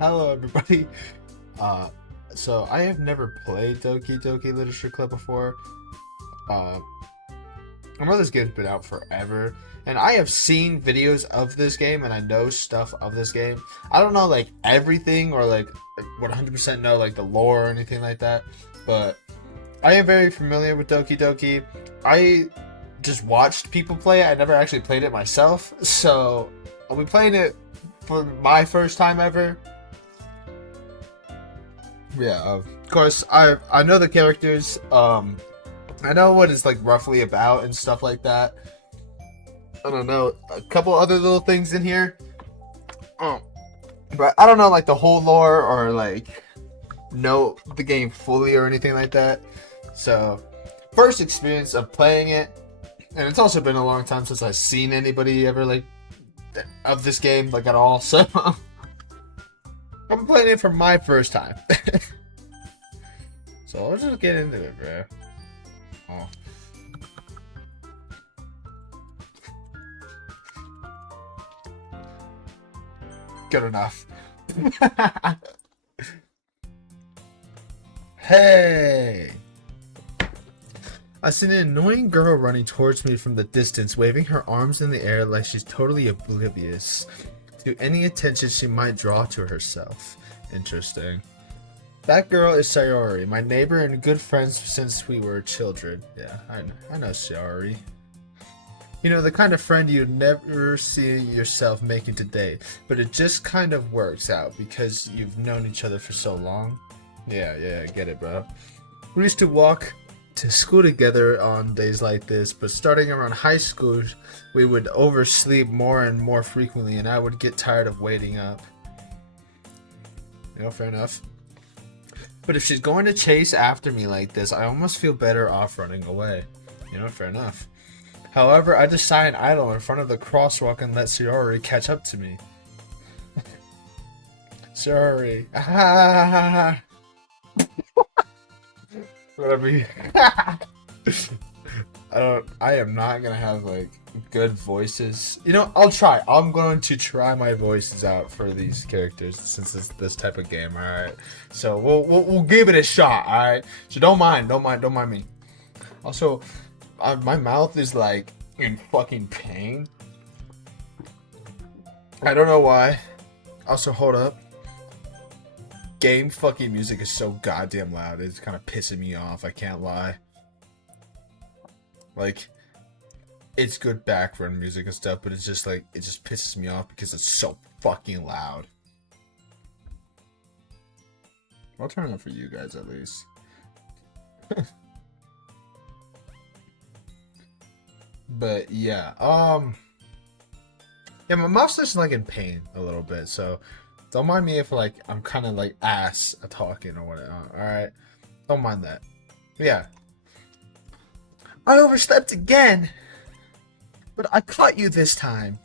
Hello, everybody. Uh, so I have never played Doki Literature Club before. Uh, I know this game's been out forever, and I have seen videos of this game, and I know stuff of this game. I don't know like everything or like 100% know like the lore or anything like that, but I am very familiar with Doki Doki. I just watched people play it. I never actually played it myself, so I'll be playing it for my first time ever. Yeah, of course. I know the characters. I know what it's like roughly about and stuff like that. I don't know a couple other little things in here. Um, but I don't know like the whole lore or like know the game fully or anything like that. So, first experience of playing it, and it's also been a long time since I've seen anybody ever like of this game like at all. So I'm playing it for my first time. So let's just get into it, bro. Oh. Good enough. Hey! I see an annoying girl running towards me from the distance, waving her arms in the air like she's totally oblivious to any attention she might draw to herself. Interesting. That girl is Sayori, my neighbor and good friends since we were children. Yeah, I know Sayori. You know, the kind of friend you'd never see yourself making today, but it just kind of works out because you've known each other for so long. Yeah, I get it, bro. We used to walk to school together on days like this, but starting around high school, we would oversleep more and more frequently, and I would get tired of waiting up. You know, fair enough. But if she's going to chase after me like this, I almost feel better off running away. You know, fair enough. However, I just sigh and idle in front of the crosswalk and let Sayori catch up to me. Sayori. Whatever you... I am not gonna have like good voices. You know, I'll try. I'm going to try my voices out for these characters since it's this type of game. All right. So we'll give it a shot. All right. So don't mind me. Also, my mouth is like in fucking pain. I don't know why. Also, hold up. Game fucking music is so goddamn loud. It's kind of pissing me off. I can't lie. Like, it's good background music and stuff, but it's just like, it just pisses me off because it's so fucking loud. I'll turn it up for you guys at least. But yeah, yeah, my mouth's just like in pain a little bit, so don't mind me if like I'm kind of like ass talking or whatever. All right, don't mind that. But yeah, I overslept again, but I caught you this time.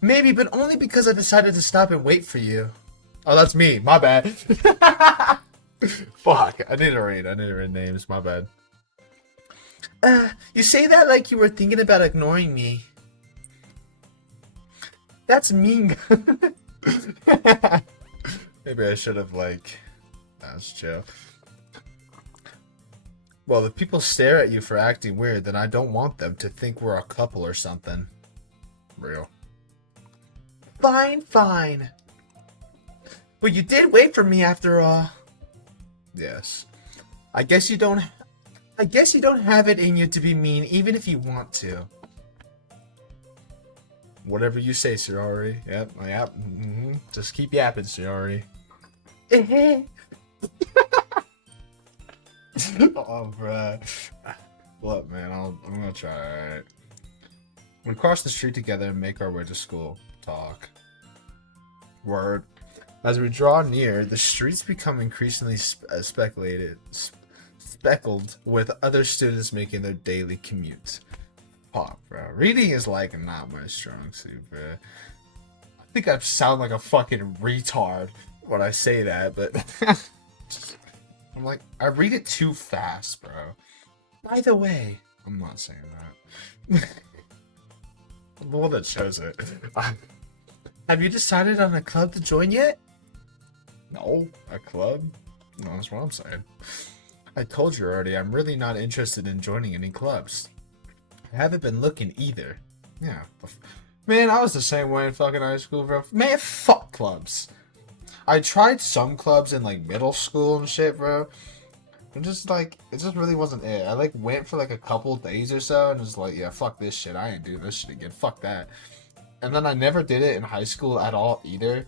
Maybe, but only because I decided to stop and wait for you. Oh, that's me. My bad. Fuck. I need to read names. My bad. You say that like you were thinking about ignoring me. That's mean. Maybe I should have like... That's chill. Well, if people stare at you for acting weird, then I don't want them to think we're a couple or something. Real. Fine. But you did wait for me after all. Yes. I guess you don't have it in you to be mean even if you want to. Whatever you say, Sayori. Yep. Mm-hmm. Just keep yapping, Sayori. Oh, bruh. Look, man, I'm gonna try, alright? We cross the street together and make our way to school. Talk. Word. As we draw near, the streets become increasingly speckled with other students making their daily commutes. Fuck, bro. Reading is like not my strong suit, bro. I think I sound like a fucking retard when I say that, but I'm like, I read it too fast, bro. By the way, I'm not saying that. I'm the one that shows it. Have you decided on a club to join yet? No, a club? No, that's what I'm saying. I told you already, I'm really not interested in joining any clubs. I haven't been looking either. Yeah. Man, I was the same way in fucking high school, bro. Man, fuck clubs. I tried some clubs in like middle school and shit, bro. And just like, it just really wasn't it. I like went for like a couple days or so and was like, yeah, fuck this shit. I ain't doing this shit again. Fuck that. And then I never did it in high school at all either.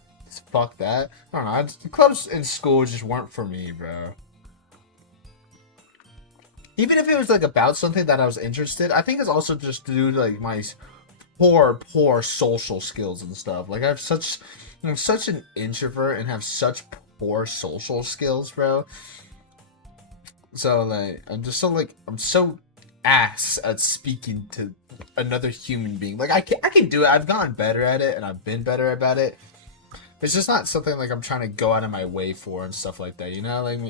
Fuck that. I don't know. The clubs in school just weren't for me, bro. Even if it was like about something that I was interested, I think it's also just due to like my poor social skills and stuff. Like I'm such an introvert and have such poor social skills, bro. So like I'm so ass at speaking to another human being. Like I can do it. I've gotten better at it and I've been better about it. It's just not something like I'm trying to go out of my way for and stuff like that. You know, like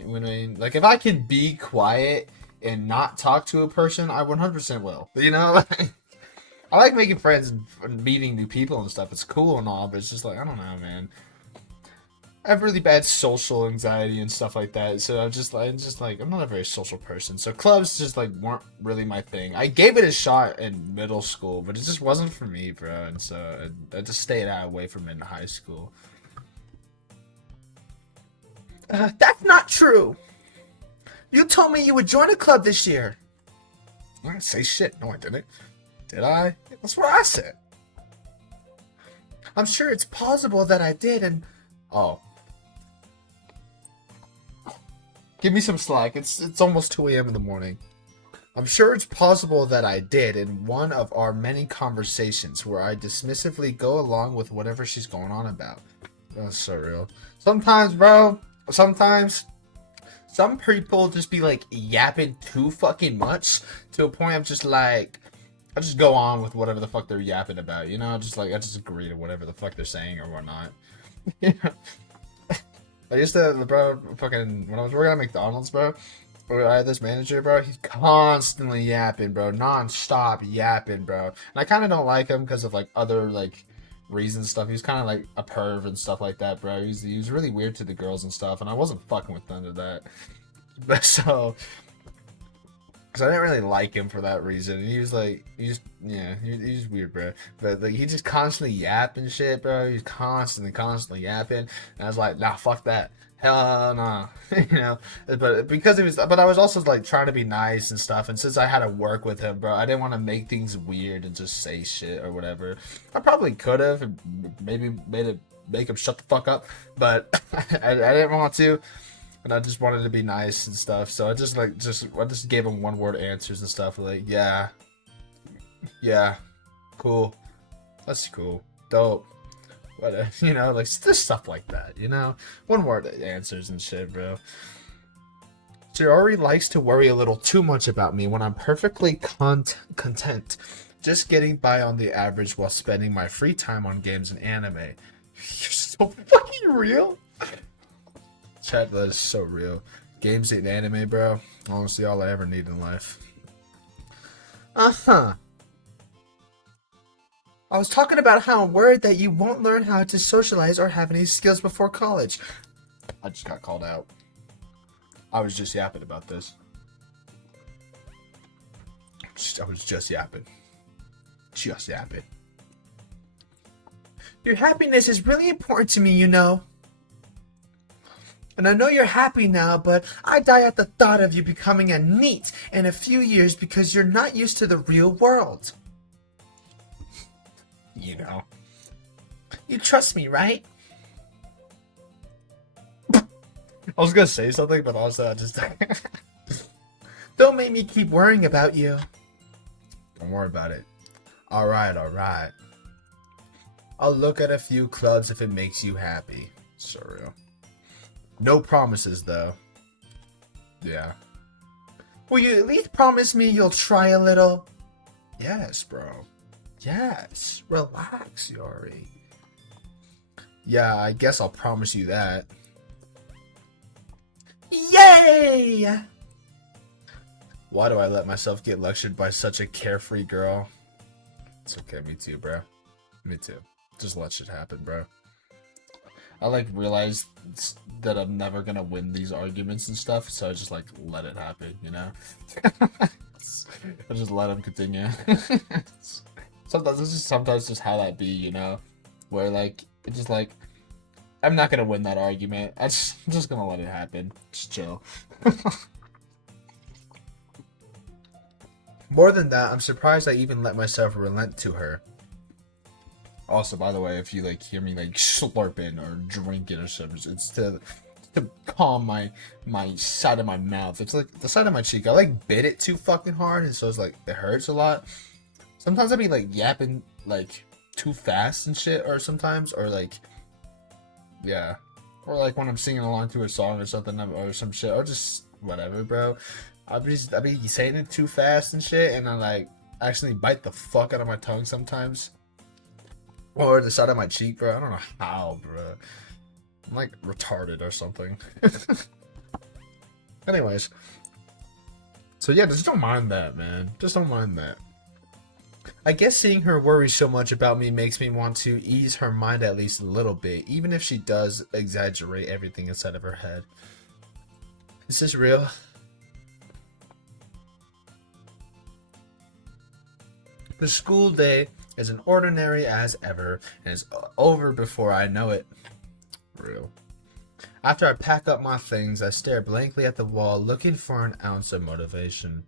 like if I can be quiet and not talk to a person, I 100% will. You know, I like making friends and meeting new people and stuff. It's cool and all, but it's just like I don't know, man. I have really bad social anxiety and stuff like that, so I'm not a very social person. So clubs just like weren't really my thing. I gave it a shot in middle school, but it just wasn't for me, bro. And so I just stayed away from it in high school. That's not true. You told me you would join a club this year. I didn't say shit. No, I didn't. Did I? That's what I said. I'm sure it's possible that I did, and oh. Give me some slack. It's almost 2 a.m. in the morning. I'm sure it's possible that I did in one of our many conversations where I dismissively go along with whatever she's going on about. That's so real. Sometimes, bro, some people just be like yapping too fucking much to a point of just like, I just go on with whatever the fuck they're yapping about, you know? Just like, I just agree to whatever the fuck they're saying or whatnot. Yeah. I used to, bro, fucking, when I was working at McDonald's, bro, I had this manager, bro, he's constantly yapping, bro, non-stop yapping, bro. And I kind of don't like him because of, like, other, like, reasons stuff. He was kind of, like, a perv and stuff like that, bro. He was really weird to the girls and stuff, and I wasn't fucking with none of that. But so I didn't really like him for that reason. And he was like, he's weird, bro. But like, he just constantly yapping shit, bro. He's constantly yapping. And I was like, nah, fuck that. Hell no, you know. But I was also like trying to be nice and stuff. And since I had to work with him, bro, I didn't want to make things weird and just say shit or whatever. I probably could have, and maybe make him shut the fuck up, but I didn't want to. And I just wanted to be nice and stuff, so I just gave him one word answers and stuff, like yeah, cool, that's cool, dope, whatever, you know, like just stuff like that, you know, one word answers and shit, bro. Shiori likes to worry a little too much about me when I'm perfectly content, just getting by on the average while spending my free time on games and anime. You're so fucking real. Chat, that is so real. Games and anime, bro. Honestly, all I ever need in life. I was talking about how I'm worried that you won't learn how to socialize or have any skills before college. I just got called out. I was just yapping about this. I was just yapping. Just yapping. Your happiness is really important to me, you know. And I know you're happy now, but I die at the thought of you becoming a NEET in a few years because you're not used to the real world. You know. You trust me, right? I was gonna say something, but also I just... Don't make me keep worrying about you. Don't worry about it. Alright. I'll look at a few clubs if it makes you happy. Surreal. No promises, though. Yeah. Will you at least promise me you'll try a little? Yes, bro. Yes. Relax, Yori. Yeah, I guess I'll promise you that. Yay! Why do I let myself get lectured by such a carefree girl? It's okay, me too, bro. Me too. Just let shit happen, bro. I like realized that I'm never gonna win these arguments and stuff, so I just like let it happen, you know. I just let them continue. Sometimes just how that be, you know, where like it's just like I'm not gonna win that argument. I'm just gonna let it happen. Just chill. More than that, I'm surprised I even let myself relent to her. Also, by the way, if you like hear me like slurping or drinking or something, it's to calm my side of my mouth. It's like the side of my cheek. I like bit it too fucking hard, and so it's like it hurts a lot. Sometimes I be like yapping like too fast and shit, or sometimes, or like yeah, or like when I'm singing along to a song or something, or some shit, or just whatever, bro. I be saying it too fast and shit, and I like actually bite the fuck out of my tongue sometimes. Or the side of my cheek, bro. I don't know how, bro. I'm like retarded or something. Anyways. So yeah, just don't mind that, man. Just don't mind that. I guess seeing her worry so much about me makes me want to ease her mind at least a little bit, even if she does exaggerate everything inside of her head. Is this real? The school day is as ordinary as ever, and is over before I know it. Real. After I pack up my things, I stare blankly at the wall, looking for an ounce of motivation.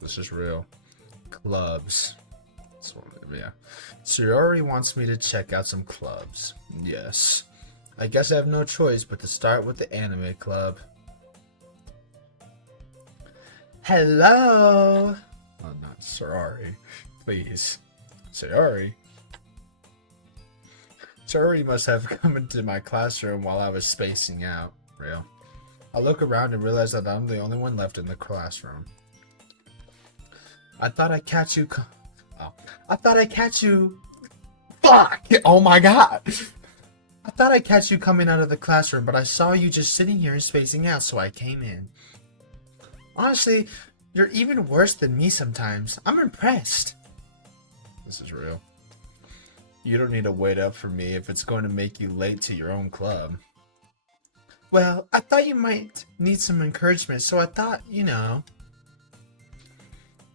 This is real. Clubs. Yeah. Sayori wants me to check out some clubs. Yes. I guess I have no choice but to start with the anime club. Hello! Oh, not Sayori. Please. Sayori? Sayori must have come into my classroom while I was spacing out. Real. I look around and realize that I'm the only one left in the classroom. I thought I'd catch you. I thought I'd catch you. Fuck! Oh my god! I thought I'd catch you coming out of the classroom, but I saw you just sitting here and spacing out, so I came in. Honestly, you're even worse than me sometimes. I'm impressed. This is real. You don't need to wait up for me if it's going to make you late to your own club. Well, I thought you might need some encouragement, so I thought, you know.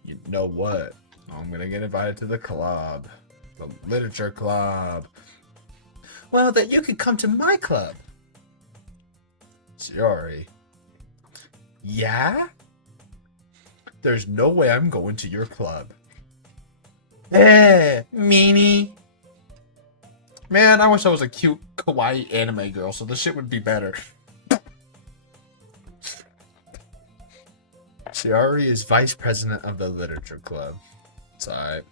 You know what? I'm gonna get invited to the club. The literature club. Well, then you could come to my club. Sayori. Yeah? There's no way I'm going to your club. Meanie. Man, I wish I was a cute, kawaii anime girl, so this shit would be better. Sayori is vice president of the literature club. It's alright.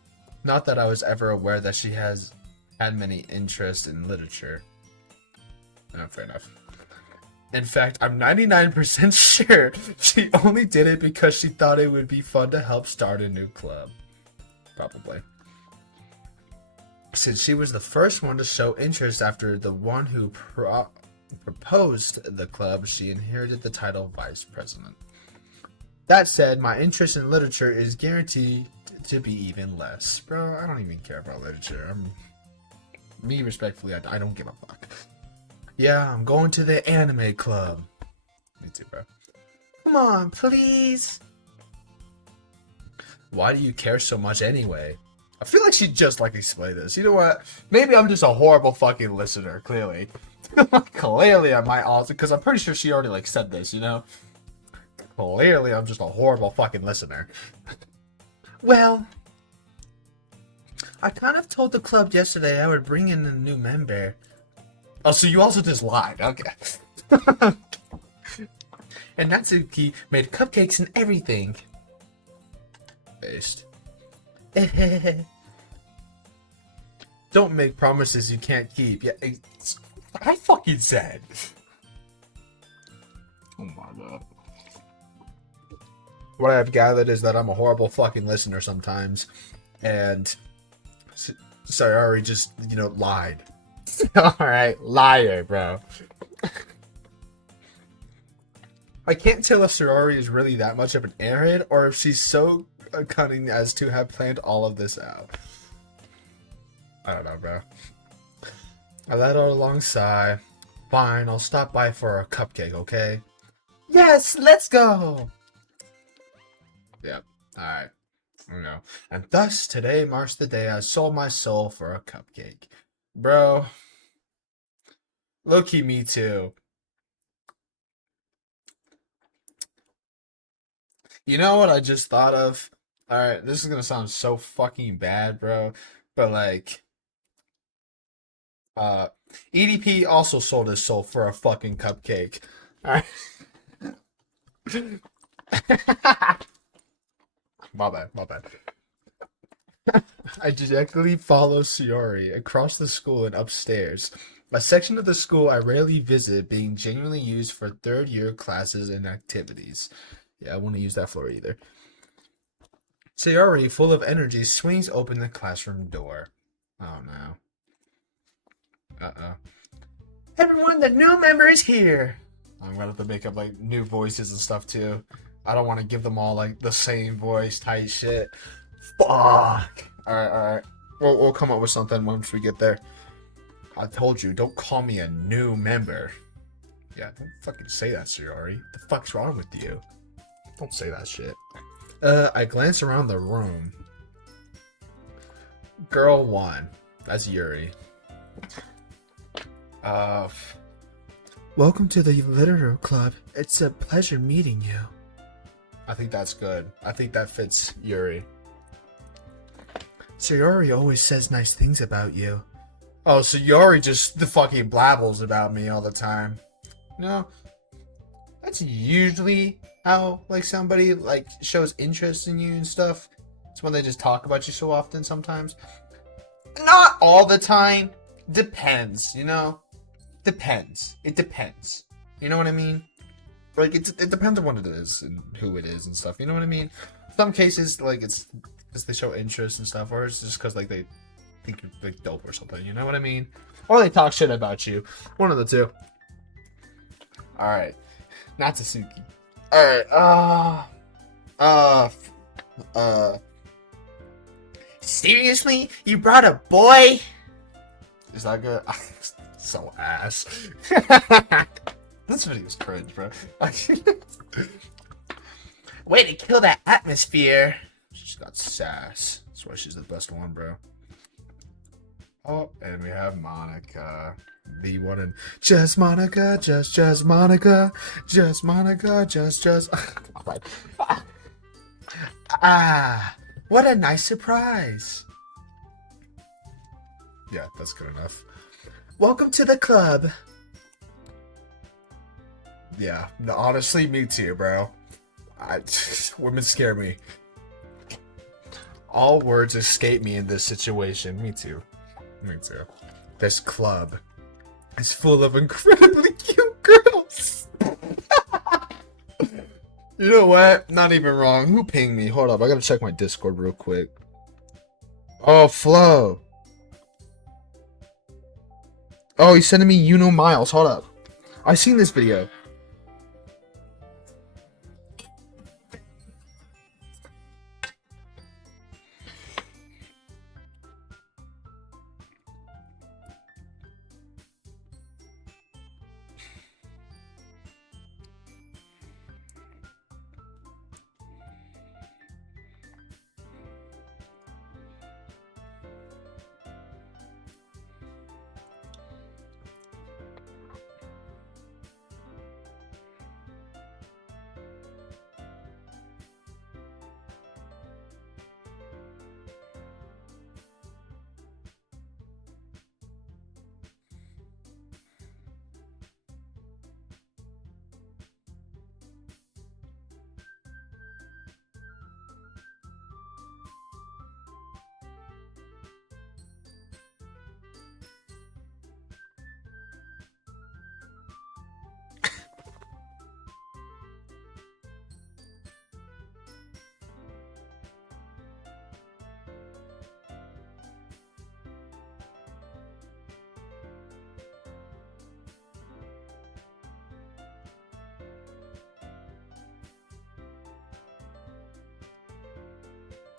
Not that I was ever aware that she has had many interests in literature. No, fair enough. In fact, I'm 99% sure she only did it because she thought it would be fun to help start a new club. Probably. Since she was the first one to show interest after the one who proposed the club, she inherited the title vice president. That said, my interest in literature is guaranteed to be even less. Bro, I don't even care about literature. Me, respectfully, I don't give a fuck. Yeah, I'm going to the anime club. Me too, bro. Come on, please. Why do you care so much anyway? I feel like she just like explained this. You know what? Maybe I'm just a horrible fucking listener, clearly. Clearly I might also, because I'm pretty sure she already like said this, you know? Clearly I'm just a horrible fucking listener. Well, I kind of told the club yesterday I would bring in a new member. Oh, so you also just lied. Okay. And Natsuki made cupcakes and everything. Based. Don't make promises you can't keep. Yeah, I fucking said. Oh my god. What I've gathered is that I'm a horrible fucking listener sometimes, and Sayori just, you know, lied. Alright, liar, bro. I can't tell if Sayori is really that much of an airhead, or if she's so cunning as to have planned all of this out. I don't know, bro. I let out a long sigh. Fine, I'll stop by for a cupcake, okay? Yes, let's go! Yep, alright. No. And thus, today marks the day I sold my soul for a cupcake. Bro, low-key me too. You know what I just thought of? Alright, this is gonna sound so fucking bad, bro. But like, uh, EDP also sold his soul for a fucking cupcake. Alright. My bad, my bad. I directly follow Sayori across the school and upstairs. A section of the school I rarely visit being genuinely used for third year classes and activities. Yeah, I wouldn't use that floor either. Sayori, full of energy, swings open the classroom door. Oh no. Uh-oh. Everyone, the new member is here! I'm gonna have to make up like new voices and stuff too. I don't want to give them all like the same voice type shit. Fuck! Alright. We'll come up with something once we get there. I told you, don't call me a new member. Yeah, don't fucking say that, Sayori. The fuck's wrong with you? Don't say that shit. I glance around the room. Girl 1. That's Yuri. Welcome to the Literature Club. It's a pleasure meeting you. I think that's good. I think that fits Yuri. Sayori always says nice things about you. Oh, so Yuri just the fucking blabbles about me all the time. No, that's usually how like somebody like shows interest in you and stuff. It's when they just talk about you so often sometimes. Not all the time. Depends, you know? Depends. It depends. You know what I mean? Like, it depends on what it is and who it is and stuff. You know what I mean? Some cases, like, it's because they show interest and stuff, or it's just because, like, they think you're, like, dope or something. You know what I mean? Or they talk shit about you. One of the two. Alright. Natsuki. Alright, seriously? You brought a boy? Is that good? So ass. This video's cringe, bro. Way to kill that atmosphere. She's got sass. That's why she's the best one, bro. Oh, and we have Monica. The one and just Monica, just Monica, just Monica, just. Alright. What a nice surprise. Yeah, that's good enough. Welcome to the club. Yeah, no, honestly, me too, bro. Women scare me. All words escape me in this situation. Me too. Me too. This club is full of incredibly cute girls. You know what? Not even wrong. Who pinged me? Hold up. I gotta check my Discord real quick. Oh, Flo. Oh, he's sending me Miles. Hold up. I seen this video.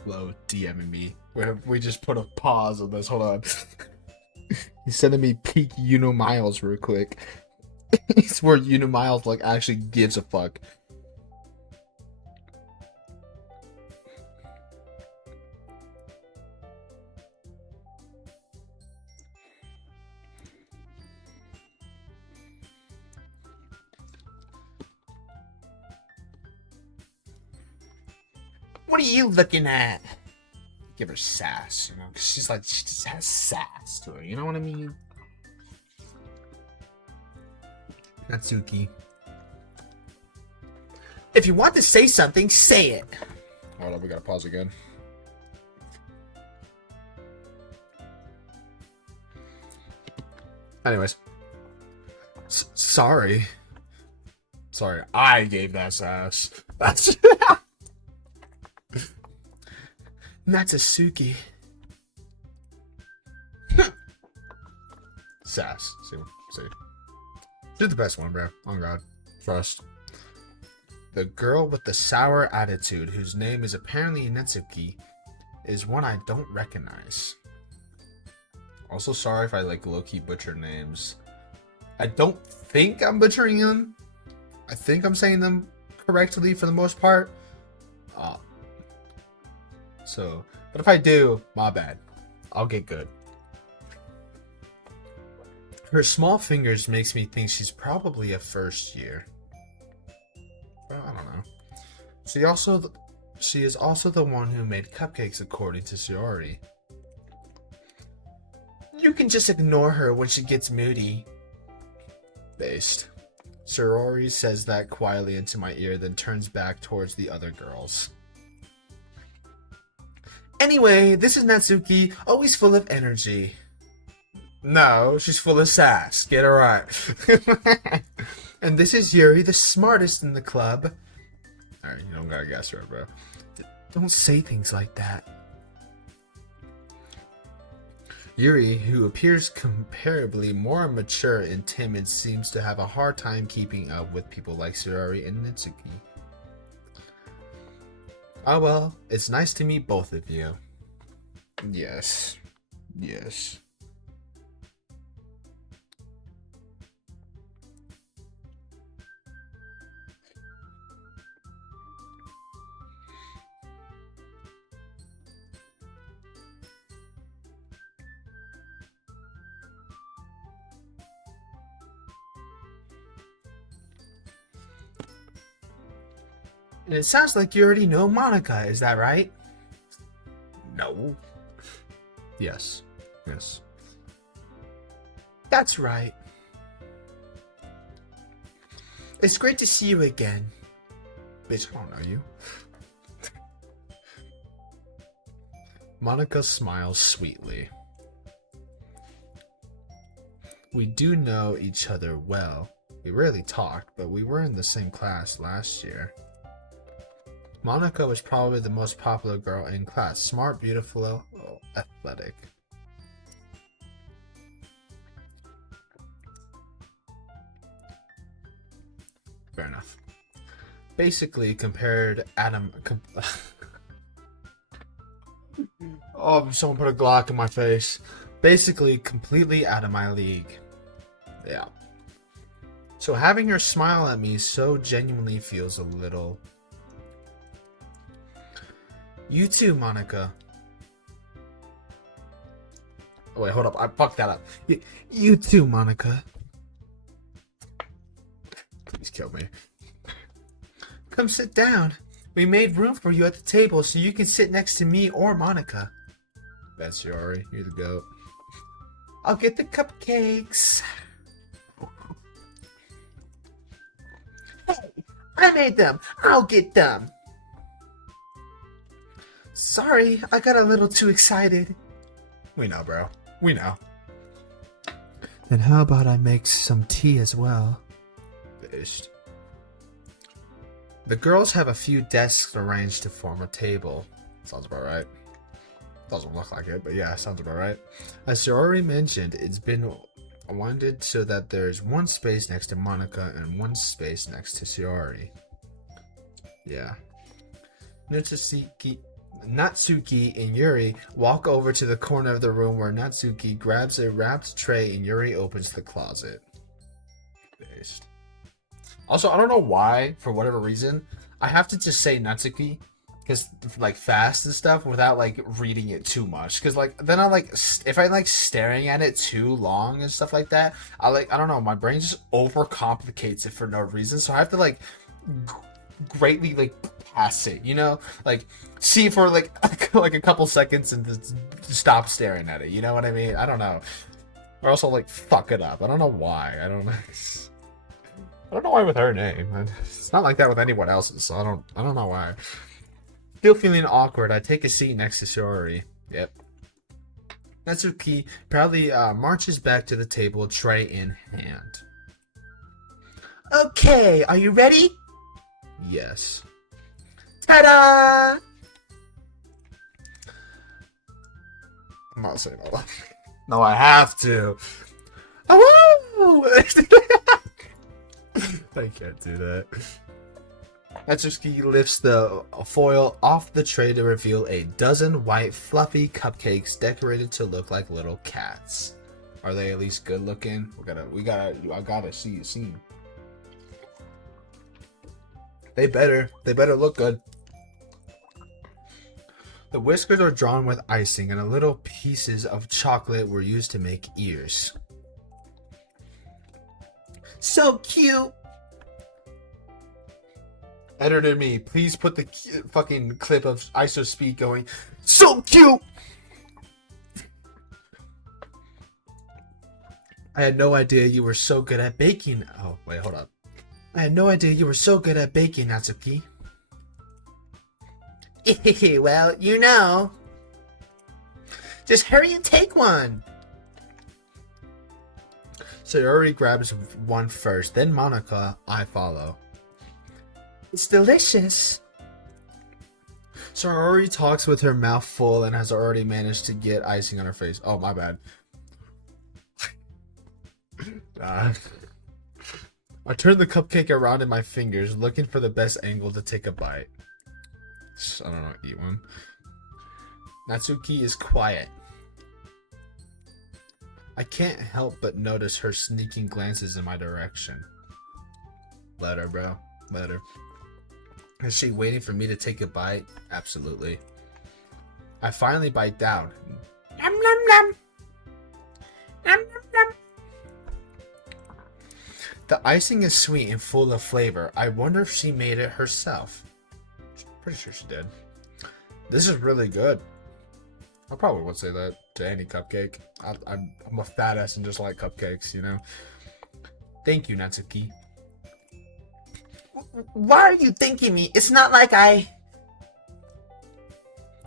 Flo DMing me. We just put a pause on this. Hold on. He's sending me peak Miles real quick. It's where Unimiles like actually gives a fuck. What are you looking at? Give her sass, you know, because she's like, she just has sass to her, you know what I mean? Natsuki. If you want to say something, say it. Hold on, we gotta pause again. Anyways. Sorry. Sorry, I gave that sass. That's... Natsuki. Sass. See. You're the best one, bro. Oh God. Trust. The girl with the sour attitude, whose name is apparently Natsuki, is one I don't recognize. Also, sorry if I like low-key butcher names. I don't think I'm butchering them. I think I'm saying them correctly for the most part. But if I do, my bad. I'll get good. Her small fingers makes me think she's probably a first year. Well, I don't know. She is also the one who made cupcakes, according to Shiori. You can just ignore her when she gets moody. Based. Shiori says that quietly into my ear, then turns back towards the other girls. Anyway, this is Natsuki, always full of energy. No, she's full of sass. Get her right. And this is Yuri, the smartest in the club. Alright, you don't gotta guess her, bro. Don't say things like that. Yuri, who appears comparably more mature and timid, seems to have a hard time keeping up with people like Shiori and Natsuki. Oh well, it's nice to meet both of you. Yes. Yes. And it sounds like you already know Monica, is that right? No. Yes. Yes. That's right. It's great to see you again. Bitch, I don't know you. Monica smiles sweetly. We do know each other well. We rarely talk, but we were in the same class last year. Monica was probably the most popular girl in class. Smart, beautiful, athletic. Fair enough. Basically, compared Adam... oh, someone put a Glock in my face. Basically, completely out of my league. Yeah. So having her smile at me so genuinely feels a little... You too, Monica. Oh, wait, hold up. I fucked that up. You too, Monica. Please kill me. Come sit down. We made room for you at the table so you can sit next to me or Monica. That's Shiori. You're the goat. I'll get the cupcakes. Hey, I made them. I'll get them. Sorry, I got a little too excited. We know, bro. We know. Then how about I make some tea as well? Fished. The girls have a few desks arranged to form a table. Sounds about right. Doesn't look like it, but yeah, sounds about right. As you already mentioned, it's been wanted so that there's one space next to Monica and one space next to Shiori. Yeah. Natsuki and Yuri walk over to the corner of the room where Natsuki grabs a wrapped tray and Yuri opens the closet. taste. Also, I don't know why, for whatever reason, I have to just say Natsuki, because like fast and stuff without like reading it too much. Because like then I like if I like staring at it too long and stuff like that, I don't know, my brain just overcomplicates it for no reason. So I have to like greatly like pass it, you know, like see for like like a couple seconds and just stop staring at it. You know what I mean? I don't know. Or also like fuck it up. I don't know why. I don't know. I don't know why with her name. It's not like that with anyone else's, so I don't know why. Still feeling awkward, I take a seat next to Shiori. Yep. Natsuki proudly marches back to the table, tray in hand. Okay, are you ready? Yes. Ta-da! I'm not saying all that. No, I have to. Oh! I can't do that. Natsuki lifts the foil off the tray to reveal a dozen white, fluffy cupcakes decorated to look like little cats. Are they at least good looking? I gotta see a scene. They better look good. The whiskers are drawn with icing, and little pieces of chocolate were used to make ears. So cute! Editor me, please put the fucking clip of ISO Speed going, so cute! I had no idea you were so good at baking. Oh, wait, hold up. I had no idea you were so good at baking, Natsuki. Well, you know. Just hurry and take one. Sayori grabs one first, then Monica, I follow. It's delicious. Sayori talks with her mouth full and has already managed to get icing on her face. Oh, my bad. I turn the cupcake around in my fingers, looking for the best angle to take a bite. I don't know, eat one. Natsuki is quiet. I can't help but notice her sneaking glances in my direction. Let her, bro. Let her. Is she waiting for me to take a bite? Absolutely. I finally bite down. Nom nom nom. Nom nom nom. The icing is sweet and full of flavor. I wonder if she made it herself. Pretty sure she did. This is really good. I probably would say that to any cupcake. I'm a fat ass and just like cupcakes, you know. Thank you, Natsuki. Why are you thanking me? It's not like I...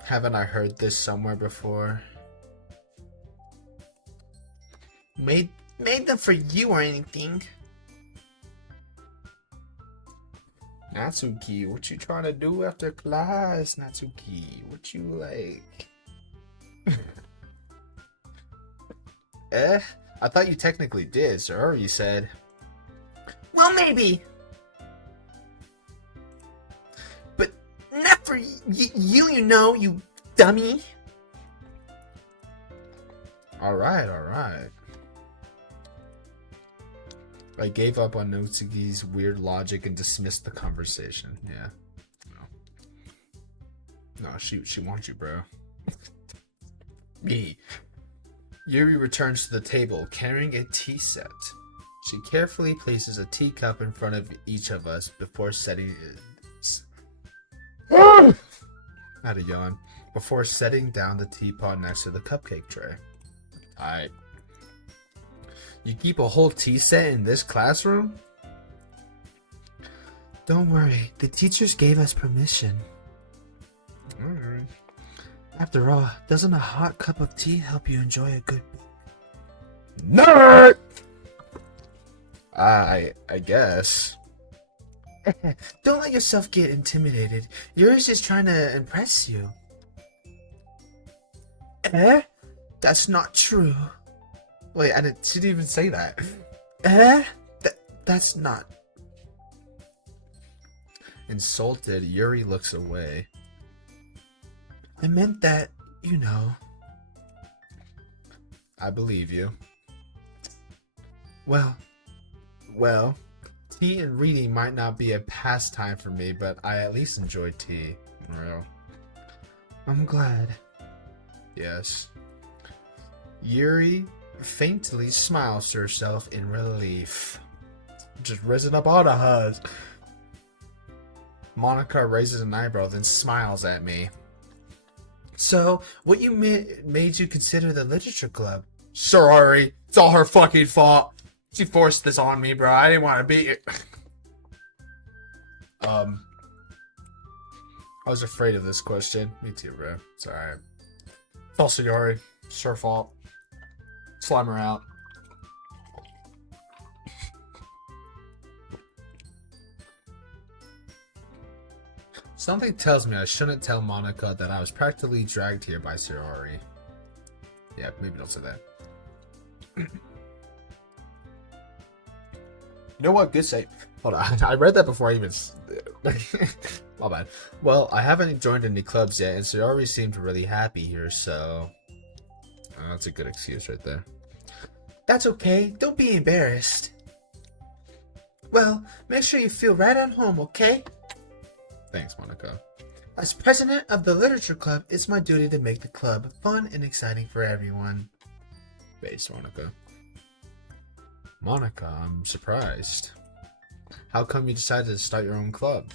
Haven't I heard this somewhere before? Made them for you or anything. Natsuki, what you trying to do after class, Natsuki? What you like? I thought you technically did, sir. You said. Well, maybe. But not for you know, you dummy. Alright. I gave up on Natsuki's weird logic and dismissed the conversation. Yeah. No, she wants you, bro. Me. Yuri returns to the table, carrying a tea set. She carefully places a teacup in front of each of us before setting it. Had a yawn. Before setting down the teapot next to the cupcake tray. Alright. You keep a whole tea set in this classroom? Don't worry, the teachers gave us permission. Alright. After all, doesn't a hot cup of tea help you enjoy a good book? Nerd! I guess. Don't let yourself get intimidated. Yuri's just trying to impress you. That's not true. Wait, she didn't even say that. That's not. Insulted, Yuri looks away. I meant that, you know. I believe you. Well, Well, tea and reading might not be a pastime for me, but I at least enjoy tea. Real. I'm glad. Yes. Yuri faintly smiles to herself in relief. Just risen up all the hugs. Monica raises an eyebrow, then smiles at me. So, what made you consider the literature club? Sorry, it's all her fucking fault. She forced this on me, bro. I didn't want to be it. I was afraid of this question. Me too, bro. It's alright. It's also Yuri. It's her fault. Slime her out. Something tells me I shouldn't tell Monica that I was practically dragged here by Sirari. Yeah, maybe don't say that. You know what? Good save. Hold on. I read that before I even... My bad. Well, I haven't joined any clubs yet, and Sirari seemed really happy here, so... that's a good excuse right there. That's okay. Don't be embarrassed. Well, make sure you feel right at home, okay? Thanks, Monica. As president of the literature club, it's my duty to make the club fun and exciting for everyone. Base, Monica. Monica, I'm surprised. How come you decided to start your own club?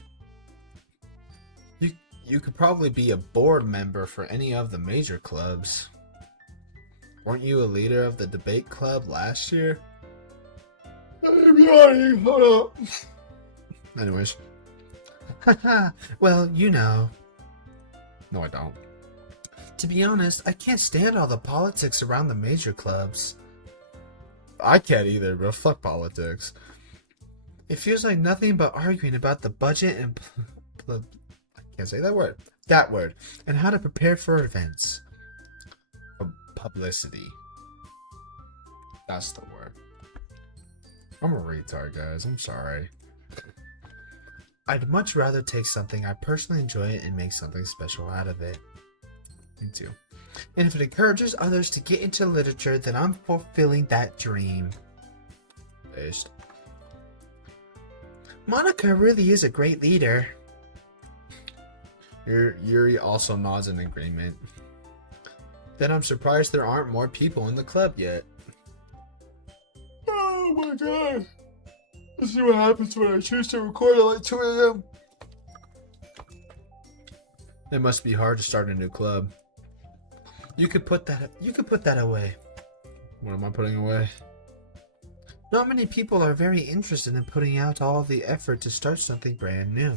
You could probably be a board member for any of the major clubs. Weren't you a leader of the debate club last year? Hold up. Anyways. Haha, well, you know. No, I don't. To be honest, I can't stand all the politics around the major clubs. I can't either, but fuck politics. It feels like nothing but arguing about the budget and I can't say that word. That word. And how to prepare for events. Publicity. That's the word. I'm a retard, guys. I'm sorry. I'd much rather take something I personally enjoy and make something special out of it. Me too. And if it encourages others to get into literature, then I'm fulfilling that dream. Based. Monica really is a great leader. Yuri also nods in agreement. Then I'm surprised there aren't more people in the club yet. Oh my god. Let's see what happens when I choose to record at like 2 a.m. It must be hard to start a new club. You could put that away. What am I putting away? Not many people are very interested in putting out all the effort to start something brand new.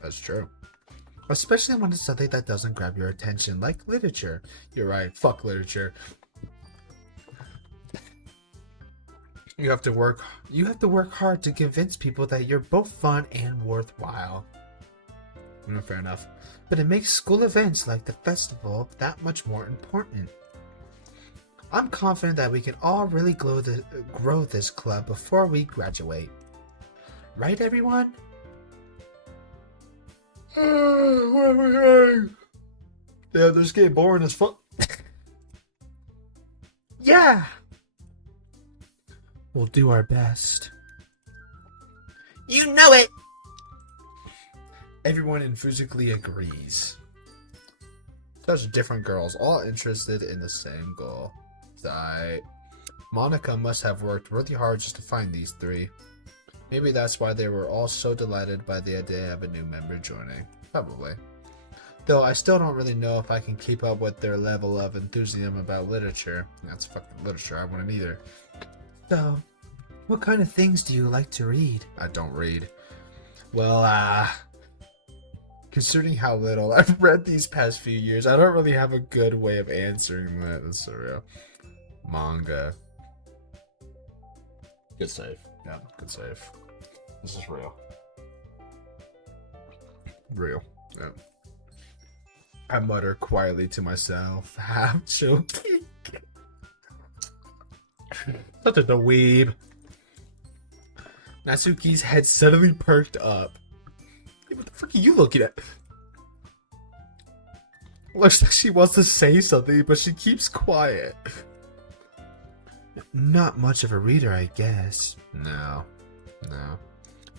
That's true. Especially when it's something that doesn't grab your attention, like literature. You're right, fuck literature. You have to work hard to convince people that you're both fun and worthwhile. Fair enough. But it makes school events like the festival that much more important. I'm confident that we can all really grow this club before we graduate. Right, everyone? What are we doing? Yeah, this is getting boring as fuck. Yeah! We'll do our best. You know it! Everyone enthusiastically agrees. Such different girls, all interested in the same goal. Monica must have worked really hard just to find these three. Maybe that's why they were all so delighted by the idea of a new member joining. Probably. Though I still don't really know if I can keep up with their level of enthusiasm about literature. That's fucking literature, I wouldn't either. So, what kind of things do you like to read? I don't read. Well, considering how little I've read these past few years, I don't really have a good way of answering that. That's so real. Manga. Good save. Yeah, good save. This is real. Real. Yeah. I mutter quietly to myself, half joking. Such a dweeb. Natsuki's head suddenly perked up. Hey, what the fuck are you looking at? Looks like she wants to say something, but she keeps quiet. Not much of a reader, I guess. No. No.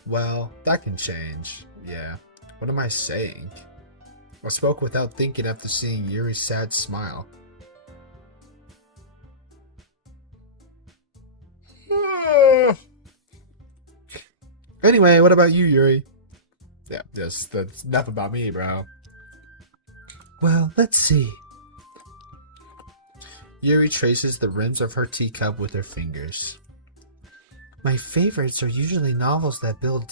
Well, that can change. Yeah. What am I saying? I spoke without thinking after seeing Yuri's sad smile. Anyway, what about you, Yuri? Yeah, that's enough about me, bro. Well, let's see. Yuri traces the rims of her teacup with her fingers. My favorites are usually novels that build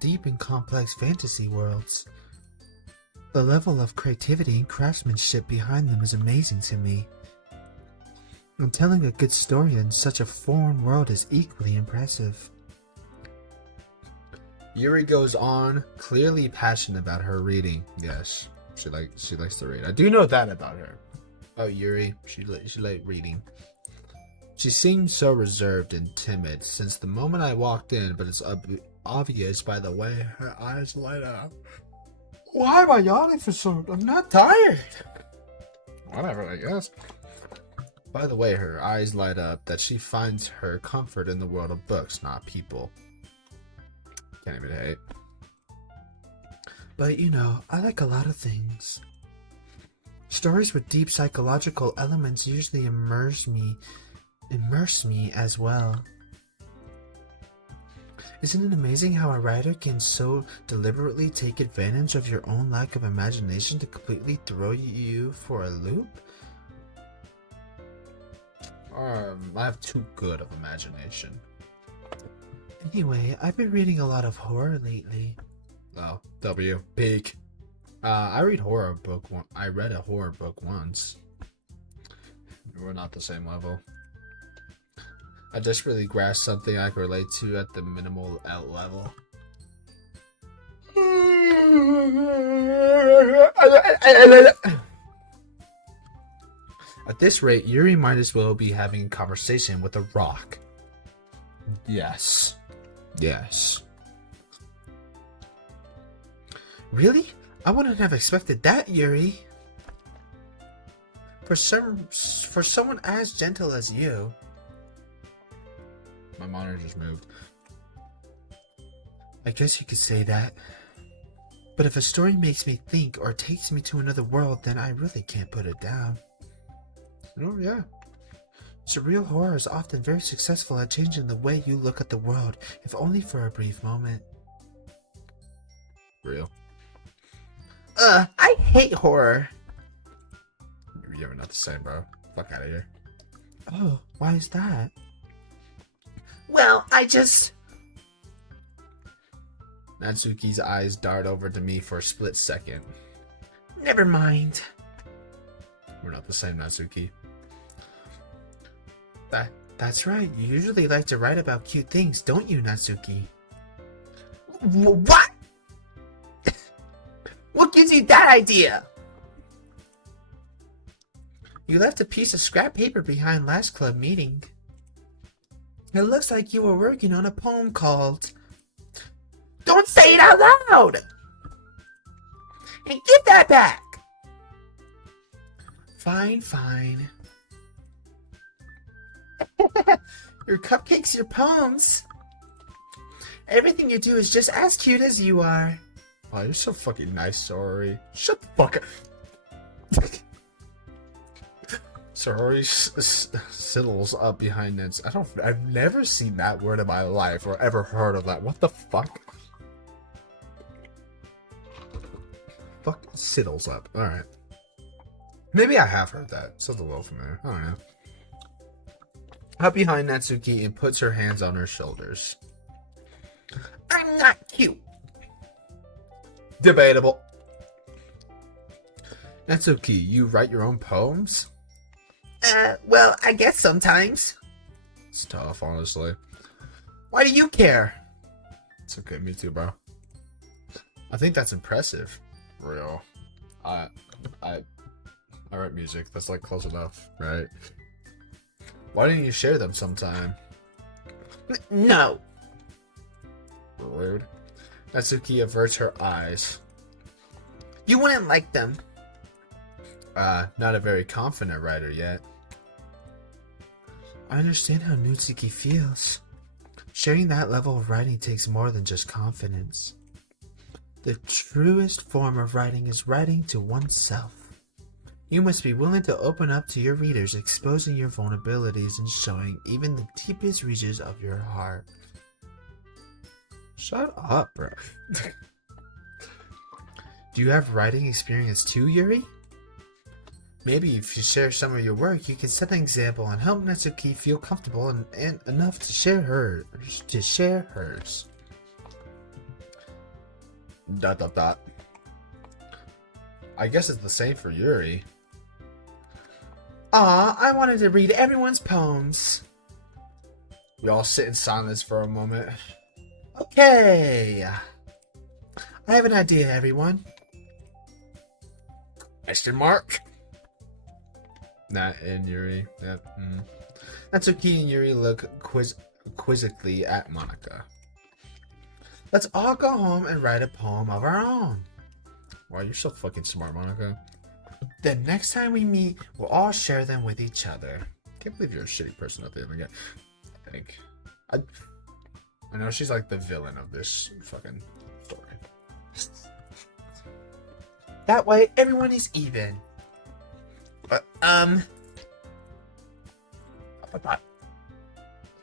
deep and complex fantasy worlds. The level of creativity and craftsmanship behind them is amazing to me. And telling a good story in such a foreign world is equally impressive. Yuri goes on, clearly passionate about her reading. Yes, she likes to read. I do know that about her. Oh, Yuri, she likes reading. She seems so reserved and timid since the moment I walked in, but it's obvious by the way her eyes light up. Why am I yawning for so? I'm not tired. Whatever, I guess. By the way her eyes light up that she finds her comfort in the world of books, not people. Can't even hate. But you know, I like a lot of things. Stories with deep psychological elements usually immerse me as well. Isn't it amazing how a writer can so deliberately take advantage of your own lack of imagination to completely throw you for a loop? I have too good of imagination. Anyway, I've been reading a lot of horror lately. Oh, W. Peak. I read horror book. I read a horror book once. We're not the same level. I desperately grasped something I could relate to at the minimal level. At this rate, Yuri might as well be having a conversation with a rock. Yes. Yes. Really? I wouldn't have expected that, Yuri. For someone as gentle as you. My monitor just moved. I guess you could say that. But if a story makes me think or takes me to another world, then I really can't put it down. Oh, yeah. Surreal horror is often very successful at changing the way you look at the world, if only for a brief moment. Real. I hate horror. You're not the same, bro. Fuck out of here. Oh, why is that? Well, Natsuki's eyes dart over to me for a split second. Never mind. We're not the same, Natsuki. That's right. You usually like to write about cute things, don't you, Natsuki? What? What gives you that idea? You left a piece of scrap paper behind last club meeting. It looks like you were working on a poem called... Don't say it out loud! And give that back! Fine, fine. Your cupcakes, your poems. Everything you do is just as cute as you are. Oh, you're so fucking nice, Sorry. Shut the fuck up. Sorry sizzles up behind it. I've never seen that word in my life or ever heard of that. What the fuck? Fuck sizzles up. Alright. Maybe I have heard that. Sounds a little familiar. I don't know. Up behind Natsuki and puts her hands on her shoulders. I'm not cute. Debatable. Natsuki, you write your own poems? Well, I guess sometimes. It's tough, honestly. Why do you care? It's okay, me too, bro. I think that's impressive. Real. I write music. That's like close enough, right? Why didn't you share them sometime? No. Rude. Natsuki averts her eyes. You wouldn't like them. Not a very confident writer yet. I understand how Natsuki feels. Sharing that level of writing takes more than just confidence. The truest form of writing is writing to oneself. You must be willing to open up to your readers, exposing your vulnerabilities and showing even the deepest reaches of your heart. Shut up, bro. Do you have writing experience too, Yuri? Maybe if you share some of your work, you can set an example and help Natsuki feel comfortable and enough to share hers. ... I guess it's the same for Yuri. Aw, I wanted to read everyone's poems. We all sit in silence for a moment. Okay. I have an idea, everyone. Question mark? Nat and Yuri. Yep. Natsuki and Yuri look quizzically at Monika. Let's all go home and write a poem of our own. Wow, you're so fucking smart, Monika. The next time we meet, we'll all share them with each other. Can't believe you're a shitty person at the end again. I think. I know she's like the villain of this fucking story. That way, everyone is even.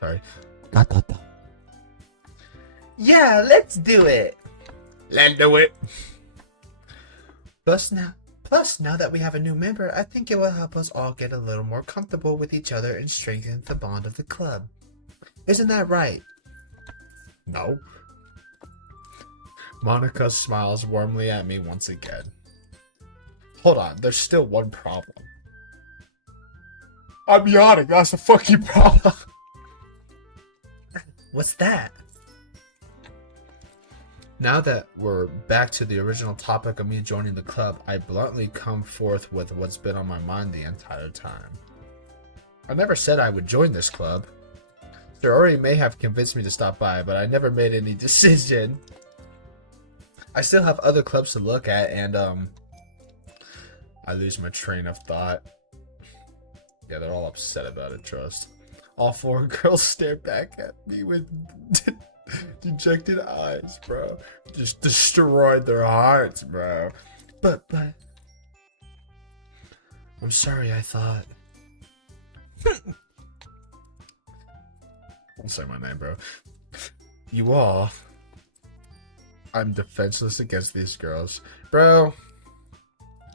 Sorry. Yeah, let's do it. Let's do it. Plus now that we have a new member, I think it will help us all get a little more comfortable with each other and strengthen the bond of the club. Isn't that right? No. Monika smiles warmly at me once again. Hold on, there's still one problem. I'm yawning, that's a fucking problem. What's that? Now that we're back to the original topic of me joining the club, I bluntly come forth with what's been on my mind the entire time. I never said I would join this club. Sorori may have convinced me to stop by, but I never made any decision. I still have other clubs to look at, and I lose my train of thought. Yeah, they're all upset about it, trust. All four girls stare back at me with dejected eyes, bro. Just destroyed their hearts, bro. But I'm sorry, I thought. Don't say my name, bro. You all. I'm defenseless against these girls. Bro.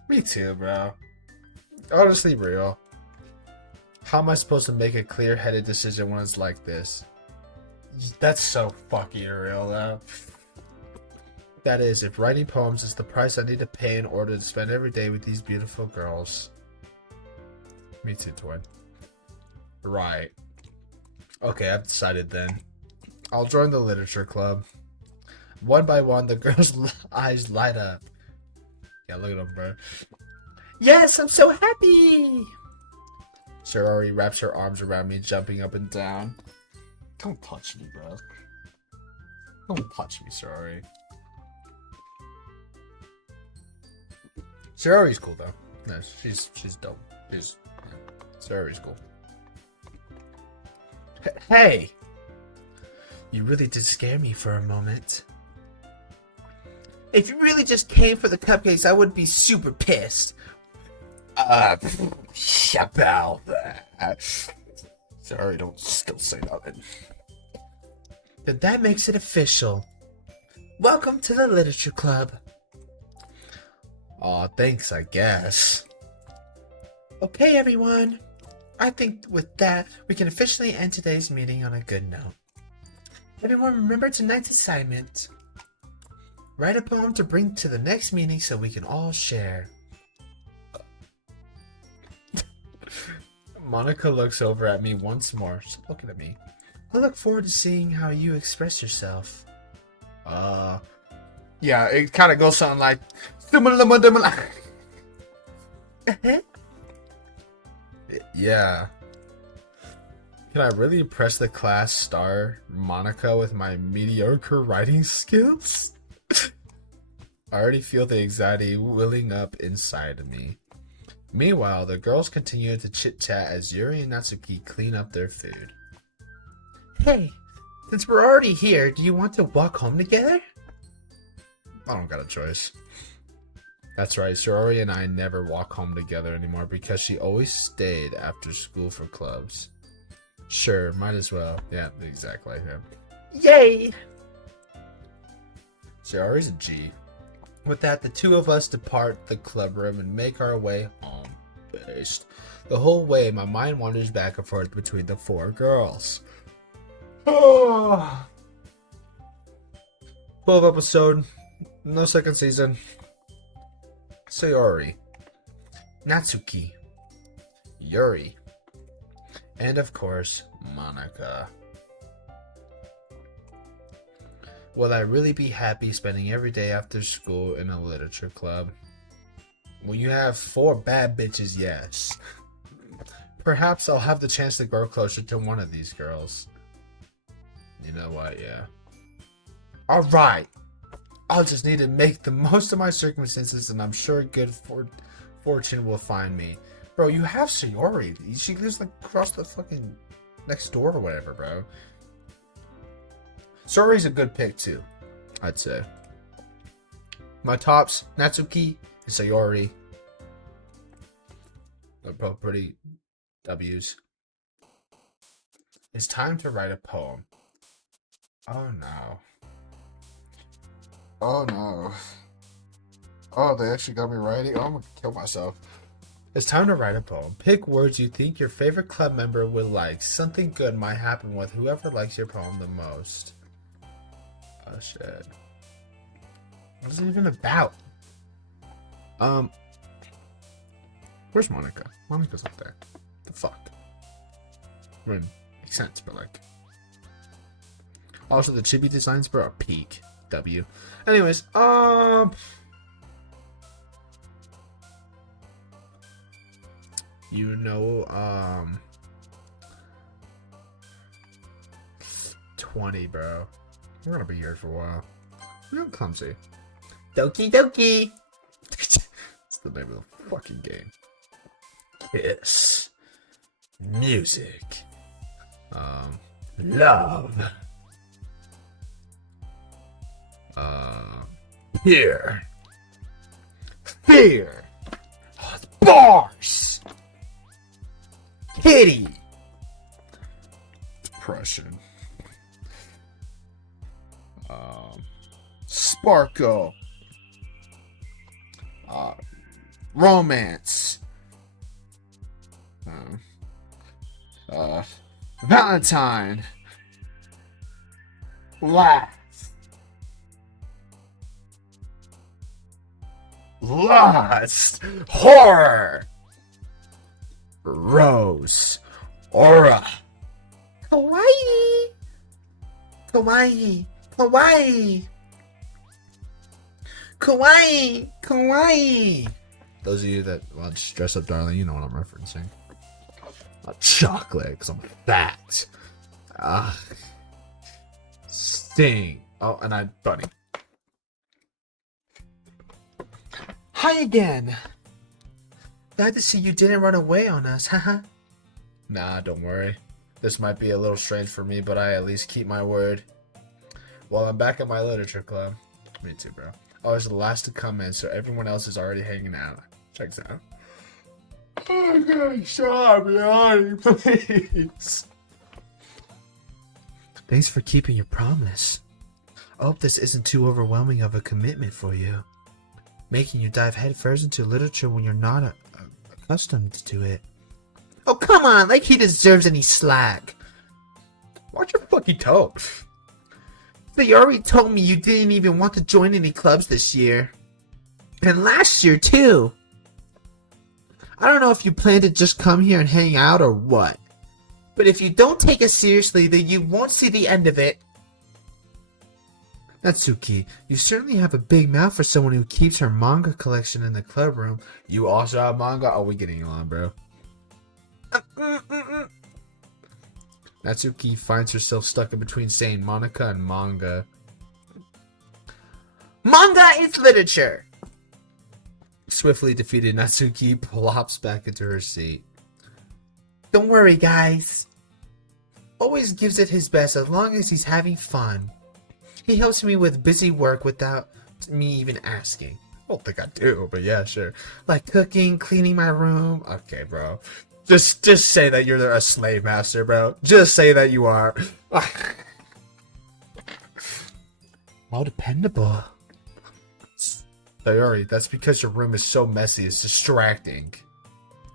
Me too, bro. Honestly, real. How am I supposed to make a clear-headed decision when it's like this? That's so fucking real, though. That is, if writing poems is the price I need to pay in order to spend every day with these beautiful girls. Me too, twin. Right. Okay, I've decided then. I'll join the literature club. One by one, the girls' eyes light up. Yeah, look at them, bro. Yes, I'm so happy! Sorori wraps her arms around me, jumping up and down. Don't touch me, bro. Don't touch me, Sorori. Sorori's cool, though. No, she's dope. Sorori's cool. Hey! You really did scare me for a moment. If you really just came for the cupcakes, I would be super pissed. About that. Sorry, don't still say nothing. Then that makes it official. Welcome to the literature club. Aw, thanks, I guess. Okay, everyone. I think with that, we can officially end today's meeting on a good note. Everyone remember tonight's assignment. Write a poem to bring to the next meeting so we can all share. Monika looks over at me once more. She's looking at me. I look forward to seeing how you express yourself. Yeah, it kind of goes something like... Yeah. Can I really impress the class star Monika with my mediocre writing skills? I already feel the anxiety welling up inside of me. Meanwhile, the girls continue to chit-chat as Yuri and Natsuki clean up their food. Hey, Since we're already here, do you want to walk home together? I don't got a choice. That's right, Sorori and I never walk home together anymore because she always stayed after school for clubs. Sure, might as well. Yeah, exactly like him. Yay! Sorori's a G. With that, the two of us depart the club room and make our way home. Based. The whole way, my mind wanders back and forth between the four girls. 12 episode, no second season. Sayori, Natsuki, Yuri, and of course, Monica. Will I really be happy spending every day after school in a literature club? When you have 4 bad bitches, yes. Perhaps I'll have the chance to grow closer to one of these girls. You know what, yeah. Alright! I'll just need to make the most of my circumstances, and I'm sure good fortune will find me. Bro, you have Sayori. She lives like across the fucking next door or whatever, bro. Sayori's a good pick too, I'd say. My tops, Natsuki and Sayori. They're both pretty W's. It's time to write a poem. Oh no. Oh no. Oh, they actually got me writing? Oh, I'm gonna kill myself. It's time to write a poem. Pick words you think your favorite club member would like. Something good might happen with whoever likes your poem the most. Oh shit. What is it even about? Where's Monica? Monica's up there. The fuck? I mean, makes sense, but like. Also, the chibi designs, bro, are peak. W. Anyways, you know, 20, bro. We're gonna be here for a while. Real clumsy. Doki Doki! It's the name of the fucking game. Kiss. Music. Love. Here. Fear. Bars. Kitty. Depression. Sparkle. Romance. Valentine. Laugh. Lust. Horror. Rose. Aura. Kawaii. Kawaii. Kawaii. Kawaii. Kawaii. Those of you that watch Dress Up Darling, you know what I'm referencing. Chocolate, because I'm fat. Sting. Oh, and I bunny. Hi again. Glad to see you didn't run away on us, haha. Nah, don't worry. This might be a little strange for me, but I at least keep my word. Well, I'm back at my literature club. Me too, bro. I was the last to come in, so everyone else is already hanging out. Check this out. Oh, God, shut me, please. Thanks for keeping your promise. I hope this isn't too overwhelming of a commitment for you. Making you dive headfirst into literature when you're not accustomed to it. Oh, come on, like he deserves any slack. Watch your fucking toes. So you already told me you didn't even want to join any clubs this year. And last year, too. I don't know if you plan to just come here and hang out or what. But if you don't take it seriously, then you won't see the end of it. Natsuki, you certainly have a big mouth for someone who keeps her manga collection in the club room. You also have manga? Oh, we getting along, bro. Natsuki finds herself stuck in between saying Monica and manga. Manga is literature! Swiftly defeated, Natsuki plops back into her seat. Don't worry, guys. always gives it his best as long as he's having fun. He helps me with busy work without me even asking. I don't think I do, but yeah, sure. Like cooking, cleaning my room. Okay, bro. Just say that you're a slave master, bro. Just say that you are. How dependable. Sayori, that's because your room is so messy, it's distracting.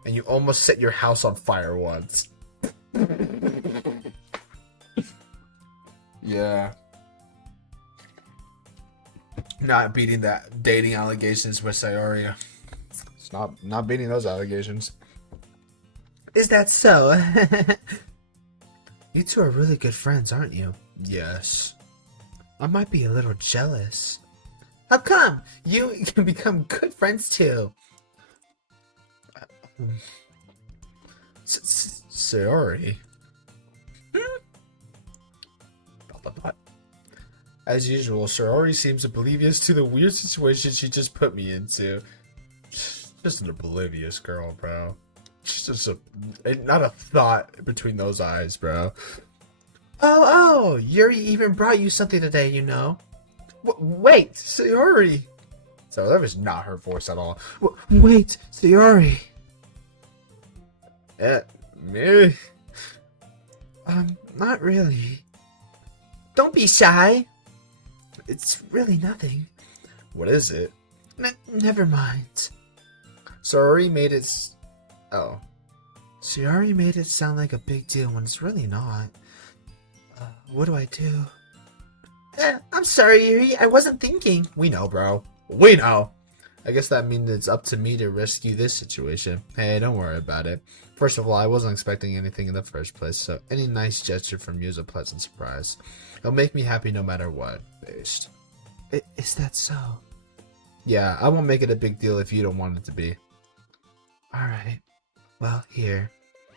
And you almost set your house on fire once. Yeah. Not beating that dating allegations with Sayori. It's not beating those allegations. Is that so? You two are really good friends, aren't you? Yes. I might be a little jealous. How come? You can become good friends too. Sayori. As usual, Sayori seems oblivious to the weird situation she just put me into. Just an oblivious girl, bro. She's just not a thought between those eyes, bro. Oh, Yuri even brought you something today, you know. Wait, Sayori. So that was not her voice at all. Wait, Sayori. Me? Not really. Don't be shy. It's really nothing. What is it? Never mind. Sayori made it... Oh. Sayori made it sound like a big deal when it's really not. What do I do? I'm sorry, Yuri. I wasn't thinking. We know, bro. We know. I guess that means it's up to me to rescue this situation. Hey, don't worry about it. First of all, I wasn't expecting anything in the first place, so any nice gesture from you is a pleasant surprise. It'll make me happy no matter what, based. Is that so? Yeah, I won't make it a big deal if you don't want it to be. Alright. Well, here.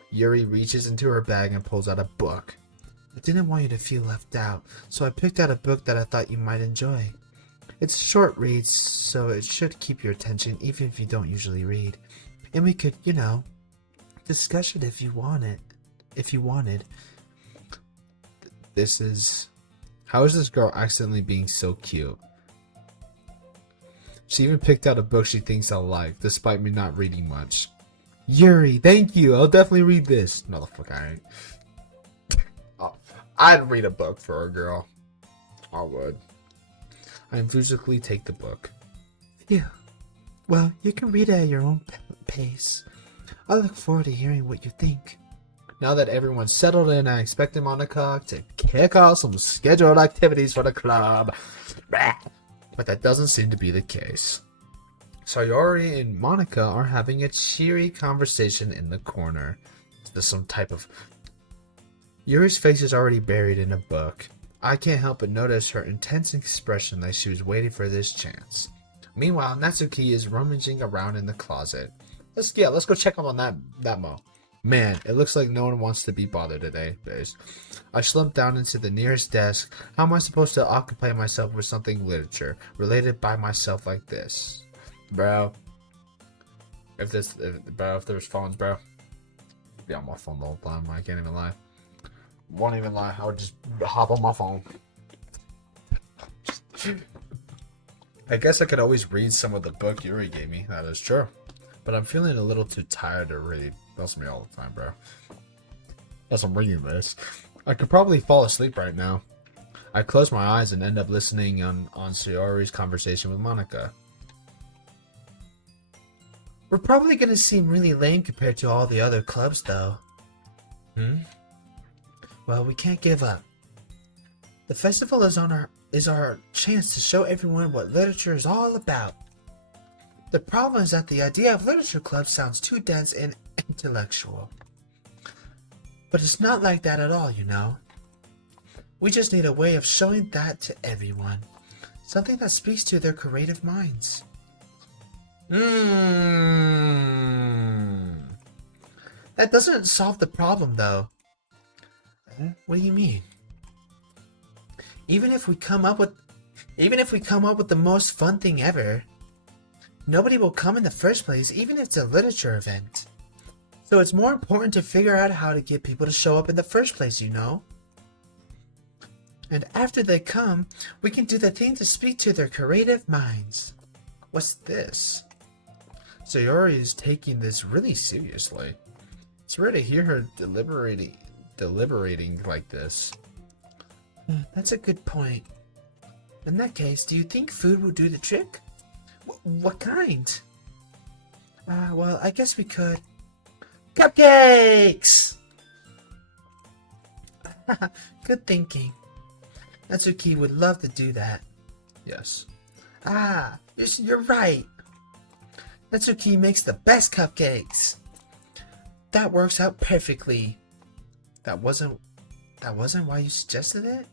Yuri reaches into her bag and pulls out a book. I didn't want you to feel left out, so I picked out a book that I thought you might enjoy. It's a short read, so it should keep your attention even if you don't usually read. And we could, you know, discuss it if you want it. If you wanted. This is... How is this girl accidentally being so cute? She even picked out a book she thinks I'll like, despite me not reading much. Yuri, thank you. I'll definitely read this. No, the fuck I ain't. Oh, I'd read a book for a girl. I would. I enthusiastically take the book. Phew. Well, you can read it at your own pace. I look forward to hearing what you think. Now that everyone's settled in, I expect Monica to kick off some scheduled activities for the club. But that doesn't seem to be the case. Sayori and Monica are having a cheery conversation in the corner. There's some type of... Yuri's face is already buried in a book. I can't help but notice her intense expression like she was waiting for this chance. Meanwhile, Natsuki is rummaging around in the closet. Let's go check up on that Mo. Man, it looks like no one wants to be bothered today, Baze. I slumped down into the nearest desk. How am I supposed to occupy myself with something literature related by myself like this? Bro. If there's phones, bro. I'd be on my phone the whole time. I can't even lie. Won't even lie. I would just hop on my phone. I guess I could always read some of the book Yuri gave me. That is true. But I'm feeling a little too tired to read. That's me all the time, bro. As I'm reading this, I could probably fall asleep right now. I close my eyes and end up listening on Sayori's conversation with Monica. We're probably gonna seem really lame compared to all the other clubs, though. Well, we can't give up. The festival is our chance to show everyone what literature is all about. The problem is that the idea of literature club sounds too dense and intellectual. But it's not like that at all, you know. We just need a way of showing that to everyone. Something that speaks to their creative minds. That doesn't solve the problem, though. What do you mean? Even if we come up with the most fun thing ever, nobody will come in the first place, even if it's a literature event. So it's more important to figure out how to get people to show up in the first place, you know? And after they come, we can do the thing to speak to their creative minds. What's this? Sayori is taking this really seriously. It's rare to hear her deliberating like this. That's a good point. In that case, do you think food will do the trick? What kind? Well, I guess we could. Cupcakes! Good thinking. Natsuki would love to do that. Yes. You're right. Natsuki makes the best cupcakes. That works out perfectly. That wasn't why you suggested it?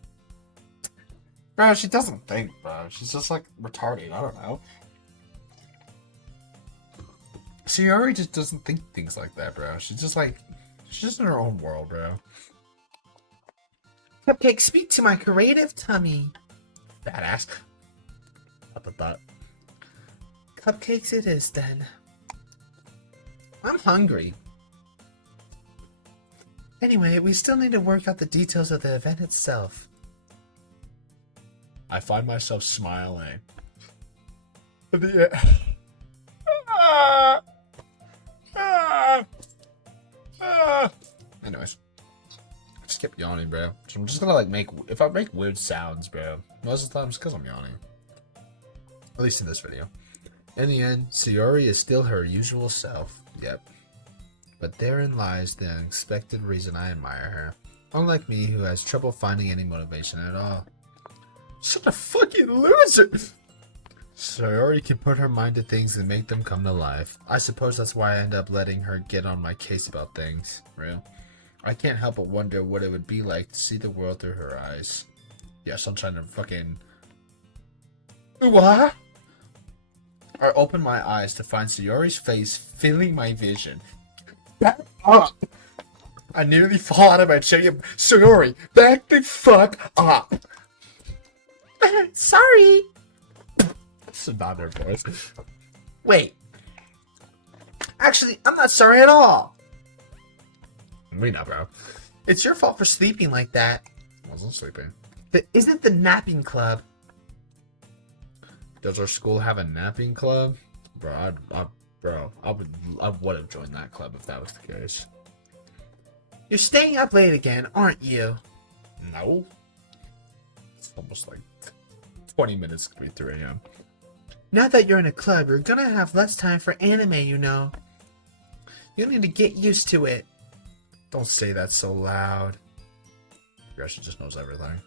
Bro, she doesn't think, bro. She's just like retarded. I don't know. Sayori just doesn't think things like that, bro. She's just in her own world, bro. Cupcakes speak to my creative tummy. Badass. What the thought? Cupcakes it is then. I'm hungry. Anyway, we still need to work out the details of the event itself. I find myself smiling. Anyways. I just kept yawning, bro. So I'm just gonna if I make weird sounds, bro, most of the time it's because I'm yawning. At least in this video. In the end, Sayori is still her usual self. Yep. But therein lies the unexpected reason I admire her. Unlike me, who has trouble finding any motivation at all. Such a fucking loser! Sayori can put her mind to things and make them come to life. I suppose that's why I end up letting her get on my case about things. Real. I can't help but wonder what it would be like to see the world through her eyes. Yes, I'm trying to fucking... What? I open my eyes to find Sayori's face filling my vision. Back up! I nearly fall out of my chair. Sayori, back the fuck up! Sorry! That's not their voice. Wait. Actually, I'm not sorry at all. We know, bro. It's your fault for sleeping like that. I wasn't sleeping. Isn't the napping club? Does our school have a napping club? Bro, I would have joined that club if that was the case. You're staying up late again, aren't you? No. It's almost like 20 minutes to be 3 a.m. Now that you're in a club, you're gonna have less time for anime, you know. You need to get used to it. Don't say that so loud. Gretchen just knows everything.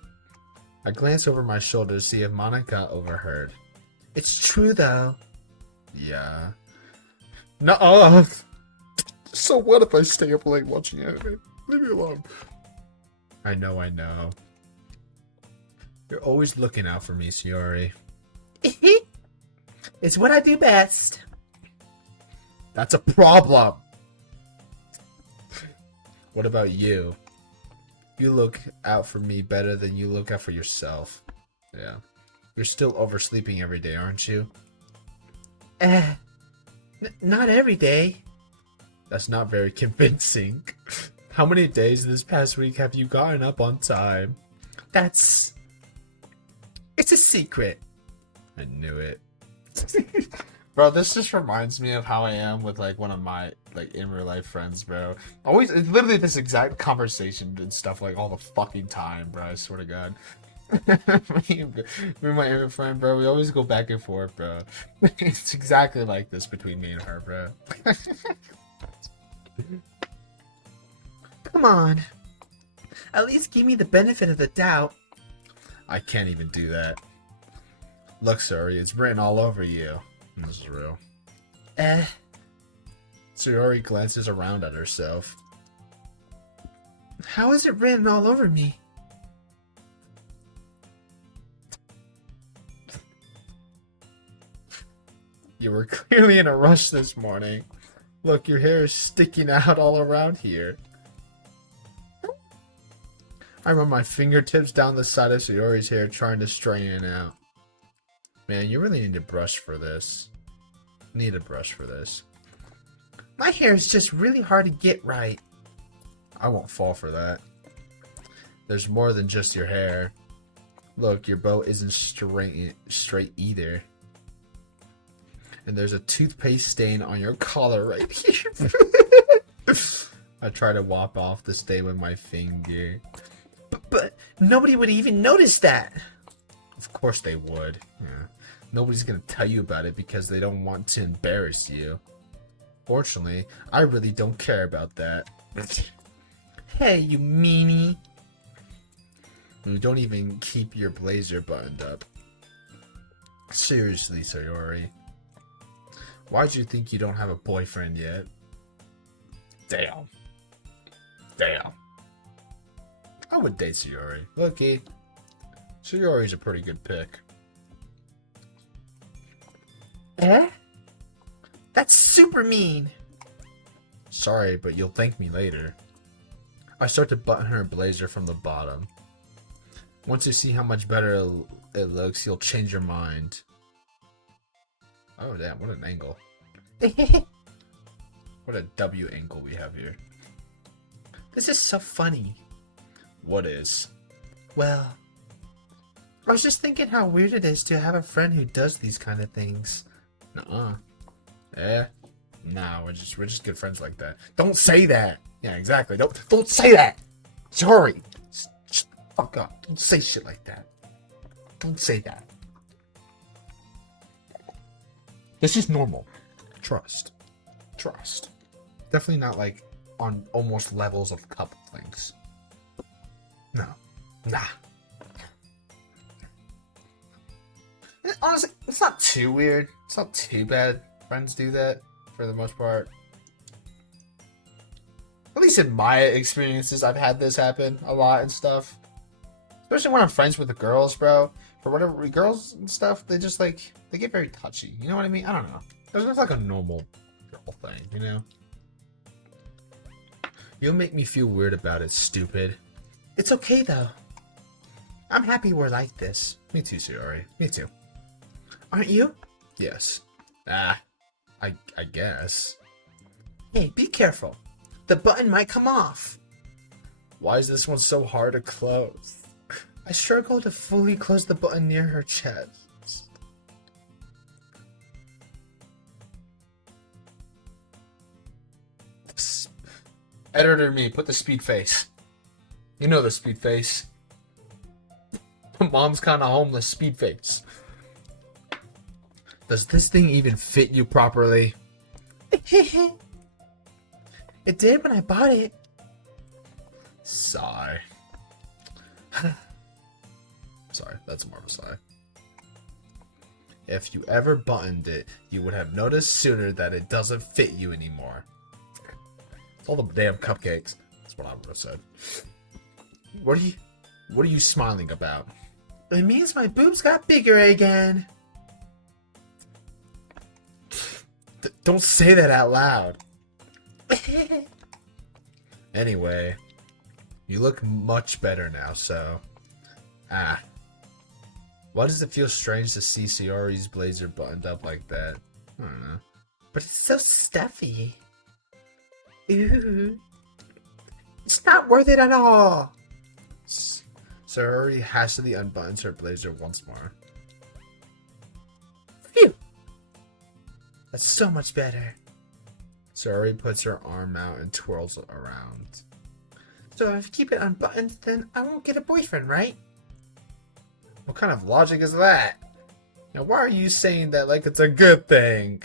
I glance over my shoulder to see if Monica overheard. It's true, though. Yeah. Nuh-uh. So what if I stay up late watching anime? Leave me alone. I know. You're always looking out for me, Sayori. It's what I do best. That's a problem. What about you? You look out for me better than you look out for yourself. Yeah. You're still oversleeping every day, aren't you? Not every day. That's not very convincing. How many days this past week have you gotten up on time? It's a secret. I knew it. Bro, this just reminds me of how I am with like one of my like in real life friends, bro. It's literally this exact conversation and stuff like all the fucking time, bro. I swear to God. Me and my other friend, bro, we always go back and forth, bro. It's exactly like this between me and her, bro. Come on. At least give me the benefit of the doubt. I can't even do that. Look, Sayori, it's written all over you. This is real. Sayori glances around at herself. How is it written all over me? You were clearly in a rush this morning. Look, your hair is sticking out all around here. I run my fingertips down the side of Sayori's hair, trying to straighten it out. Man, you really need a brush for this. My hair is just really hard to get right. I won't fall for that. There's more than just your hair. Look, your bow isn't straight either. And there's a toothpaste stain on your collar right here. I try to wipe off the stain with my finger. But nobody would even notice that. Of course they would. Yeah. Nobody's gonna tell you about it because they don't want to embarrass you. Fortunately, I really don't care about that. Hey, you meanie. You don't even keep your blazer buttoned up. Seriously, Sayori. Why'd you think you don't have a boyfriend yet? Damn. Damn. I would date Sayori. Look-y. Sayori's a pretty good pick. Eh? That's super mean. Sorry, but you'll thank me later. I start to button her blazer from the bottom. Once you see how much better it looks, you'll change your mind. Oh damn, what an angle. What a W angle we have here. This is so funny. What is? Well, I was just thinking how weird it is to have a friend who does these kind of things. Nuh-uh. Eh? Nah, we're just good friends like that. Don't say that! Yeah, exactly. Don't say that! Sorry! Just fuck up. Don't say shit like that. Don't say that. This is normal. Trust. Trust. Definitely not like on almost levels of couple things. No. Nah. Honestly, it's not too weird. It's not too bad. Friends do that for the most part. At least in my experiences, I've had this happen a lot and stuff. Especially when I'm friends with the girls, bro. For whatever, girls and stuff, they just like, they get very touchy. You know what I mean? I don't know. It's just like a normal girl thing, you know? You'll make me feel weird about it, stupid. It's okay though. I'm happy we're like this. Me too, Sayori. Me too. Aren't you? Yes. I guess. Hey, be careful. The button might come off. Why is this one so hard to close? I struggle to fully close the button near her chest. Editor me, put the speed face. You know the speed face. Mom's kinda homeless speed face. Does this thing even fit you properly? It did when I bought it. Sigh. Sorry, that's more of a sigh. If you ever buttoned it, you would have noticed sooner that it doesn't fit you anymore. It's all the damn cupcakes. That's what I would have said. What are you smiling about? It means my boobs got bigger again. Don't say that out loud. Anyway, you look much better now, so... Why does it feel strange to see Sayori's blazer buttoned up like that? I don't know. But it's so stuffy. Ooh. It's not worth it at all. Sayori hastily unbuttons her blazer once more. Phew. That's so much better. Sayori puts her arm out and twirls around. So if I keep it unbuttoned, then I won't get a boyfriend, right? What kind of logic is that? Now why are you saying that like it's a good thing?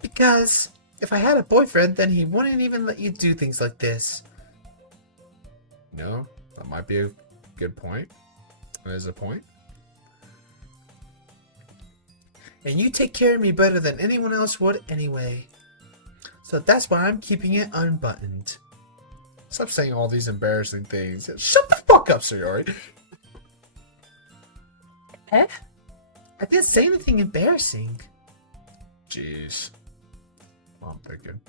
Because if I had a boyfriend, then he wouldn't even let you do things like this. No, that might be a good point. There's a point. And you take care of me better than anyone else would anyway. So that's why I'm keeping it unbuttoned. Stop saying all these embarrassing things. Shut the fuck up, Sayori. Eh? I didn't say anything embarrassing. Jeez. Well, I'm thinking.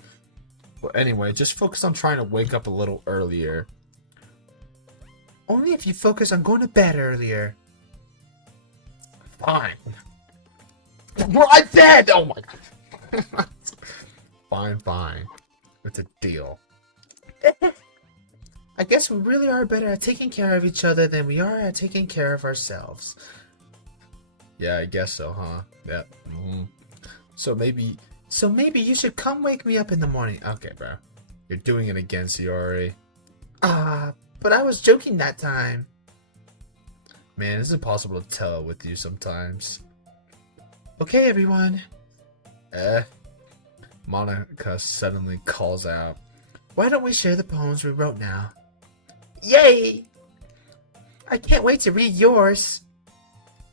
Well, anyway, just focus on trying to wake up a little earlier. Only if you focus on going to bed earlier. Fine. Well, I said! Oh my god. Fine, fine. It's a deal. I guess we really are better at taking care of each other than we are at taking care of ourselves. Yeah, I guess so, huh? Yeah. So maybe you should come wake me up in the morning. Okay, bro. You're doing it again, Sayori. But I was joking that time. Man, it's impossible to tell with you sometimes. Okay, everyone. Monica suddenly calls out. Why don't we share the poems we wrote now? Yay! I can't wait to read yours.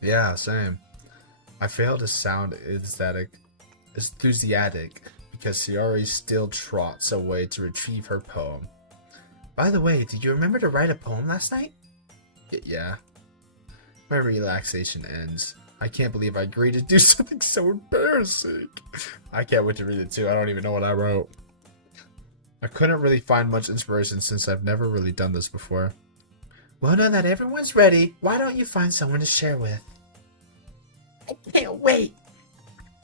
Yeah, same. I fail to sound enthusiastic because Sayori still trots away to retrieve her poem. By the way, did you remember to write a poem last night? Yeah. My relaxation ends. I can't believe I agreed to do something so embarrassing. I can't wait to read it too. I don't even know what I wrote. I couldn't really find much inspiration since I've never really done this before. Well, now that everyone's ready, why don't you find someone to share with? I can't wait!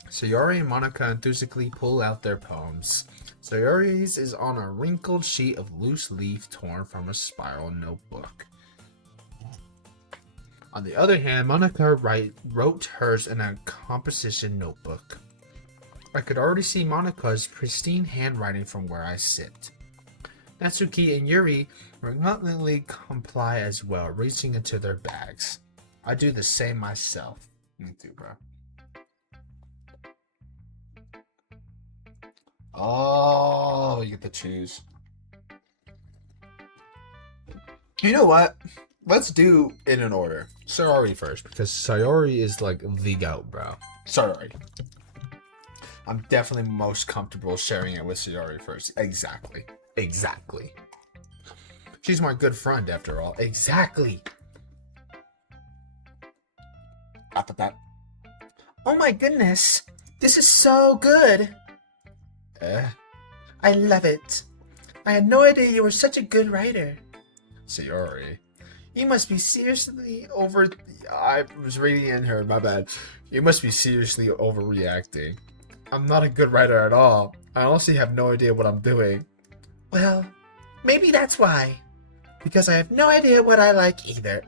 Sayori and Monica enthusiastically pull out their poems. Sayori's is on a wrinkled sheet of loose leaf torn from a spiral notebook. On the other hand, Monica wrote hers in a composition notebook. I could already see Monica's pristine handwriting from where I sit. Natsuki and Yuri reluctantly comply as well, reaching into their bags. I do the same myself. Me too, bro. Oh, you get to choose. You know what? Let's do it in order. Sayori first, because Sayori is like the goat, bro. Sayori. I'm definitely most comfortable sharing it with Sayori first. Exactly. She's my good friend, after all. Exactly. After that. Oh my goodness! This is so good! I love it. I had no idea you were such a good writer. Sayori. You must be seriously over... I was reading in her, my bad. You must be seriously overreacting. I'm not a good writer at all. I honestly have no idea what I'm doing. Well, maybe that's why. Because I have no idea what I like either.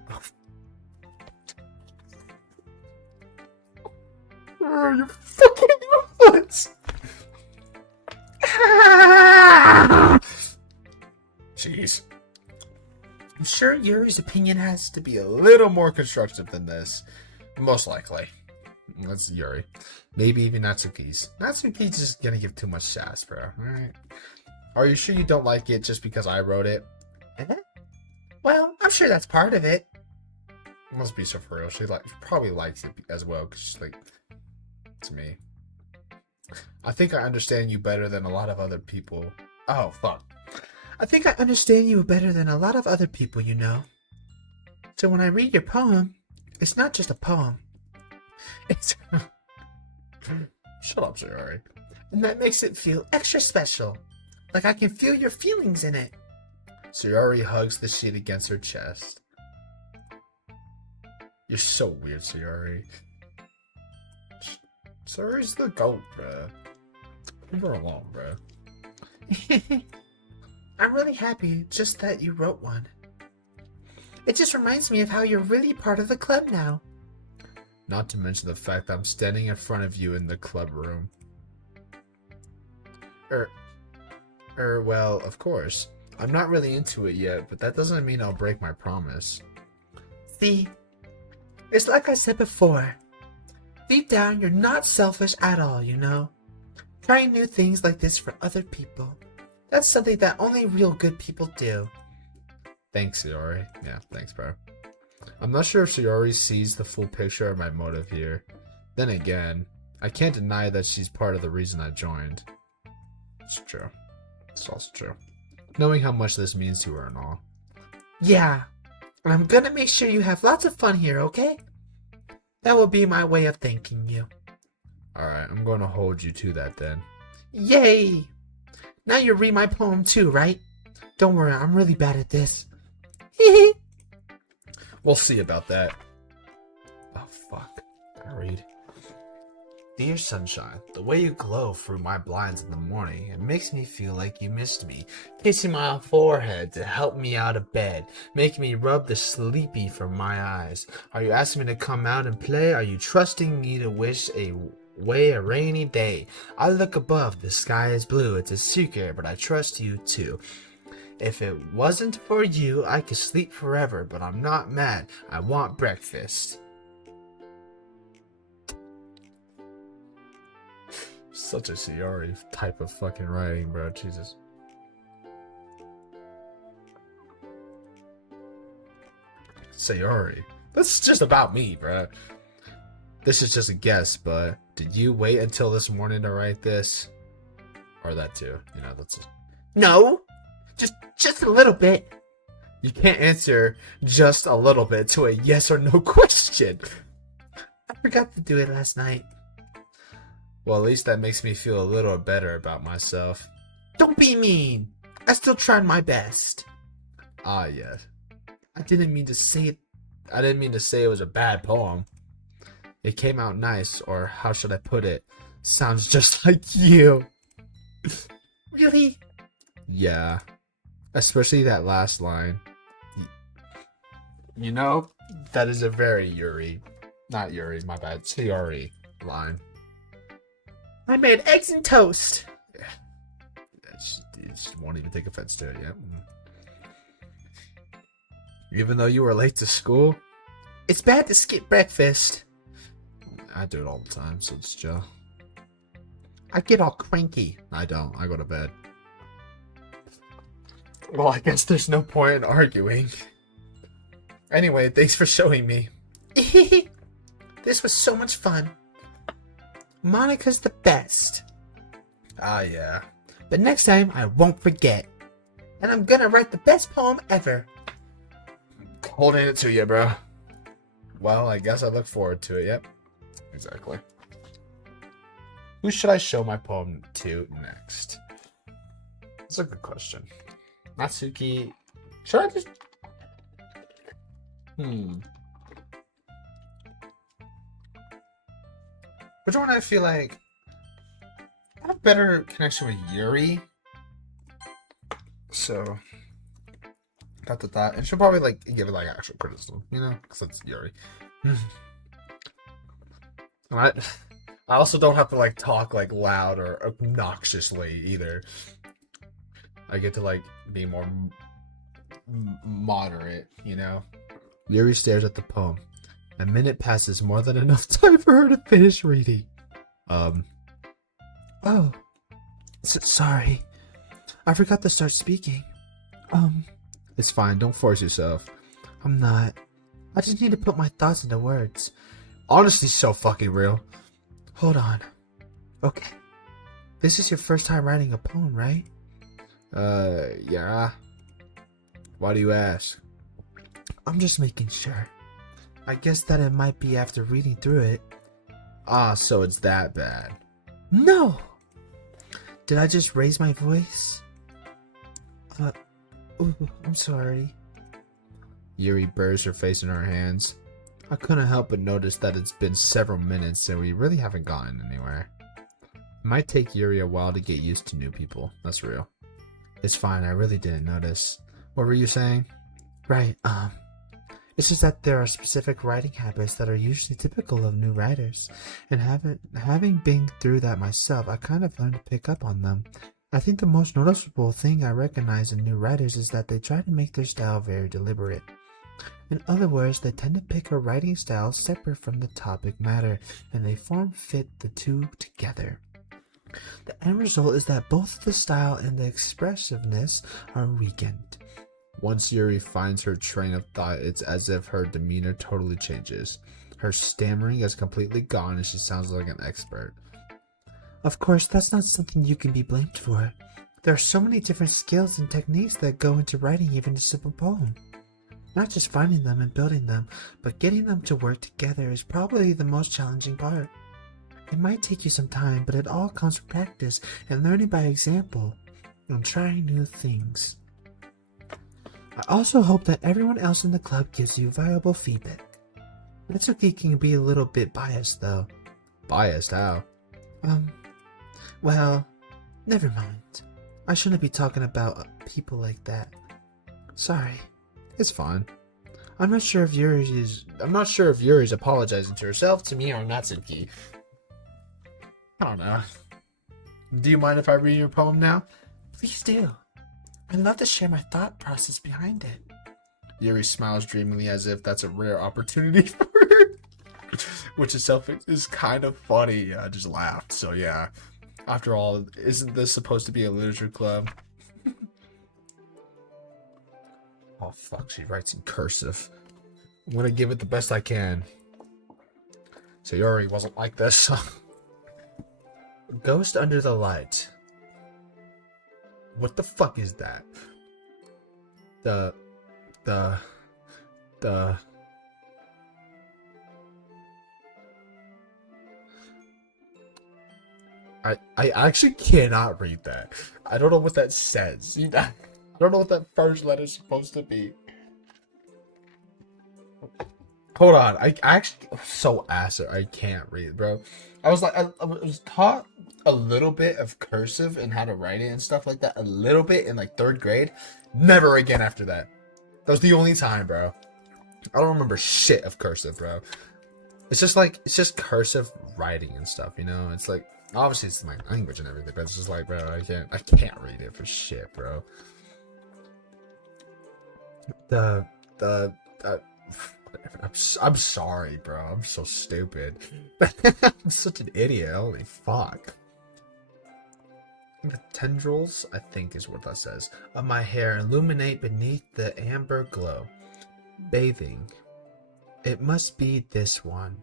Oh, you fucking useless! Jeez. I'm sure Yuri's opinion has to be Be a little more constructive than this. Most likely. That's Yuri. Maybe even Natsuki's. Natsuki's just gonna give too much sass, bro. Alright. Are you sure you don't like it just because I wrote it? Well, I'm sure that's part of it. Must be so for real. She probably likes it as well, because she's like, it's me. I think I understand you better than a lot of other people. Oh, fuck. I think I understand you better than a lot of other people, you know. So when I read your poem, it's not just a poem. It's... Shut up, Sayori. And that makes it feel extra special. Like I can feel your feelings in it. Sayori hugs the sheet against her chest. You're so weird, Sayori. Sayori's the goat, bruh. Leave her alone, bruh. I'm really happy just that you wrote one. It just reminds me of how you're really part of the club now. Not to mention the fact that I'm standing in front of you in the club room. Well, of course. I'm not really into it yet, but that doesn't mean I'll break my promise. See, it's like I said before. Deep down, you're not selfish at all, you know? Trying new things like this for other people. That's something that only real good people do. Thanks, Sayori. Yeah, thanks, bro. I'm not sure if Sayori sees the full picture of my motive here. Then again, I can't deny that she's part of the reason I joined. It's true. It's also true. Knowing how much this means to her and all. Yeah, and I'm gonna make sure you have lots of fun here, okay? That will be my way of thanking you. Alright, I'm going to hold you to that then. Yay! Now you read my poem too, right? Don't worry, I'm really bad at this. Hee. We'll see about that. Oh, fuck. I read. Dear sunshine, the way you glow through my blinds in the morning, it makes me feel like you missed me. Kissing my forehead to help me out of bed, making me rub the sleepy from my eyes. Are you asking me to come out and play? Are you trusting me to wish away a rainy day? I look above, the sky is blue. It's a secret, but I trust you too. If it wasn't for you, I could sleep forever, but I'm not mad. I want breakfast. Such a Sayori type of fucking writing, bro. Jesus. Sayori. That's just about me, bro. This is just a guess, but did you wait until this morning to write this? Or that too. You know, that's... No! Just a little bit. You can't answer just a little bit to a yes or no question. I forgot to do it last night. Well, at least that makes me feel a little better about myself. Don't be mean. I still tried my best. Ah, yes. I didn't mean to say it was a bad poem. It came out nice, or how should I put it? Sounds just like you. Really? Yeah. Especially that last line. You know, that is a very not Yuri, my bad, Sayori line. I made eggs and toast. Yeah. She won't even take offense to it yet. Even though you were late to school? It's bad to skip breakfast. I do it all the time, so it's Joe. I get all cranky. I don't. I go to bed. Well, I guess there's no point in arguing. Anyway, thanks for showing me. This was so much fun. Monica's the best. Ah, yeah. But next time, I won't forget. And I'm gonna write the best poem ever. Holding it to you, bro. Well, I guess I look forward to it, yep. Exactly. Who should I show my poem to next? That's a good question. Natsuki. Should I just... Which one I feel like I have a better connection with Yuri. So and she'll probably like give it like actual criticism, you know, because it's Yuri. And I also don't have to like talk like loud or obnoxiously either. I get to like be more moderate, you know. Yuri stares at the poem. A minute passes, more than enough time for her to finish reading. Oh. Sorry. I forgot to start speaking. It's fine, don't force yourself. I'm not. I just need to put my thoughts into words. Honestly, so fucking real. Hold on. Okay. This is your first time writing a poem, right? Yeah. Why do you ask? I'm just making sure. I guess that it might be after reading through it. Ah, so it's that bad. No! Did I just raise my voice? Ooh, I'm sorry. Yuri buries her face in her hands. I couldn't help but notice that it's been several minutes and we really haven't gotten anywhere. It might take Yuri a while to get used to new people. That's real. It's fine, I really didn't notice. What were you saying? Right, it's just that there are specific writing habits that are usually typical of new writers, and having been through that myself, I kind of learned to pick up on them. I think the most noticeable thing I recognize in new writers is that they try to make their style very deliberate. In other words, they tend to pick a writing style separate from the topic matter, and they form-fit the two together. The end result is that both the style and the expressiveness are weakened. Once Yuri finds her train of thought, it's as if her demeanor totally changes. Her stammering is completely gone and she sounds like an expert. Of course, that's not something you can be blamed for. There are so many different skills and techniques that go into writing even a simple poem. Not just finding them and building them, but getting them to work together is probably the most challenging part. It might take you some time, but it all comes from practice and learning by example and trying new things. I also hope that everyone else in the club gives you valuable feedback. Natsuki can be a little bit biased though. Biased? How? Um, well, never mind. I shouldn't be talking about people like that. Sorry. It's fine. I'm not sure if Yuri's apologizing to herself, to me, or Natsuki. I don't know. Do you mind if I read your poem now? Please do. I'd love to share my thought process behind it. Yuri smiles dreamily as if that's a rare opportunity for her. Which itself is kind of funny. I just laughed. So yeah. After all, isn't this supposed to be a literature club? Oh fuck, she writes in cursive. I'm gonna give it the best I can. So Yuri wasn't like this. Ghost under the light. What the fuck is that? The I actually cannot read that. I don't know what that says. I don't know what that first letter is supposed to be. Hold on. I actually so acid. I can't read, bro. I was like, I was taught a little bit of cursive and how to write it and stuff like that. A little bit in like 3rd grade. Never again after that. That was the only time, bro. I don't remember shit of cursive, bro. It's just cursive writing and stuff, you know? It's like, obviously it's my language and everything, but it's just like, bro, I can't read it for shit, bro. I'm sorry, bro. I'm so stupid. I'm such an idiot. Holy fuck. The tendrils, I think is what that says, of my hair illuminate beneath the amber glow. Bathing. It must be this one.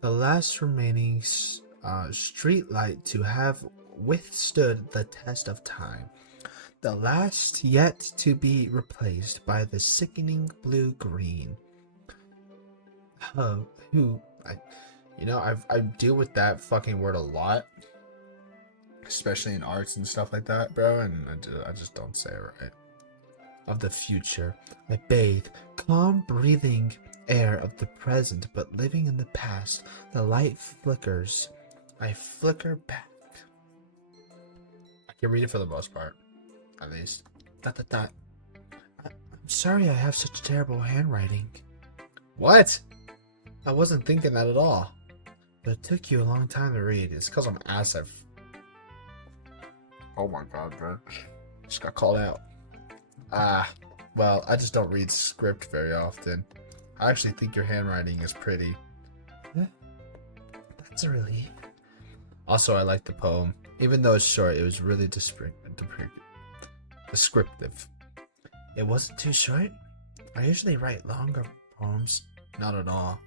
The last remaining street light to have withstood the test of time. The last yet to be replaced by the sickening blue-green. I deal with that fucking word a lot, especially in arts and stuff like that, bro, and I just don't say it right. Of the future, I bathe, calm breathing air of the present, but living in the past. The light flickers. I flicker back. I can read it for the most part, at least. I'm sorry I have such terrible handwriting. What? I wasn't thinking that at all. But it took you a long time to read. It's because I'm asif. Oh my god, bro. Just got called out. Well, I just don't read script very often. I actually think your handwriting is pretty. That's a relief. Also, I like the poem. Even though it's short, it was really descriptive. It wasn't too short? I usually write longer poems. Not at all.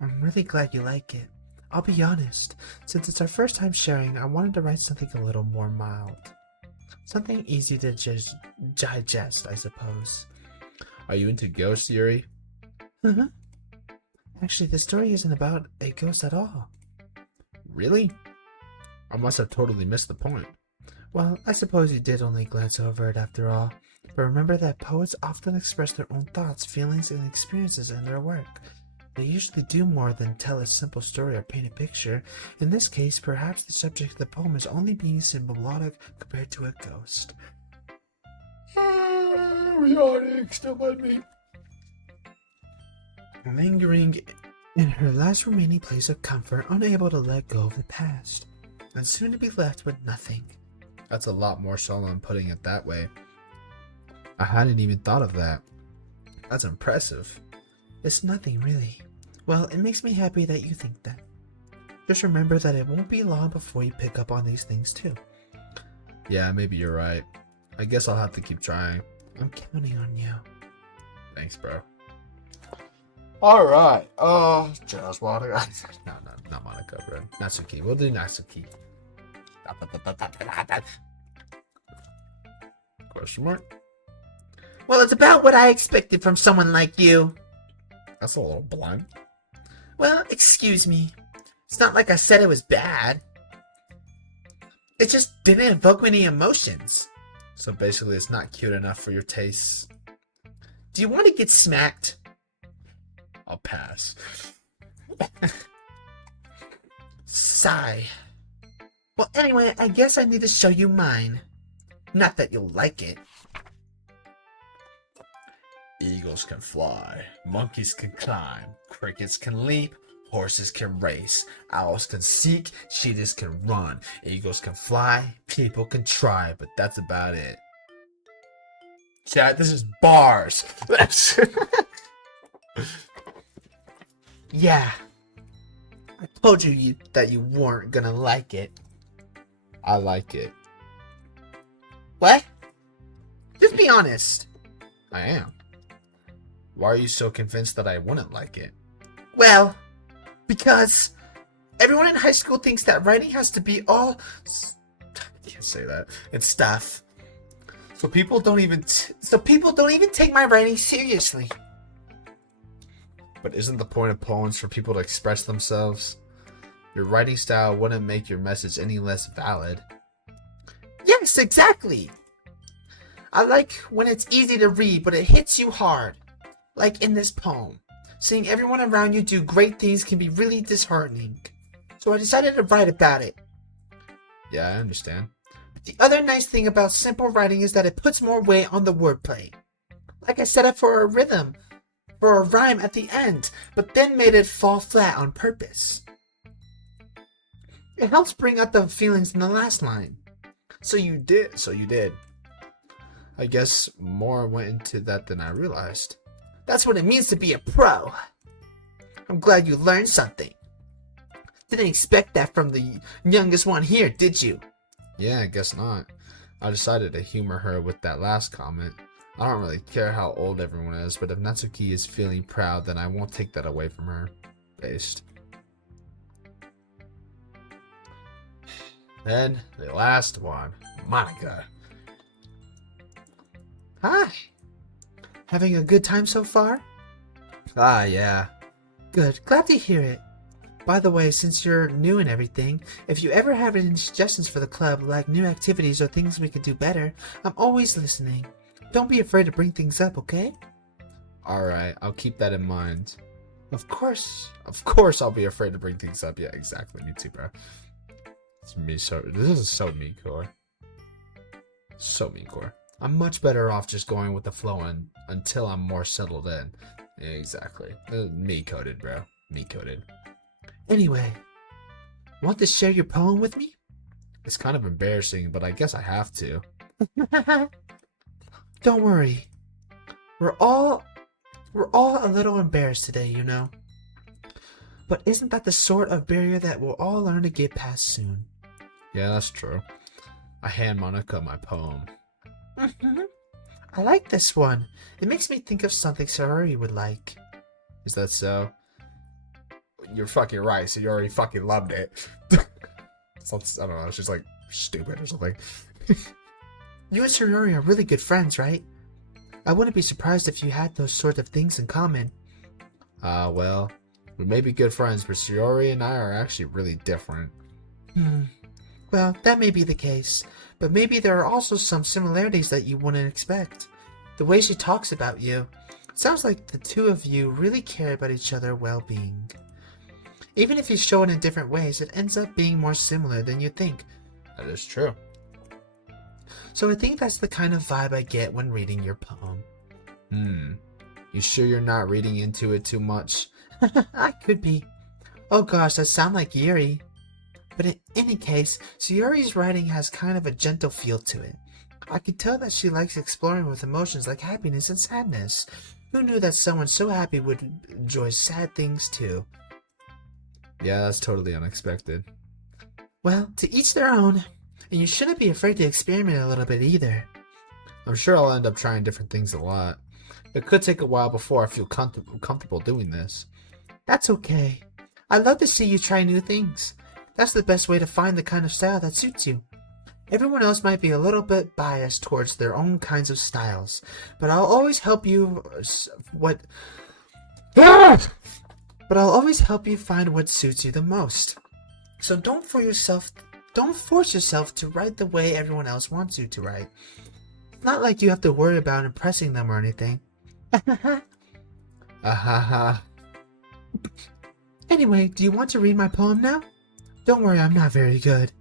I'm really glad you like it. I'll be honest, since it's our first time sharing, I wanted to write something a little more mild. Something easy to just digest, I suppose. Are you into ghosts, Yuri? Uh-huh. Actually, the story isn't about a ghost at all. Really? I must have totally missed the point. Well, I suppose you did only glance over it after all. But remember that poets often express their own thoughts, feelings, and experiences in their work. They usually do more than tell a simple story or paint a picture. In this case, perhaps the subject of the poem is only being symbolic compared to a ghost. Still by me. Lingering in her last remaining place of comfort, unable to let go of the past, and soon to be left with nothing. That's a lot more solemn putting it that way. I hadn't even thought of that. That's impressive. It's nothing, really. Well, it makes me happy that you think that. Just remember that it won't be long before you pick up on these things, too. Yeah, maybe you're right. I guess I'll have to keep trying. I'm counting on you. Thanks, bro. Alright. Just Monica. No, not Monica, bro. Natsuki. We'll do Natsuki. Question mark? Well, it's about what I expected from someone like you. That's a little blunt. Well, excuse me. It's not like I said it was bad. It just didn't evoke any emotions. So basically, it's not cute enough for your tastes. Do you want to get smacked? I'll pass. sigh. Well, anyway, I guess I need to show you mine. Not that you'll like it. Eagles can fly, monkeys can climb, crickets can leap, horses can race, owls can seek, cheetahs can run, eagles can fly, people can try, but that's about it. Chat, this is bars. Yeah. I told you that you weren't gonna like it. I like it. What? Just be honest. I am. Why are you so convinced that I wouldn't like it? Well, because everyone in high school thinks that writing has to be all I can't say that. and stuff. So people don't even take my writing seriously. But isn't the point of poems for people to express themselves? Your writing style wouldn't make your message any less valid. Yes, exactly. I like when it's easy to read, but it hits you hard. Like in this poem. Seeing everyone around you do great things can be really disheartening. So I decided to write about it. Yeah, I understand. The other nice thing about simple writing is that it puts more weight on the wordplay. Like I set up for a rhythm, for a rhyme at the end, but then made it fall flat on purpose. It helps bring out the feelings in the last line. So you did. I guess more went into that than I realized. That's what it means to be a pro. I'm glad you learned something. Didn't expect that from the youngest one here, did you? Yeah, I guess not. I decided to humor her with that last comment. I don't really care how old everyone is, but if Natsuki is feeling proud, then I won't take that away from her. Based. Then, the last one, Monica. Hi. Having a good time so far? Ah, yeah. Good. Glad to hear it. By the way, since you're new and everything, if you ever have any suggestions for the club, like new activities or things we could do better, I'm always listening. Don't be afraid to bring things up, okay? Alright, I'll keep that in mind. Of course. Of course I'll be afraid to bring things up. Yeah, exactly. Me too, bro. This is so me core. So me core. I'm much better off just going with the flow until I'm more settled in. Exactly. Me coded, bro. Me coded. Anyway, want to share your poem with me? It's kind of embarrassing, but I guess I have to. Don't worry. We're all a little embarrassed today, you know. But isn't that the sort of barrier that we'll all learn to get past soon? Yeah, that's true. I hand Monica my poem. I like this one. It makes me think of something Sayori would like. Is that so? You're fucking right, so you already fucking loved it. I don't know, it's just like stupid or something. You and Sayori are really good friends, right? I wouldn't be surprised if you had those sort of things in common. Well, we may be good friends, but Sayori and I are actually really different. Well, that may be the case, but maybe there are also some similarities that you wouldn't expect. The way she talks about you, it sounds like the two of you really care about each other's well-being. Even if you show it in different ways, it ends up being more similar than you think. That is true. So I think that's the kind of vibe I get when reading your poem. You sure you're not reading into it too much? I could be. Oh gosh, that sounds like Yuri. But in any case, Sayori's writing has kind of a gentle feel to it. I could tell that she likes exploring with emotions like happiness and sadness. Who knew that someone so happy would enjoy sad things too? Yeah, that's totally unexpected. Well, to each their own. And you shouldn't be afraid to experiment a little bit either. I'm sure I'll end up trying different things a lot. It could take a while before I feel comfortable doing this. That's okay. I love to see you try new things. That's the best way to find the kind of style that suits you. Everyone else might be a little bit biased towards their own kinds of styles, but I'll always help you find what suits you the most. So don't force yourself to write the way everyone else wants you to write. It's not like you have to worry about impressing them or anything. Ahaha. Anyway, do you want to read my poem now? Don't worry, I'm not very good.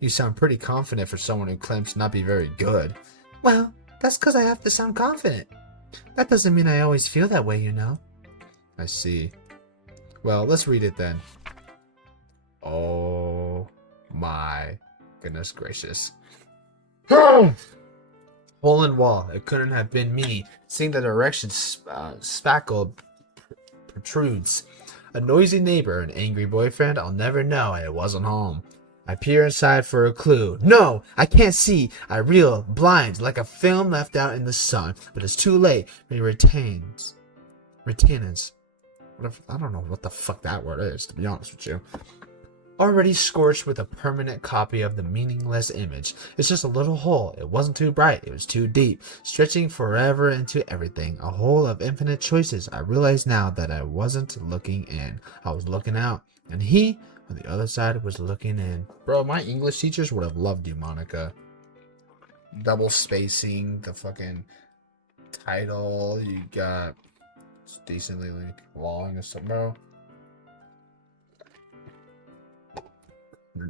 You sound pretty confident for someone who claims to not be very good. Well, that's because I have to sound confident. That doesn't mean I always feel that way, you know. I see. Well, let's read it then. Oh my goodness gracious. Hole in wall. It couldn't have been me. Seeing the direction spackled protrudes. A noisy neighbor, an angry boyfriend. I'll never know. I wasn't home. I peer inside for a clue. No, I can't see. I reel, blind, like a film left out in the sun. But it's too late. He retains. I don't know what the fuck that word is, to be honest with you. Already scorched with a permanent copy of the meaningless image. It's just a little hole. It wasn't too bright. It was too deep, stretching forever into everything. A hole of infinite choices. I realize now that I wasn't looking in. I was looking out. And he, on the other side, was looking in. Bro, my English teachers would have loved you, Monica. Double spacing, the fucking title. You got decently long and stuff, bro.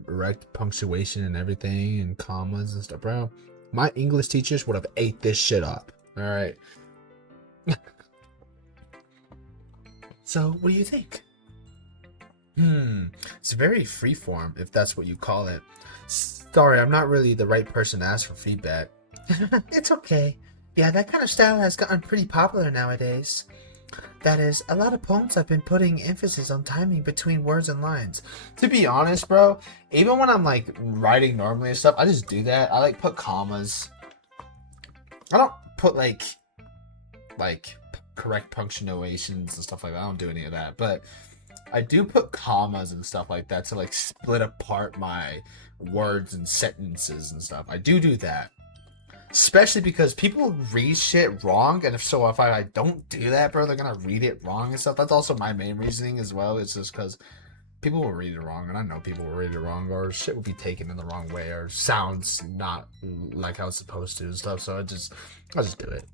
Correct punctuation and everything and commas and stuff, bro. My English teachers would have ate this shit up. All right. So, what do you think? It's very freeform, if that's what you call it. Sorry, I'm not really the right person to ask for feedback. It's okay. Yeah, that kind of style has gotten pretty popular nowadays. That is, a lot of poems have been putting emphasis on timing between words and lines. To be honest, bro, even when I'm like writing normally and stuff, I just do that. I like put commas. I don't put like correct punctuations and stuff like that. I don't do any of that, but I do put commas and stuff like that to like split apart my words and sentences and stuff. I do that. Especially because people read shit wrong, and if I don't do that, bro, they're gonna read it wrong and stuff. That's also my main reasoning as well. It's just because people will read it wrong, and I know people will read it wrong, or shit will be taken in the wrong way, or sounds not like how it's supposed to and stuff. So I just do it.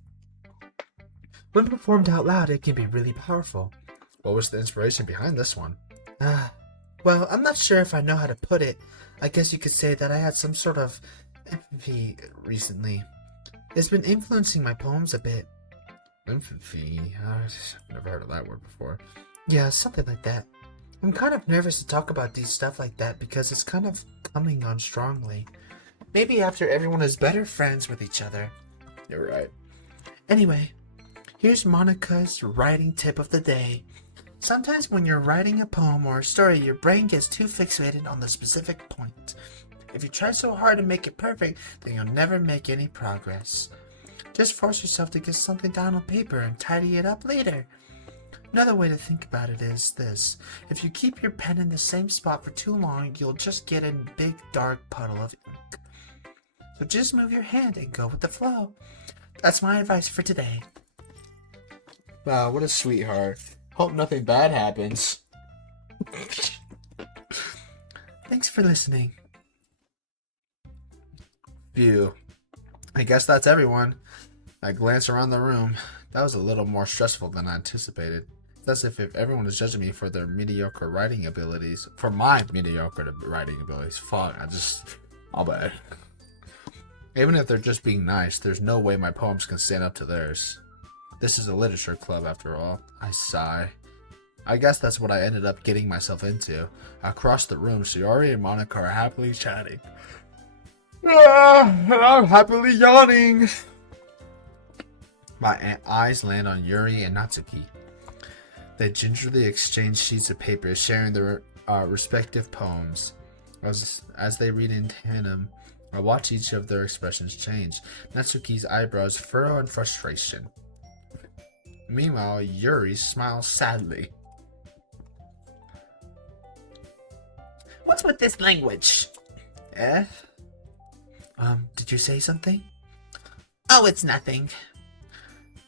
When performed out loud, it can be really powerful. What was the inspiration behind this one? Well, I'm not sure if I know how to put it. I guess you could say that I had some sort of empathy recently. It's been influencing my poems a bit. Empathy? I've never heard of that word before. Yeah, something like that. I'm kind of nervous to talk about these stuff like that because it's kind of coming on strongly. Maybe after everyone is better friends with each other. You're right. Anyway, here's Monica's writing tip of the day. Sometimes when you're writing a poem or a story, your brain gets too fixated on the specific point. If you try so hard to make it perfect, then you'll never make any progress. Just force yourself to get something down on paper and tidy it up later. Another way to think about it is this. If you keep your pen in the same spot for too long, you'll just get a big dark puddle of ink. So just move your hand and go with the flow. That's my advice for today. Wow, what a sweetheart. Hope nothing bad happens. Thanks for listening. Phew. I guess that's everyone. I glance around the room. That was a little more stressful than I anticipated. It's as if everyone is judging me for their mediocre writing abilities. For my mediocre writing abilities. Fuck, I'll bet. Even if they're just being nice, there's no way my poems can stand up to theirs. This is a literature club after all. I sigh. I guess that's what I ended up getting myself into. Across the room, Shiori and Monica are happily chatting. And I'm happily yawning. My eyes land on Yuri and Natsuki. They gingerly exchange sheets of paper, sharing their respective poems. As they read in tandem, I watch each of their expressions change. Natsuki's eyebrows furrow in frustration. Meanwhile, Yuri smiles sadly. What's with this language? Did you say something? Oh, it's nothing.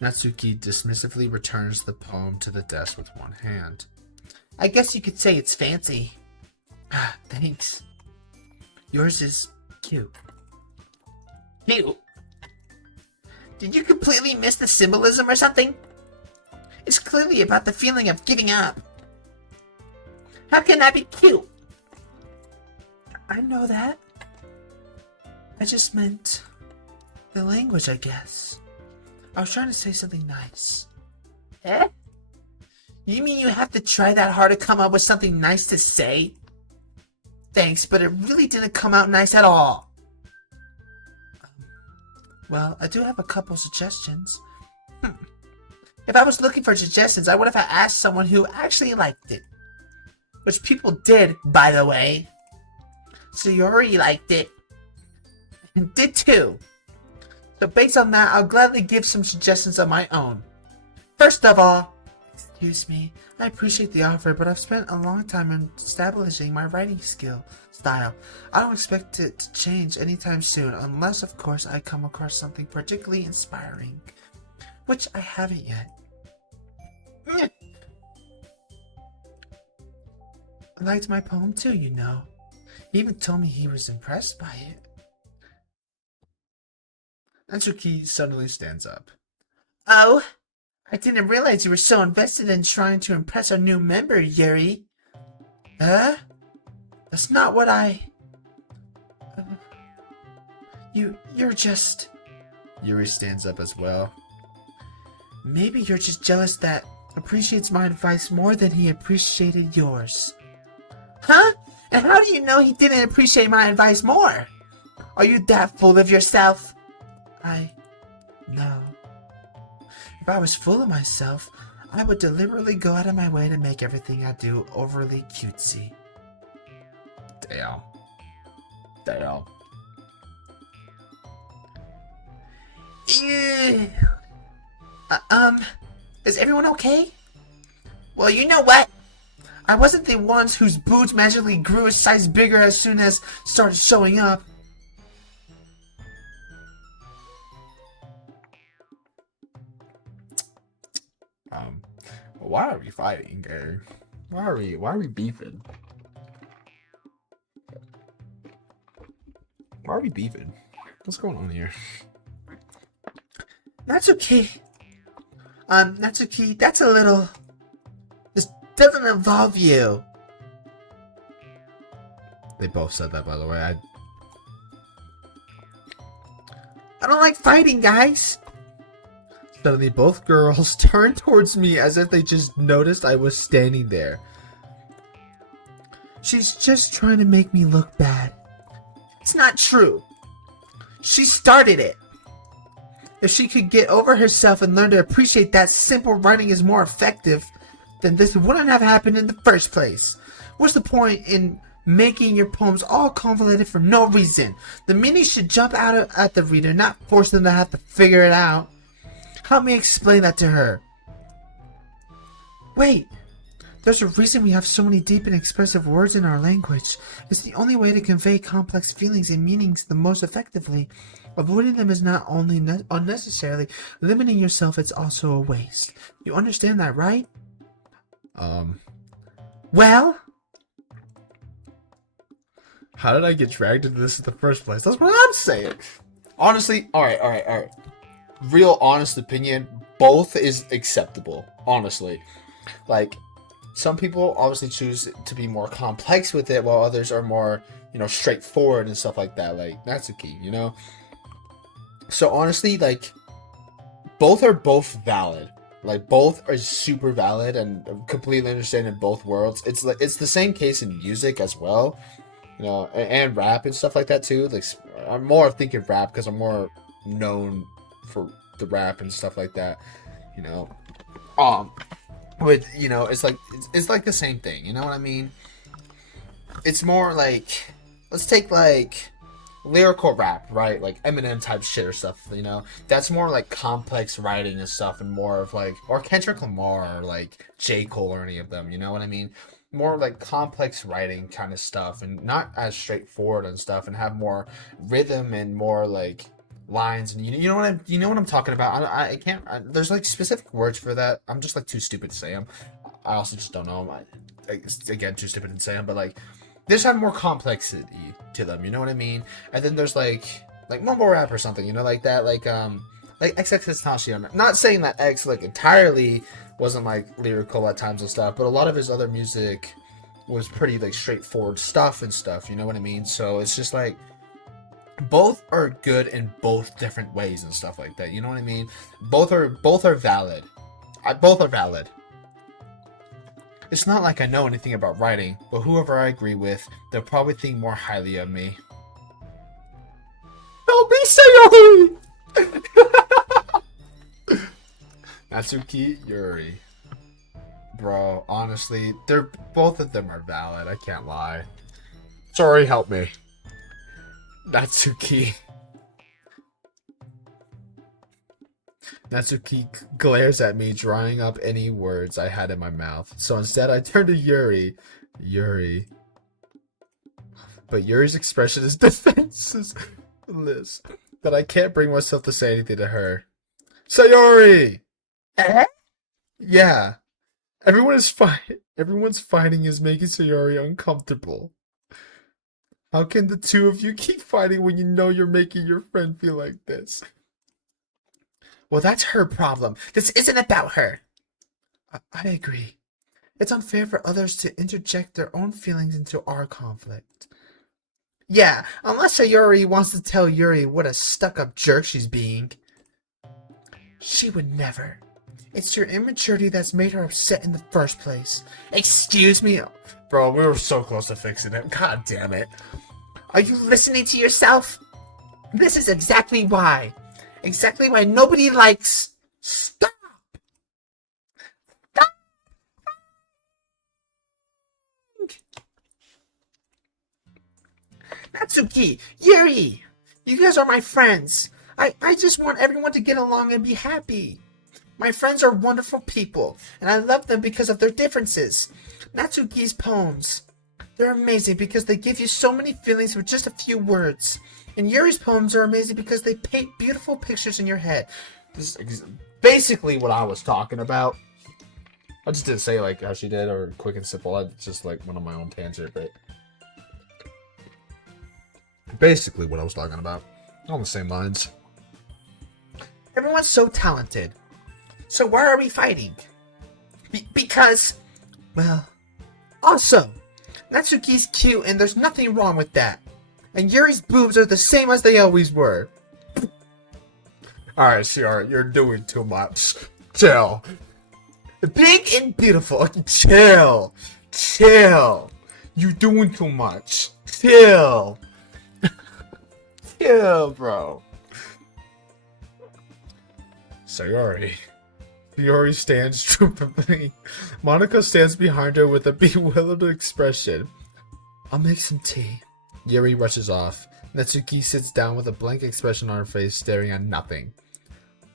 Natsuki dismissively returns the poem to the desk with one hand. I guess you could say it's fancy. Thanks. Yours is cute. Cute? Did you completely miss the symbolism or something? It's clearly about the feeling of giving up. How can that be cute? I know that. I just meant the language, I guess. I was trying to say something nice. Eh? You mean you have to try that hard to come up with something nice to say? Thanks, but it really didn't come out nice at all. Well, I do have a couple suggestions. If I was looking for suggestions, I would have asked someone who actually liked it. Which people did, by the way. Sayori liked it. And did too. So based on that, I'll gladly give some suggestions of my own. First of all, excuse me, I appreciate the offer, but I've spent a long time in establishing my writing style. I don't expect it to change anytime soon, unless, of course, I come across something particularly inspiring. Which I haven't yet. I liked my poem too, you know. He even told me he was impressed by it. Natsuki suddenly stands up. Oh, I didn't realize you were so invested in trying to impress our new member, Yuri. Huh? That's not what I... You're just... Yuri stands up as well. Maybe you're just jealous that appreciates my advice more than he appreciated yours. Huh? And how do you know he didn't appreciate my advice more? Are you that full of yourself? No. If I was full of myself, I would deliberately go out of my way to make everything I do overly cutesy. Damn. Ew. Is everyone okay? Well, you know what? I wasn't the ones whose boobs magically grew a size bigger as soon as started showing up. Why are we fighting, Gary? Why are we beefing? Why are we beefing? What's going on here? Natsuki. Natsuki, that's a little... This doesn't involve you. They both said that, by the way. I don't like fighting, guys. Suddenly, both girls turned towards me as if they just noticed I was standing there. She's just trying to make me look bad. It's not true. She started it. If she could get over herself and learn to appreciate that simple writing is more effective, then this wouldn't have happened in the first place. What's the point in making your poems all convoluted for no reason? The meaning should jump out at the reader, not force them to have to figure it out. Help me explain that to her. Wait, there's a reason we have so many deep and expressive words in our language. It's the only way to convey complex feelings and meanings the most effectively. Avoiding them is not only unnecessarily limiting yourself, it's also a waste. You understand that, right? Well? How did I get dragged into this in the first place? That's what I'm saying. Honestly, alright. Real honest opinion, both is acceptable, honestly. Like, some people obviously choose to be more complex with it, while others are more, straightforward and stuff like that. Like, Natsuki, So honestly, like, both are valid. Like, both are super valid and completely understand in both worlds. It's the same case in music as well, and rap and stuff like that too. Like, I'm more thinking rap because I'm more known for the rap and stuff like that. But it's like the same thing. You know what I mean? It's more like, let's take like lyrical rap, right? Like Eminem type shit or stuff, that's more like complex writing and stuff, and more of like, or Kendrick Lamar or like J. Cole or any of them, you know what I mean? More like complex writing kind of stuff, and not as straightforward and stuff, and have more rhythm and more like lines, and you know what I'm talking about. I can't. There's like specific words for that. I'm just like too stupid to say them. I also just don't know them. Again, too stupid to say them, but like, they just have more complexity to them, you know what I mean? And then there's like mumble rap or something, like that, like XXXTentacion. I'm not saying that X like entirely wasn't like lyrical at times and stuff, but a lot of his other music was pretty like straightforward stuff and stuff, you know what I mean? So it's just like both are good in both different ways and stuff like that, you know what I mean? Both are valid. Both are valid. It's not like I know anything about writing, but whoever I agree with, they'll probably think more highly of me. Help me, Sayori! Natsuki, Yuri. Bro, honestly, both of them are valid, I can't lie. Sorry, help me. Natsuki. Natsuki glares at me, drying up any words I had in my mouth. So instead, I turn to Yuri. Yuri. But Yuri's expression is defenseless, that I can't bring myself to say anything to her. Sayori! Eh? Yeah. Everyone's fighting is making Sayori uncomfortable. How can the two of you keep fighting when you know you're making your friend feel like this? Well, that's her problem. This isn't about her. I agree. It's unfair for others to interject their own feelings into our conflict. Yeah, unless Sayori wants to tell Yuri what a stuck-up jerk she's being. She would never. It's your immaturity that's made her upset in the first place. Excuse me? Bro, we were so close to fixing it. God damn it. Are you listening to yourself? This is exactly why. Exactly why nobody likes... Stop! Stop! Natsuki! Yuri! You guys are my friends. I just want everyone to get along and be happy. My friends are wonderful people, and I love them because of their differences. Natsuki's poems. They're amazing because they give you so many feelings with just a few words. And Yuri's poems are amazing because they paint beautiful pictures in your head. This is basically what I was talking about. I just didn't say like how she did or quick and simple. I just like went on my own tangent, but basically what I was talking about. On the same lines. Everyone's so talented. So why are we fighting? Because, well, also, Natsuki's cute and there's nothing wrong with that. And Yuri's boobs are the same as they always were. Alright, sure, you're doing too much. Chill. Big and beautiful. Chill. Chill. You're doing too much. Chill. Chill, bro. Sayori. Sayori stands triumphantly. Monica stands behind her with a bewildered expression. I'll make some tea. Yuri rushes off. Natsuki sits down with a blank expression on her face, staring at nothing.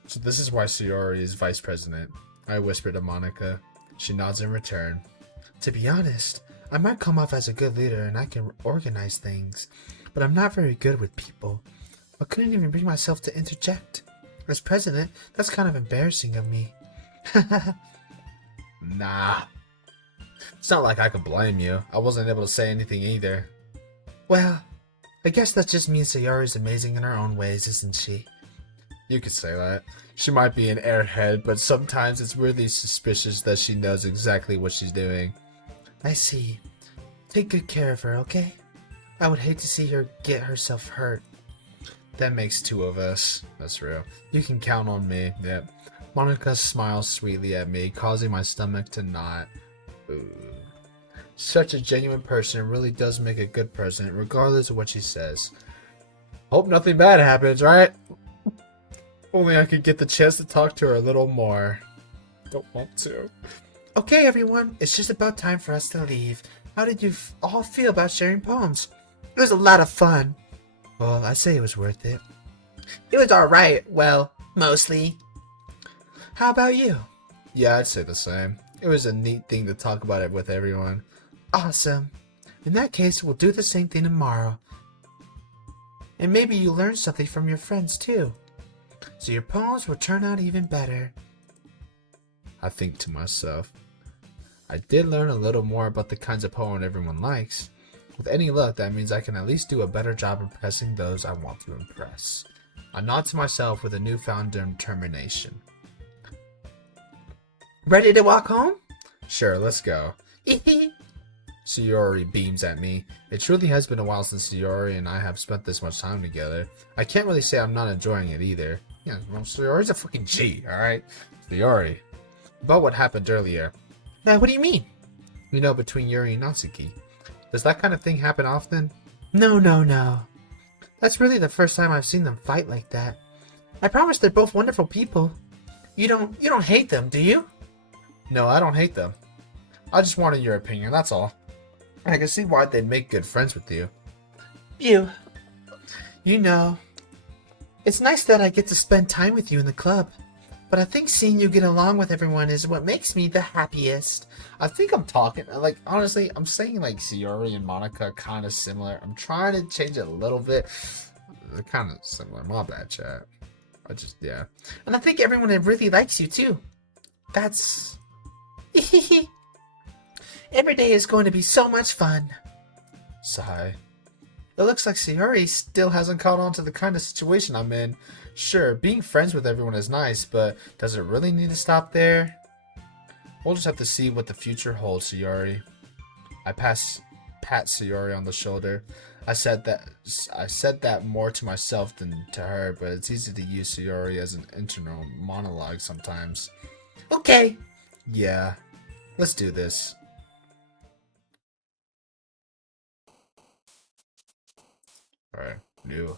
So this is why Sayori is vice president, I whisper to Monica. She nods in return. To be honest, I might come off as a good leader and I can organize things, but I'm not very good with people. I couldn't even bring myself to interject. As president, that's kind of embarrassing of me. Nah. It's not like I can blame you. I wasn't able to say anything either. Well, I guess that just means Sayori's amazing in her own ways, isn't she? You could say that. She might be an airhead, but sometimes it's weirdly suspicious that she knows exactly what she's doing. I see. Take good care of her, okay? I would hate to see her get herself hurt. That makes two of us. That's real. You can count on me. Yep. Monica smiles sweetly at me, causing my stomach to knot. Ooh. Such a genuine person really does make a good president, regardless of what she says. Hope nothing bad happens, right? Only I could get the chance to talk to her a little more. Don't want to. Okay, everyone. It's just about time for us to leave. How did you all feel about sharing poems? It was a lot of fun. Well, I'd say it was worth it. It was alright. Well, mostly. How about you? Yeah, I'd say the same. It was a neat thing to talk about it with everyone. Awesome. In that case, we'll do the same thing tomorrow. And maybe you learn something from your friends, too. So your poems will turn out even better. I think to myself, I did learn a little more about the kinds of poem everyone likes. With any luck, that means I can at least do a better job impressing those I want to impress. I nod to myself with a newfound determination. Ready to walk home? Sure, let's go. Sayori beams at me. It truly has been a while since Sayori and I have spent this much time together. I can't really say I'm not enjoying it either. Yeah, well, Sayori's a fucking G, alright? Sayori. About what happened earlier. Now, what do you mean? You know, between Yuri and Natsuki. Does that kind of thing happen often? No. That's really the first time I've seen them fight like that. I promise they're both wonderful people. You don't hate them, do you? No, I don't hate them. I just wanted your opinion, that's all. I can see why they'd make good friends with you. You know, it's nice that I get to spend time with you in the club. But I think seeing you get along with everyone is what makes me the happiest. I think I'm talking, like, honestly, I'm saying, like, Sayori and Monica kind of similar. I'm trying to change it a little bit. They're kind of similar. My bad, chat. Yeah. And I think everyone really likes you, too. That's... Every day is going to be so much fun. Sigh. It looks like Sayori still hasn't caught on to the kind of situation I'm in. Sure, being friends with everyone is nice, but does it really need to stop there? We'll just have to see what the future holds, Sayori. I pat Sayori on the shoulder. I said that more to myself than to her, but it's easy to use Sayori as an internal monologue sometimes. Okay. Yeah, let's do this. Alright, new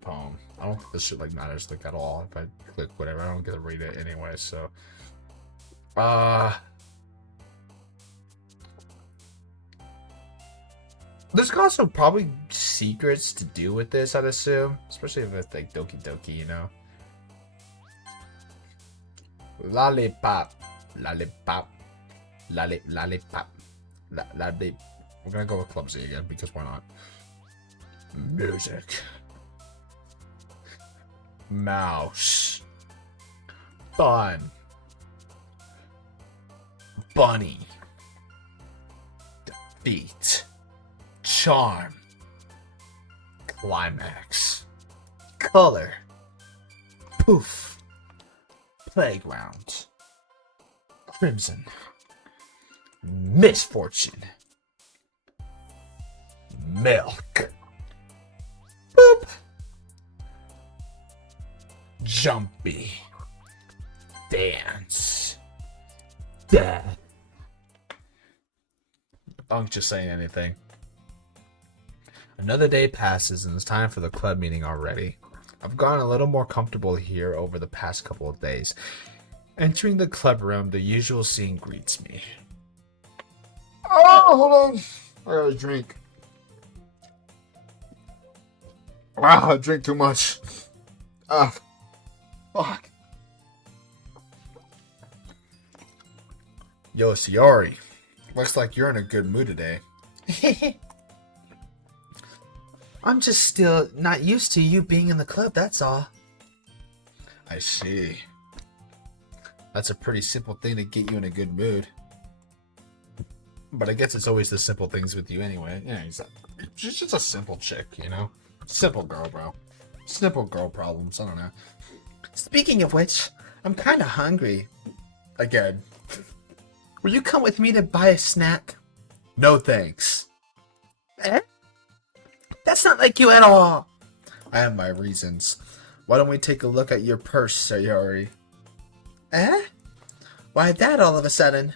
poem. I don't think this shit like matters like at all. If I click whatever, I don't get to read it anyway, so there's also probably secrets to do with this, I'd assume. Especially if it's like Doki Doki, you know. Lollipop. Lollipop. Lollipop. Lollipop. We're gonna go with Clumsy again because why not? Music. Mouse. Fun. Bunny. Defeat. Charm. Climax. Color. Poof. Playground. Crimson. Misfortune. Milk. Boop. Jumpy. Dance. Death. I'm just saying anything. Another day passes and it's time for the club meeting already. I've gotten a little more comfortable here over the past couple of days. Entering the club room, the usual scene greets me. Oh, hold on. I gotta drink. I drink too much. Fuck. Yo, Sayori. Looks like you're in a good mood today. I'm just still not used to you being in the club, that's all. I see. That's a pretty simple thing to get you in a good mood. But I guess it's always the simple things with you anyway. Yeah, she's just a simple chick, you know? Simple girl, bro. Simple girl problems, I don't know. Speaking of which, I'm kinda hungry. Again. Will you come with me to buy a snack? No thanks. Eh? That's not like you at all. I have my reasons. Why don't we take a look at your purse, Sayori? Eh? Why that all of a sudden?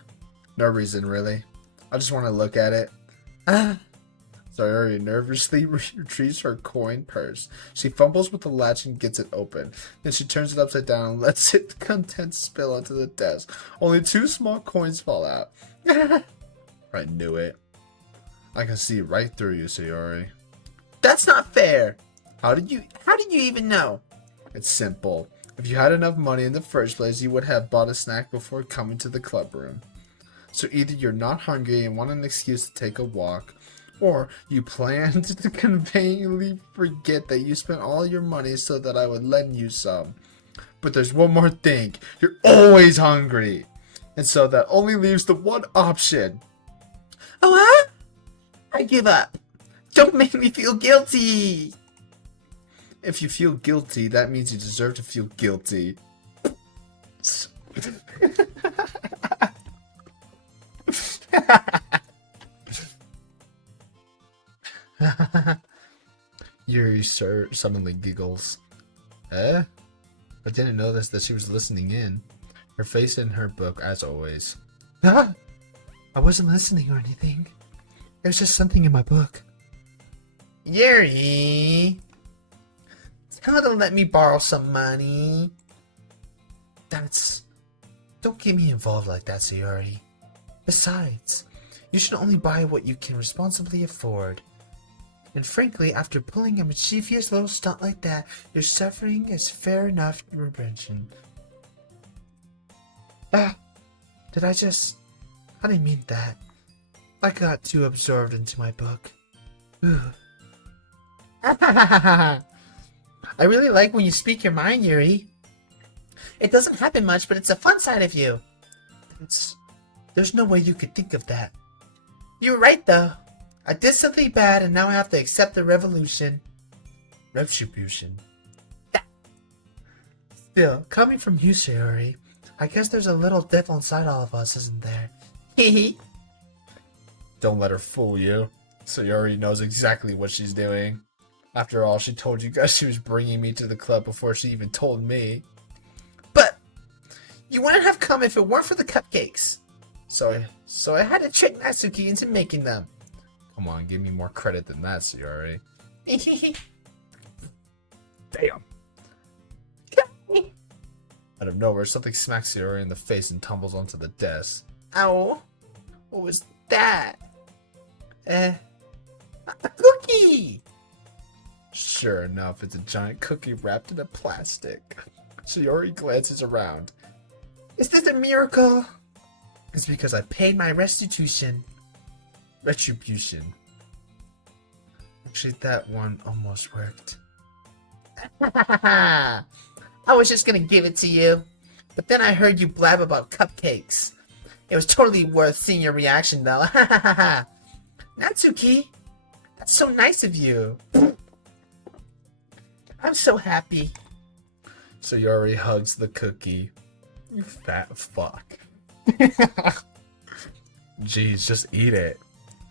No reason, really. I just want to look at it. Sayori nervously retrieves her coin purse. She fumbles with the latch and gets it open. Then she turns it upside down and lets its contents spill onto the desk. Only 2 small coins fall out. I knew it. I can see right through you, Sayori. That's not fair. How did you even know? It's simple. If you had enough money in the first place, you would have bought a snack before coming to the club room. So either you're not hungry and want an excuse to take a walk, or you planned to conveniently forget that you spent all your money so that I would lend you some. But there's one more thing. You're always hungry. And so that only leaves the one option. Oh, huh? I give up. Don't make me feel guilty. If you feel guilty, that means you deserve to feel guilty. Yuri suddenly giggles. Eh? I didn't notice that she was listening in. Her face in her book, as always. Ah, I wasn't listening or anything. It was just something in my book. Yuri, tell her to let me borrow some money. Don't get me involved like that, Sayori. Besides, you should only buy what you can responsibly afford. And frankly, after pulling a mischievous little stunt like that, your suffering is fair enough reprehension. I didn't mean that. I got too absorbed into my book. Ooh. I really like when you speak your mind, Yuri. It doesn't happen much, but it's a fun side of you. There's no way you could think of that. You were right, though. I did something bad, and now I have to accept the retribution. Still, coming from you, Sayori, I guess there's a little devil inside all of us, isn't there? Hehe. Don't let her fool you. Sayori knows exactly what she's doing. After all, she told you guys she was bringing me to the club before she even told me. But you wouldn't have come if it weren't for the cupcakes. So I had to trick Natsuki into making them. Come on, give me more credit than that, Sayori. Damn. Out of nowhere, something smacks Sayori in the face and tumbles onto the desk. Ow. What was that? A cookie! Sure enough, it's a giant cookie wrapped in a plastic. Sayori glances around. Is this a miracle? It's because I paid my restitution. Retribution. Actually, that one almost worked. I was just gonna give it to you, but then I heard you blab about cupcakes. It was totally worth seeing your reaction, though. Natsuki, that's so nice of you. I'm so happy. Sayori hugs the cookie. You fat fuck. Jeez, just eat it.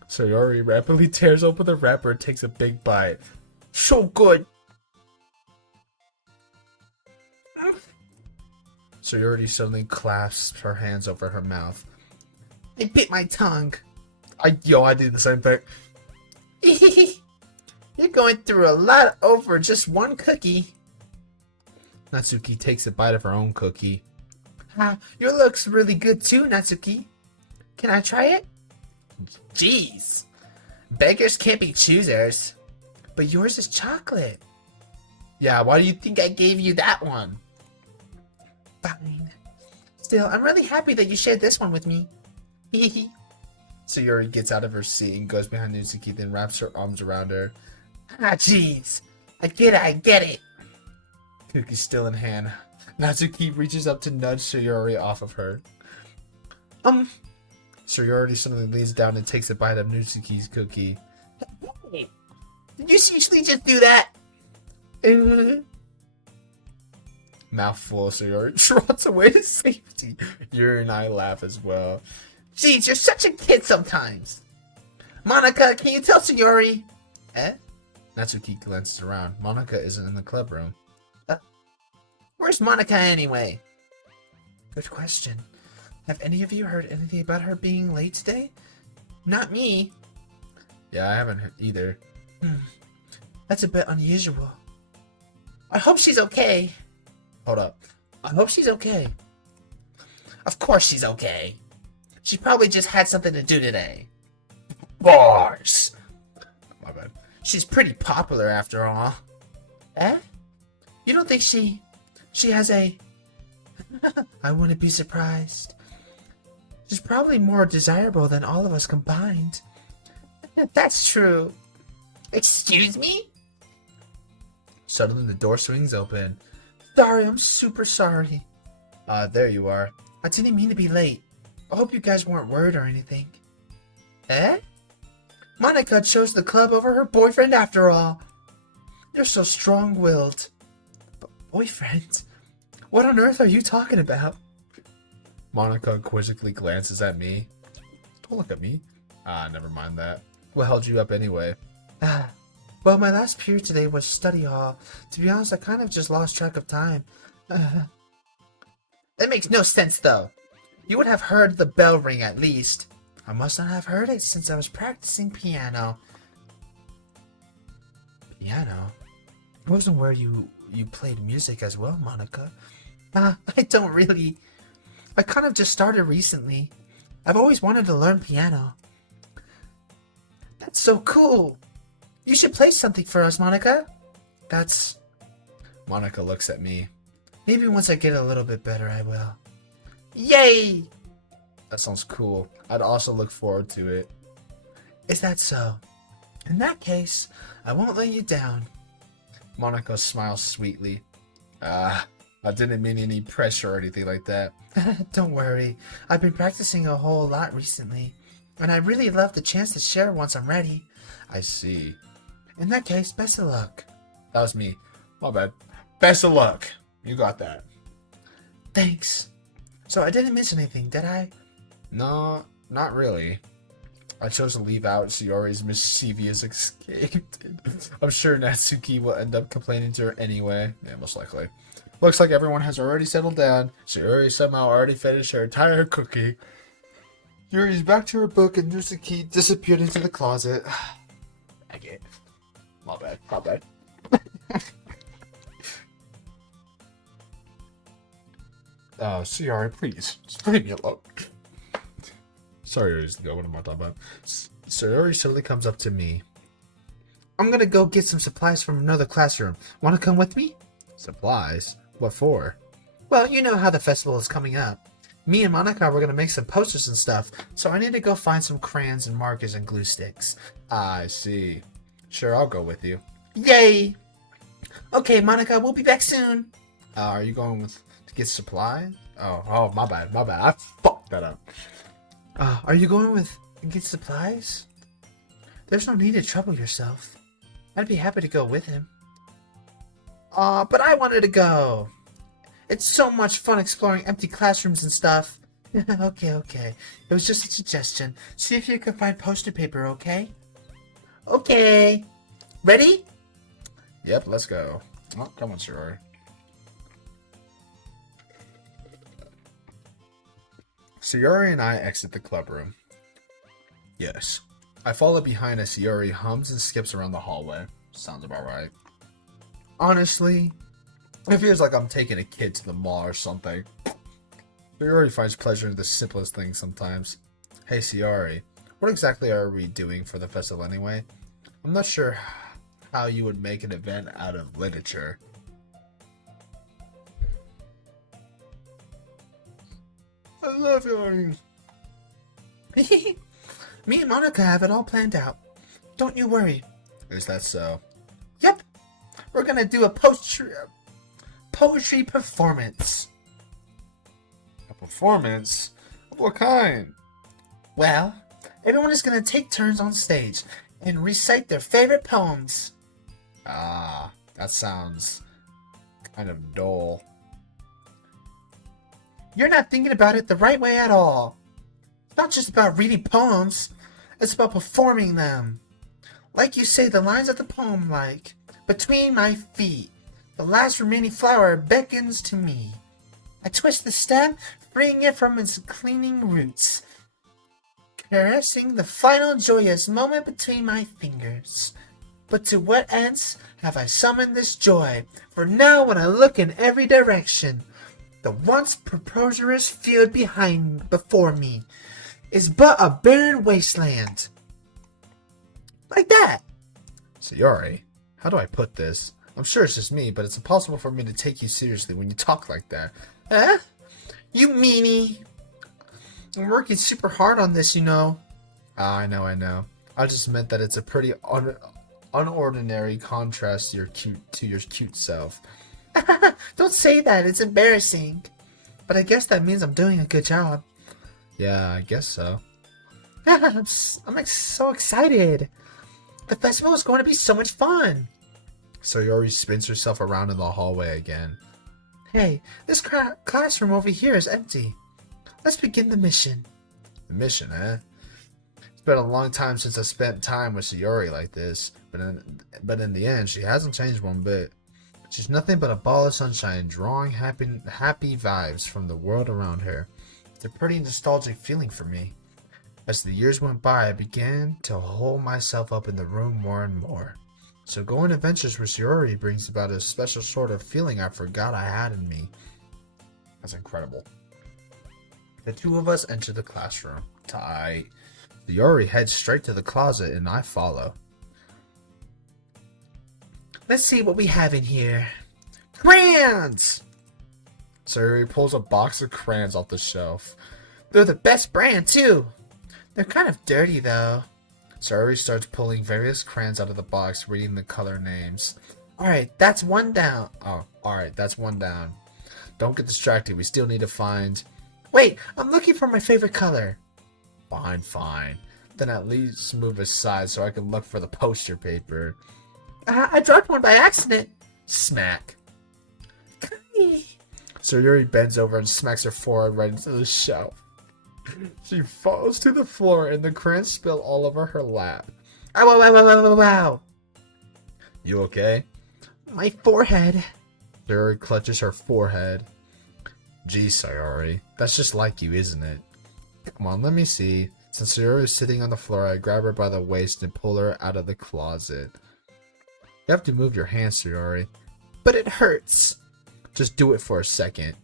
Sayori rapidly tears open the wrapper and takes a big bite. So good. Sayori suddenly clasps her hands over her mouth. I bit my tongue. I did the same thing. You're going through a lot over just one cookie. Natsuki takes a bite of her own cookie. Your looks really good too, Natsuki. Can I try it? Jeez. Beggars can't be choosers. But yours is chocolate. Yeah, why do you think I gave you that one? Fine. Still, I'm really happy that you shared this one with me. Hehe. Sayori gets out of her seat and goes behind Natsuki, then wraps her arms around her. Jeez. I get it. Cookie still in hand. Natsuki reaches up to nudge Sayori off of her. Sayori suddenly leans down and takes a bite of Natsuki's cookie. Did you seriously just do that? Mouthful, Sayori trots away to safety. Yuri and I laugh as well. Jeez, you're such a kid sometimes. Monica, can you tell Sayori? Natsuki glances around. Monica isn't in the club room. Where's Monica anyway? Good question. Have any of you heard anything about her being late today? Not me. Yeah, I haven't heard either. That's a bit unusual. I hope she's okay. Hold up. I hope she's okay. Of course she's okay. She probably just had something to do today. Bars! My bad. She's pretty popular after all. You don't think she has a... I wouldn't be surprised. She's probably more desirable than all of us combined. That's true. Excuse me? Suddenly the door swings open. Sorry, I'm super sorry. There you are. I didn't mean to be late. I hope you guys weren't worried or anything. Monica chose the club over her boyfriend after all. You're so strong-willed. But boyfriend? What on earth are you talking about? Monica quizzically glances at me. Don't look at me. Never mind that. What held you up anyway? Ah, well, my last period today was study hall. To be honest, I kind of just lost track of time. That makes no sense, though. You would have heard the bell ring at least. I must not have heard it since I was practicing piano. Piano? It wasn't where you played music as well, Monica. I don't really. I kind of just started recently. I've always wanted to learn piano. That's so cool. You should play something for us, Monica. Monica looks at me. Maybe once I get a little bit better, I will. Yay! That sounds cool. I'd also look forward to it. Is that so? In that case, I won't let you down. Monica smiles sweetly. I didn't mean any pressure or anything like that. Don't worry. I've been practicing a whole lot recently, and I really love the chance to share once I'm ready. I see. In that case, best of luck. That was me. My bad. Best of luck. You got that. Thanks. So I didn't miss anything, did I? No, not really. I chose to leave out Sayori's mischievous escape. I'm sure Natsuki will end up complaining to her anyway. Yeah, most likely. Looks like everyone has already settled down. Sayori somehow already finished her entire cookie. Yuri's back to her book and Natsuki disappeared into the closet. I get it. My bad. My bad. Sayori, please. Just leave me alone. Sorry, what am I talking about? Sayori suddenly comes up to me. I'm gonna go get some supplies from another classroom. Wanna come with me? Supplies? What for? Well, you know how the festival is coming up. Me and Monica were gonna make some posters and stuff, so I need to go find some crayons and markers and glue sticks. I see. Sure, I'll go with you. Yay! Okay, Monica, we'll be back soon. Are you going to get supplies? Oh, my bad. I fucked that up. Are you going with get supplies? There's no need to trouble yourself. I'd be happy to go with him. But I wanted to go. It's so much fun exploring empty classrooms and stuff. Okay. It was just a suggestion. See if you can find poster paper, okay? Okay. Ready? Yep, let's go. Oh, come on, Sayori. Sayori and I exit the club room. Yes. I follow behind as Sayori hums and skips around the hallway. Sounds about right. Honestly, it feels like I'm taking a kid to the mall or something. Sayori finds pleasure in the simplest things sometimes. Hey Sayori, what exactly are we doing for the festival anyway? I'm not sure how you would make an event out of literature. I love you. Me and Monica have it all planned out. Don't you worry. Is that so? Yep. We're gonna do a poetry performance. A performance? Of what kind? Well, everyone is gonna take turns on stage and recite their favorite poems. Ah, that sounds kind of dull. You're not thinking about it the right way at all. It's not just about reading poems, it's about performing them. Like you say the lines of the poem like, between my feet, the last remaining flower beckons to me. I twist the stem, freeing it from its clinging roots, caressing the final joyous moment between my fingers. But to what ends have I summoned this joy? For now when I look in every direction, the once prosperous field before me is but a barren wasteland. Like that. Sayori, how do I put this? I'm sure it's just me, but it's impossible for me to take you seriously when you talk like that. Huh? You meanie. I'm working super hard on this, you know. I know. I just meant that it's a pretty unordinary contrast to your cute self. Don't say that, it's embarrassing. But I guess that means I'm doing a good job. Yeah, I guess so. I'm so excited. The festival is going to be so much fun. Sayori spins herself around in the hallway again. Hey, this classroom over here is empty. Let's begin the mission. The mission, eh? been a long time since I spent time with Sayori like this, but in the end, she hasn't changed one bit. She's nothing but a ball of sunshine, drawing happy vibes from the world around her. It's a pretty nostalgic feeling for me. As the years went by, I began to hole myself up in the room more and more. So going adventures with Sayori brings about a special sort of feeling I forgot I had in me. That's incredible. The two of us enter the classroom. Tight. Sayori heads straight to the closet and I follow. Let's see what we have in here. Crayons! Sayori pulls a box of crayons off the shelf. They're the best brand, too. They're kind of dirty, though. Sayori starts pulling various crayons out of the box, reading the color names. Alright, that's one down. Oh, alright, that's one down. Don't get distracted, we still need to find... Wait, I'm looking for my favorite color. Fine. Then at least move aside so I can look for the poster paper. I dropped one by accident. Smack. Sayori bends over and smacks her forehead right into the shelf. She falls to the floor and the crayons spill all over her lap. Wow. You okay? My forehead. Sayori clutches her forehead. Gee, Sayori, that's just like you, isn't it? Come on, let me see. Since Sayori is sitting on the floor, I grab her by the waist and pull her out of the closet. You have to move your hands, Sayori. But it hurts. Just do it for a second.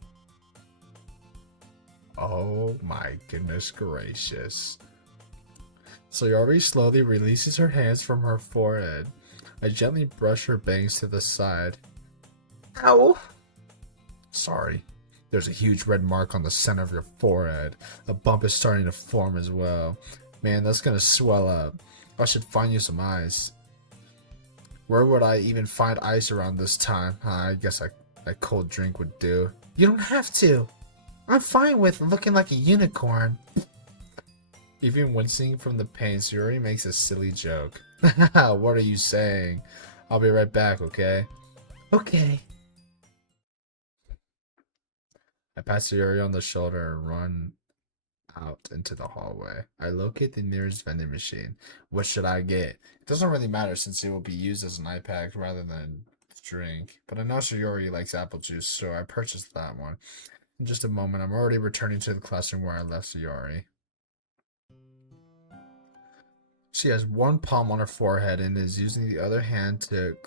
Oh my goodness gracious. Sayori slowly releases her hands from her forehead. I gently brush her bangs to the side. Ow. Sorry. There's a huge red mark on the center of your forehead. A bump is starting to form as well. Man, that's gonna swell up. I should find you some ice. Where would I even find ice around this time? I guess a cold drink would do. You don't have to. I'm fine with looking like a unicorn. Even wincing from the pain, Sayori makes a silly joke. What are you saying? I'll be right back, okay? Okay. I pat Sayori on the shoulder and run out into the hallway. I locate the nearest vending machine. What should I get? It doesn't really matter since it will be used as an eye pack rather than drink. But I know Sayori likes apple juice, so I purchased that one. In just a moment, I'm already returning to the classroom where I left Sayori. She has one palm on her forehead and is using the other hand to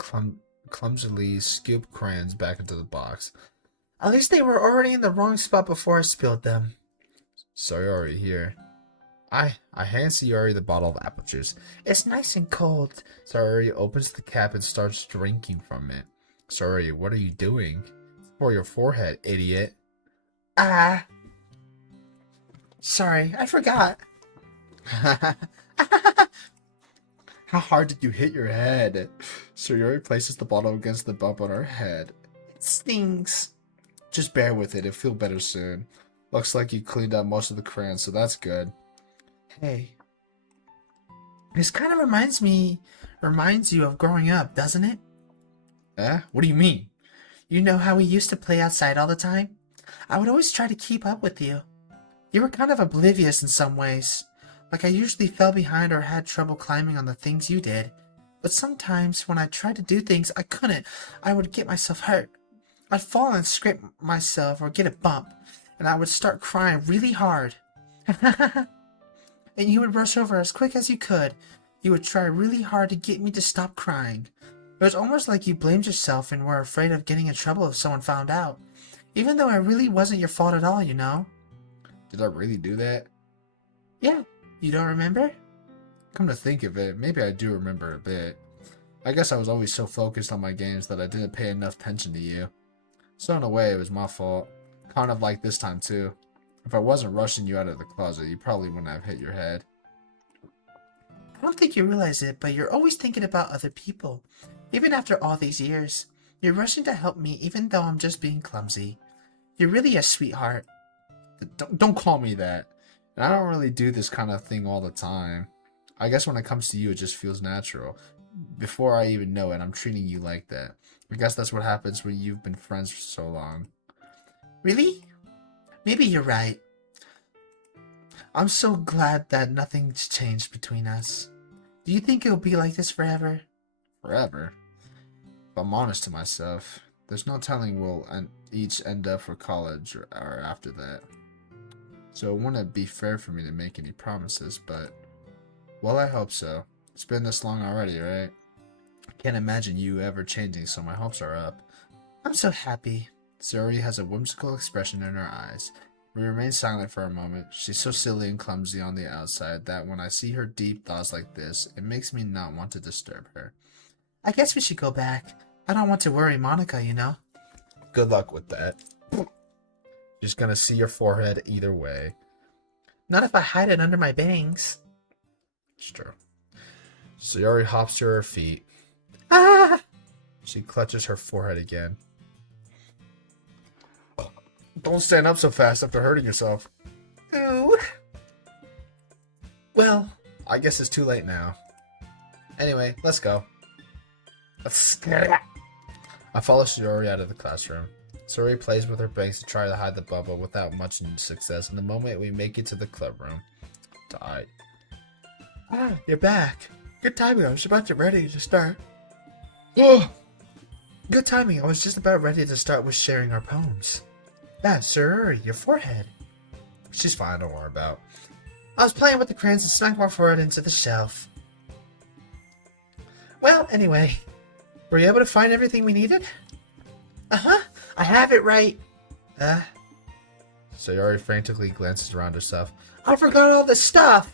clumsily scoop crayons back into the box. At least they were already in the wrong spot before I spilled them. Sayori here. I hand Sayori the bottle of apple juice. It's nice and cold. Sayori opens the cap and starts drinking from it. Sayori, what are you doing? It's for your forehead, idiot. Ah. Sorry, I forgot. How hard did you hit your head? Sayori places the bottle against the bump on her head. It stings. Just bear with it, it'll feel better soon. Looks like you cleaned up most of the crayons, so that's good. Hey. This kind of reminds you of growing up, doesn't it? Eh? What do you mean? You know how we used to play outside all the time? I would always try to keep up with you. You were kind of oblivious in some ways. Like I usually fell behind or had trouble climbing on the things you did. But sometimes when I tried to do things I couldn't, I would get myself hurt. I'd fall and scrape myself or get a bump, and I would start crying really hard. And you would rush over as quick as you could. You would try really hard to get me to stop crying. It was almost like you blamed yourself and were afraid of getting in trouble if someone found out. Even though it really wasn't your fault at all, you know? Did I really do that? Yeah, you don't remember? Come to think of it, maybe I do remember a bit. I guess I was always so focused on my games that I didn't pay enough attention to you. So in a way, it was my fault. Kind of like this time too. If I wasn't rushing you out of the closet, you probably wouldn't have hit your head. I don't think you realize it, but you're always thinking about other people. Even after all these years, you're rushing to help me even though I'm just being clumsy. You're really a sweetheart. Don't call me that. And I don't really do this kind of thing all the time. I guess when it comes to you, it just feels natural. Before I even know it, I'm treating you like that. I guess that's what happens when you've been friends for so long. Really? Maybe you're right. I'm so glad that nothing's changed between us. Do you think it'll be like this forever? Forever? If I'm honest to myself, there's no telling we'll each end up for college or after that. So it wouldn't be fair for me to make any promises, but... Well, I hope so. It's been this long already, right? I can't imagine you ever changing, so my hopes are up. I'm so happy. Sayori has a whimsical expression in her eyes. We remain silent for a moment. She's so silly and clumsy on the outside that when I see her deep thoughts like this, it makes me not want to disturb her. I guess we should go back. I don't want to worry Monica, you know? Good luck with that. Just gonna see your forehead either way. Not if I hide it under my bangs. It's true. Sayori hops to her feet. Ah! She clutches her forehead again. Don't stand up so fast after hurting yourself. Ooh. Well, I guess it's too late now. Anyway, let's go. I follow Sayori out of the classroom. Sayori plays with her bangs to try to hide the bubble without much success. In the moment we make it to the club room. Die. you're back. Good timing. I was about to ready to start. Oh! Good timing. I was just about ready to start with sharing our poems. Sir, your forehead. She's fine, don't worry about. I was playing with the crayons and snuck my forehead into the shelf. Well, anyway, were you able to find everything we needed? Uh-huh. I have it right. Sayori frantically glances around herself. I forgot all the stuff.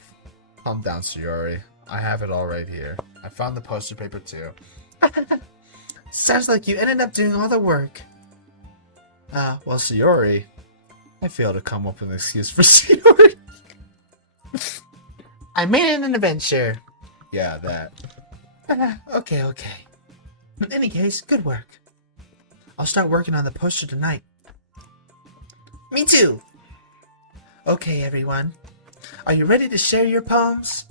Calm down, Sayori. I have it all right here. I found the poster paper too. Sounds like you ended up doing all the work. Well, Sayori, I failed to come up with an excuse for Sayori. I made it an adventure. Yeah, that. Okay. In any case, good work. I'll start working on the poster tonight. Me too. Okay, everyone. Are you ready to share your poems?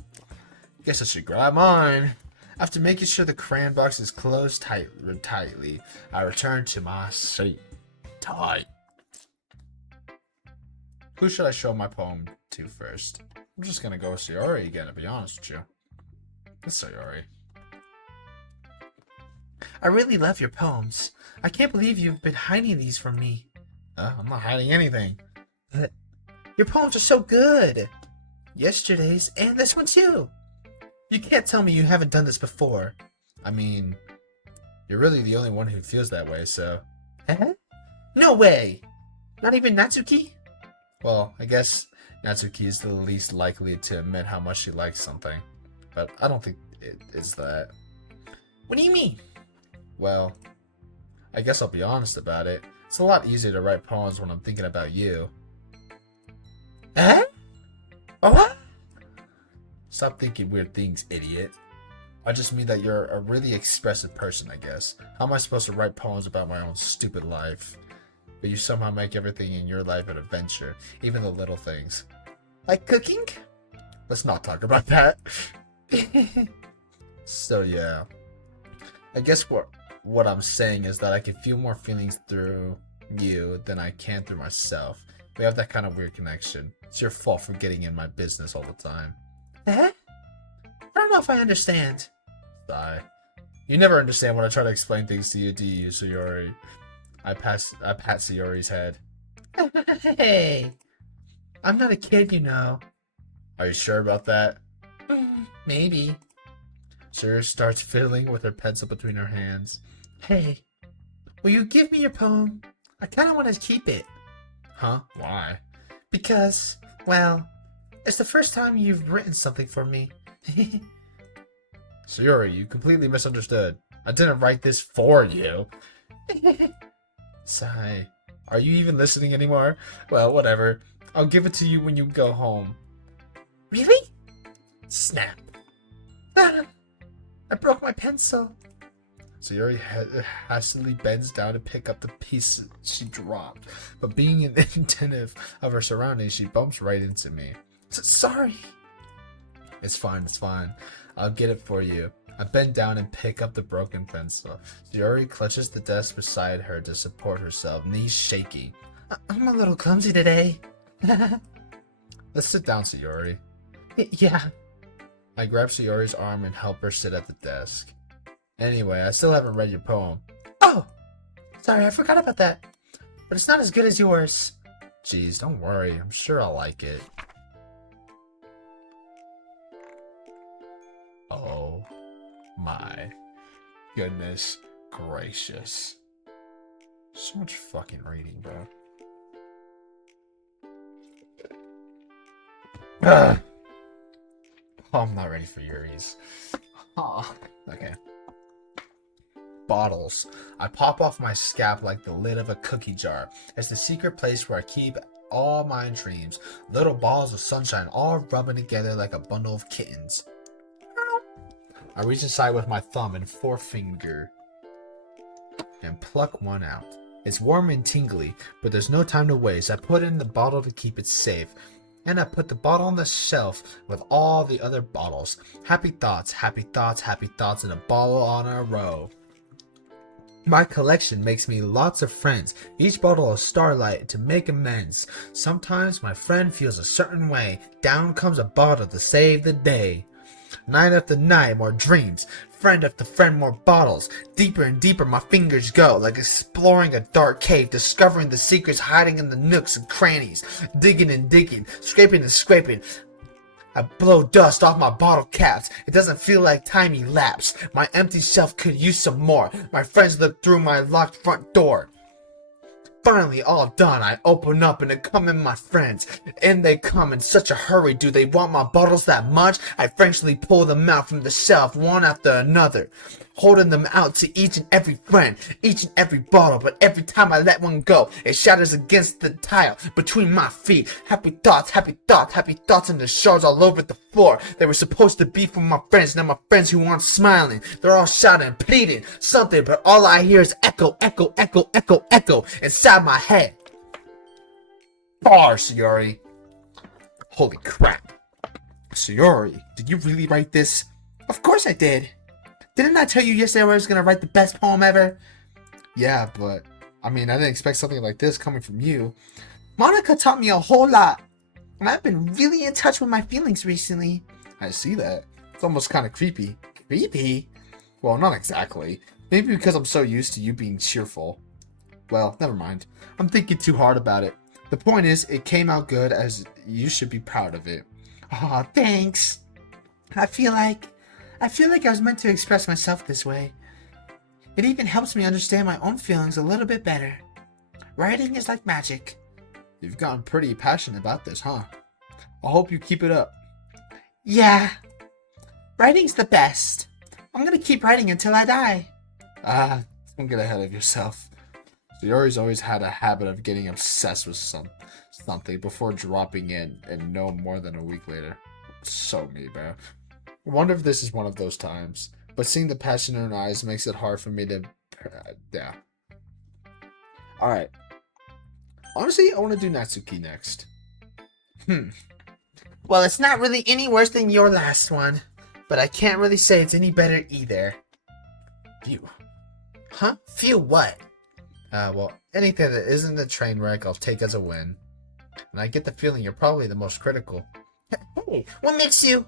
Guess I should grab mine. After making sure the crayon box is closed tightly, I return to my seat. Tight. Who should I show my poem to first? I'm just gonna go with Sayori again, to be honest with you. It's Sayori. I really love your poems. I can't believe you've been hiding these from me. I'm not hiding anything. But your poems are so good. Yesterday's and this one too. You can't tell me you haven't done this before. I mean, you're really the only one who feels that way, so... No way! Not even Natsuki? Well, I guess Natsuki is the least likely to admit how much she likes something. But I don't think it is that. What do you mean? Well, I guess I'll be honest about it. It's a lot easier to write poems when I'm thinking about you. What? Stop thinking weird things, idiot. I just mean that you're a really expressive person, I guess. How am I supposed to write poems about my own stupid life? But you somehow make everything in your life an adventure, even the little things. Like cooking? Let's not talk about that. So yeah. I guess what I'm saying is that I can feel more feelings through you than I can through myself. We have that kind of weird connection. It's your fault for getting in my business all the time. I don't know if I understand. Sigh. You never understand when I try to explain things to you, do you, Sayori? I pat Sayori's head. Hey, I'm not a kid, you know. Are you sure about that? Maybe. Sayori starts fiddling with her pencil between her hands. Hey, will you give me your poem? I kind of want to keep it. Huh? Why? Because, well, it's the first time you've written something for me. Sayori, you completely misunderstood. I didn't write this for you. Sigh. Are you even listening anymore? Well, whatever. I'll give it to you when you go home. Really? Snap. I broke my pencil. Sayori hastily bends down to pick up the piece she dropped, but being inattentive of her surroundings, she bumps right into me. Sorry. It's fine. I'll get it for you. I bend down and pick up the broken pencil. Sayori clutches the desk beside her to support herself, knees shaking. I'm a little clumsy today. Let's sit down, Sayori. Yeah. I grab Sayori's arm and help her sit at the desk. Anyway, I still haven't read your poem. Oh! Sorry, I forgot about that. But it's not as good as yours. Jeez, don't worry. I'm sure I'll like it. Oh my goodness gracious. So much fucking reading, bro. Ugh. Oh, I'm not ready for Yuri's. Oh, okay. Bottles. I pop off my scalp like the lid of a cookie jar. It's the secret place where I keep all my dreams. Little balls of sunshine all rubbing together like a bundle of kittens. I reach inside with my thumb and forefinger and pluck one out. It's warm and tingly, but there's no time to waste. I put it in the bottle to keep it safe. And I put the bottle on the shelf with all the other bottles. Happy thoughts, happy thoughts, happy thoughts in a bottle on a row. My collection makes me lots of friends. Each bottle a starlight to make amends. Sometimes my friend feels a certain way. Down comes a bottle to save the day. Night after night, more dreams. Friend after friend, more bottles. Deeper and deeper my fingers go, like exploring a dark cave, discovering the secrets hiding in the nooks and crannies. Digging and digging, scraping and scraping. I blow dust off my bottle caps. It doesn't feel like time elapsed. My empty shelf could use some more. My friends look through my locked front door. Finally, all done, I open up and it come in my friends. And they come in such a hurry. Do they want my bottles that much? I frankly pull them out from the shelf, one after another. Holding them out to each and every friend, each and every bottle. But every time I let one go, it shatters against the tile between my feet. Happy thoughts, happy thoughts, happy thoughts, and the shards all over the floor. They were supposed to be for my friends, now my friends who aren't smiling. They're all shouting, pleading, something, but all I hear is echo, echo, echo, echo, echo inside my head. Bars, Sayori. Holy crap. Sayori, did you really write this? Of course I did. Didn't I tell you yesterday I was going to write the best poem ever? Yeah, but I mean, I didn't expect something like this coming from you. Monica taught me a whole lot. And I've been really in touch with my feelings recently. I see that. It's almost kind of creepy. Creepy? Well, not exactly. Maybe because I'm so used to you being cheerful. Well, never mind. I'm thinking too hard about it. The point is, it came out good, as you should be proud of it. Aw, thanks. I feel like I was meant to express myself this way. It even helps me understand my own feelings a little bit better. Writing is like magic. You've gotten pretty passionate about this, huh? I hope you keep it up. Yeah. Writing's the best. I'm gonna keep writing until I die. Don't get ahead of yourself. Sayori's always had a habit of getting obsessed with something before dropping in and no more than a week later. So me, bro. I wonder if this is one of those times. But seeing the passion in her eyes makes it hard for me to... yeah. Alright. Honestly, I want to do Natsuki next. Well, it's not really any worse than your last one. But I can't really say it's any better either. Phew. Huh? Phew what? Well, anything that isn't a train wreck, I'll take as a win. And I get the feeling you're probably the most critical. Hey, what makes you...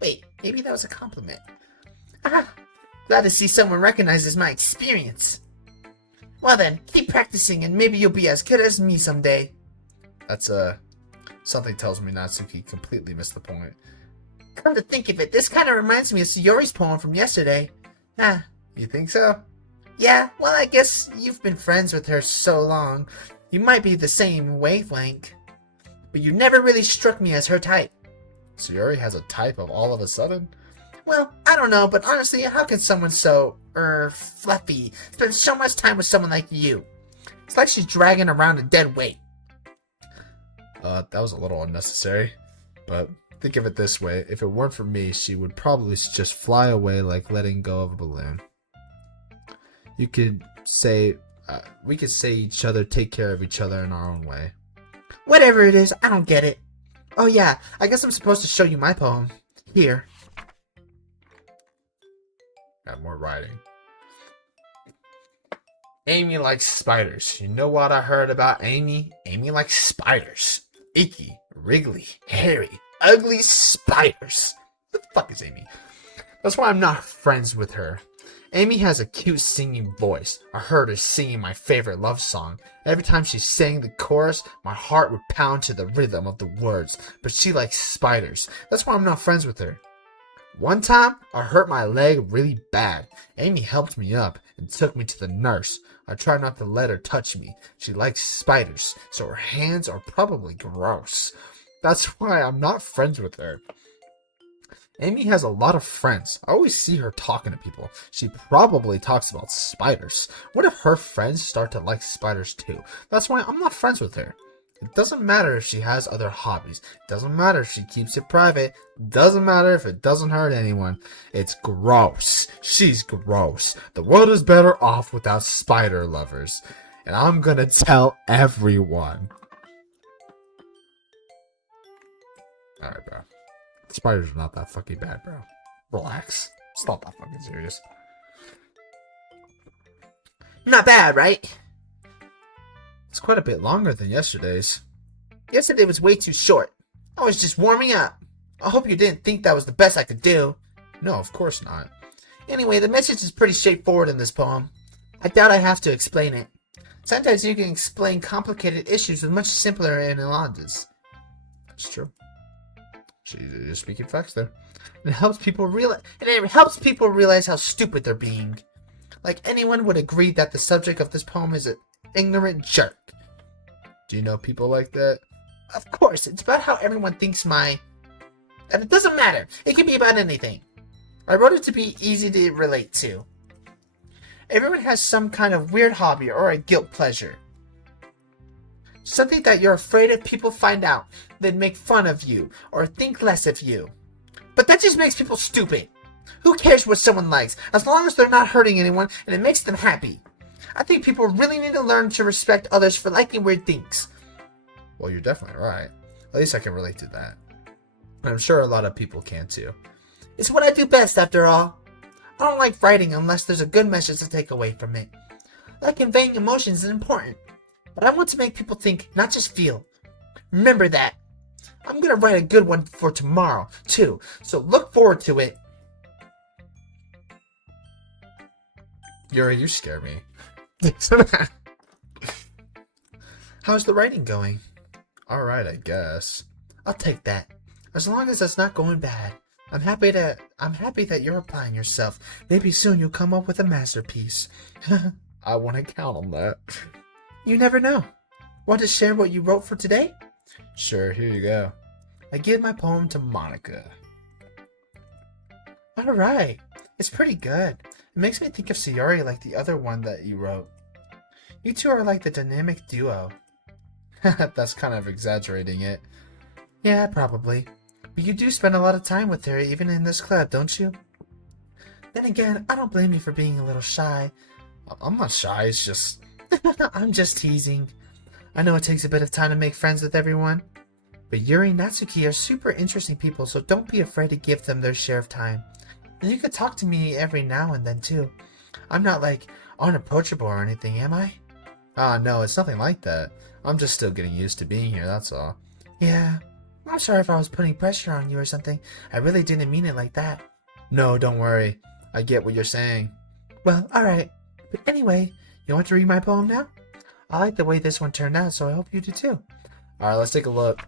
Wait, maybe that was a compliment. Glad to see someone recognizes my experience. Well then, keep practicing and maybe you'll be as good as me someday. That's, something tells me Natsuki completely missed the point. Come to think of it, this kind of reminds me of Sayori's poem from yesterday. You think so? Yeah, well I guess you've been friends with her so long. You might be the same wavelength. But you never really struck me as her type. Sayori has a type of all of a sudden? Well, I don't know, but honestly, how can someone so, fluffy spend so much time with someone like you? It's like she's dragging around a dead weight. That was a little unnecessary. But think of it this way. If it weren't for me, she would probably just fly away like letting go of a balloon. You could say... we could say each other take care of each other in our own way. Whatever it is, I don't get it. Oh yeah, I guess I'm supposed to show you my poem. Here. Got more writing. Amy likes spiders. You know what I heard about Amy? Amy likes spiders. Icky. wriggly, hairy, ugly spiders. What the fuck is Amy? That's why I'm not friends with her. Amy has a cute singing voice. I heard her singing my favorite love song. Every time she sang the chorus, my heart would pound to the rhythm of the words. But she likes spiders. That's why I'm not friends with her. One time, I hurt my leg really bad. Amy helped me up and took me to the nurse. I tried not to let her touch me. She likes spiders, so her hands are probably gross. That's why I'm not friends with her. Amy has a lot of friends. I always see her talking to people. She probably talks about spiders. What if her friends start to like spiders too? That's why I'm not friends with her. It doesn't matter if she has other hobbies. It doesn't matter if she keeps it private. It doesn't matter if it doesn't hurt anyone. It's gross. She's gross. The world is better off without spider lovers. And I'm gonna tell everyone. Alright, bro. Spiders are not that fucking bad, bro. Relax. It's not that fucking serious. Not bad, right? It's quite a bit longer than yesterday's. Yesterday was way too short. I was just warming up. I hope you didn't think that was the best I could do. No, of course not. Anyway, the message is pretty straightforward in this poem. I doubt I have to explain it. Sometimes you can explain complicated issues with much simpler analogies. It's true. You're speaking facts there. It helps people realize how stupid they're being. Like anyone would agree that the subject of this poem is an ignorant jerk. Do you know people like that? Of course, it's about how everyone thinks and it doesn't matter. It can be about anything. I wrote it to be easy to relate to. Everyone has some kind of weird hobby or a guilt pleasure. Something that you're afraid if people find out, they'd make fun of you or think less of you. But that just makes people stupid. Who cares what someone likes, as long as they're not hurting anyone and it makes them happy? I think people really need to learn to respect others for liking weird things. Well, you're definitely right. At least I can relate to that. And I'm sure a lot of people can too. It's what I do best, after all. I don't like writing unless there's a good message to take away from it. Like conveying emotions is important. But I want to make people think, not just feel. Remember that. I'm going to write a good one for tomorrow, too. So look forward to it. Yuri, you scare me. How's the writing going? Alright, I guess. I'll take that. As long as it's not going bad. I'm happy that you're applying yourself. Maybe soon you'll come up with a masterpiece. I want to count on that. You never know. Want to share what you wrote for today? Sure, here you go. I give my poem to Monica. Alright. It's pretty good. It makes me think of Sayori like the other one that you wrote. You two are like the dynamic duo. That's kind of exaggerating it. Yeah, probably. But you do spend a lot of time with her even in this club, don't you? Then again, I don't blame you for being a little shy. I'm not shy, it's just... I'm just teasing. I know it takes a bit of time to make friends with everyone. But Yuri and Natsuki are super interesting people, so don't be afraid to give them their share of time. And you could talk to me every now and then too. I'm not like unapproachable or anything, am I? No, it's nothing like that. I'm just still getting used to being here, that's all. Yeah. I'm sorry if I was putting pressure on you or something. I really didn't mean it like that. No, don't worry. I get what you're saying. Well, alright. But anyway, you want to read my poem now? I like the way this one turned out, so I hope you do too. Alright, let's take a look.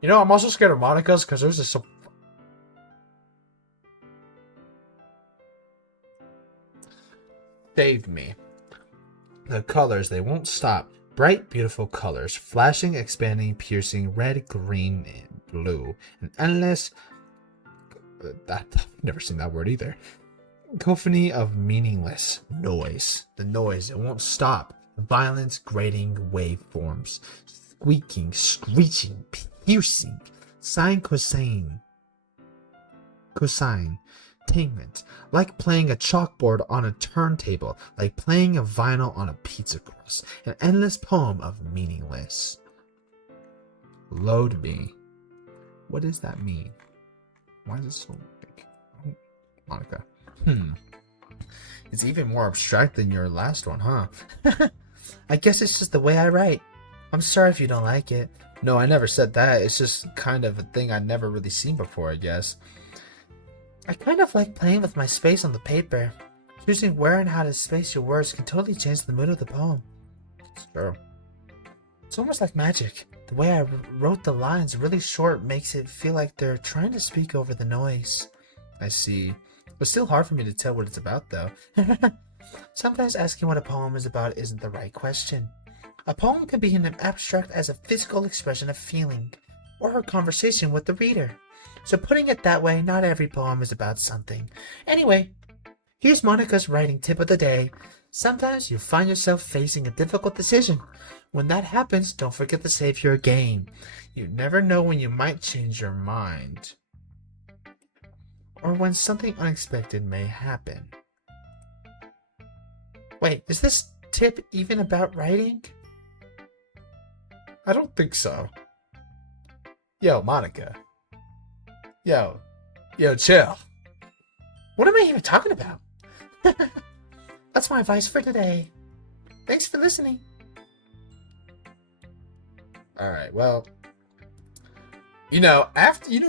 You know, I'm also scared of Monica's because there's this... Saved me. The colors, they won't stop. Bright, beautiful colors. Flashing, expanding, piercing, red, green, and blue. An endless... I've never seen that word either. Cacophony of meaningless noise. The noise, it won't stop. Violent, grating waveforms. Squeaking, screeching, piercing. Sine, cosine. Cosine. Entertainment, like playing a chalkboard on a turntable, like playing a vinyl on a pizza crust, an endless poem of meaningless. Load me. What does that mean? Why is it so big? Oh, Monica. It's even more abstract than your last one, huh? I guess it's just the way I write. I'm sorry if you don't like it. No, I never said that. It's just kind of a thing I'd never really seen before, I guess. I kind of like playing with my space on the paper. Choosing where and how to space your words can totally change the mood of the poem. It's true. It's almost like magic. The way I wrote the lines really short makes it feel like they're trying to speak over the noise. I see. It's still hard for me to tell what it's about, though. Sometimes asking what a poem is about isn't the right question. A poem can be an abstract as a physical expression of feeling, or a conversation with the reader. So putting it that way, not every poem is about something. Anyway, here's Monica's writing tip of the day. Sometimes you find yourself facing a difficult decision. When that happens, don't forget to save your game. You never know when you might change your mind, or when something unexpected may happen. Wait, is this tip even about writing? I don't think so. Yo, Monica. Yo, chill. What am I even talking about? That's my advice for today. Thanks for listening. Alright, well. You know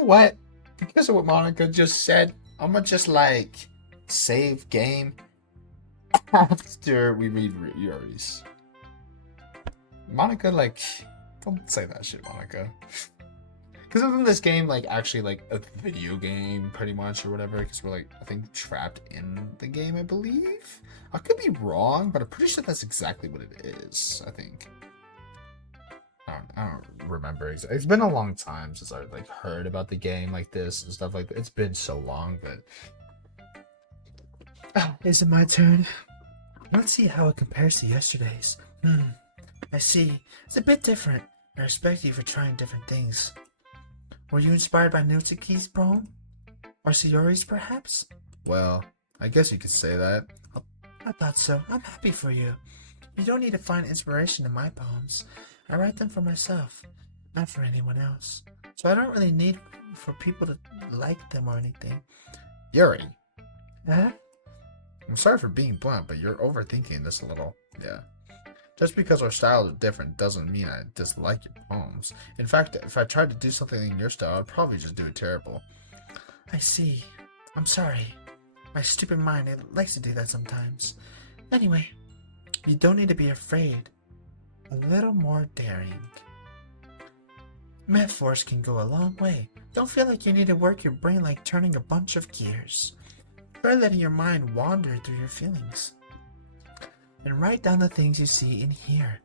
what? Because of what Monica just said, I'm gonna just like save game after we read Yuri's. Monica, like, don't say that shit, Monica. Because isn't this game like actually like a video game pretty much or whatever? Because we're like, I think, trapped in the game, I believe. I could be wrong, but I'm pretty sure that's exactly what it is. I think. I don't remember. It's been a long time since I like heard about the game like this and stuff like that. It's been so long, but Is it my turn? Let's see how it compares to yesterday's. I see. It's a bit different. I respect you for trying different things. Were you inspired by Nutsuki's poem? Or Sayori's, perhaps? well, I guess you could say that. I thought so. I'm happy for you. You don't need to find inspiration in my poems. I write them for myself, not for anyone else. So I don't really need for people to like them or anything. Yuri, Huh? I'm sorry for being blunt, but you're overthinking this a little. Yeah. Just because our styles are different doesn't mean I dislike your poems. In fact, if I tried to do something in your style, I'd probably just do it terrible. I see. I'm sorry. My stupid mind, it likes to do that sometimes. Anyway, you don't need to be afraid. A little more daring. Metaphors can go a long way. Don't feel like you need to work your brain like turning a bunch of gears. Try letting your mind wander through your feelings. And write down the things you see and hear.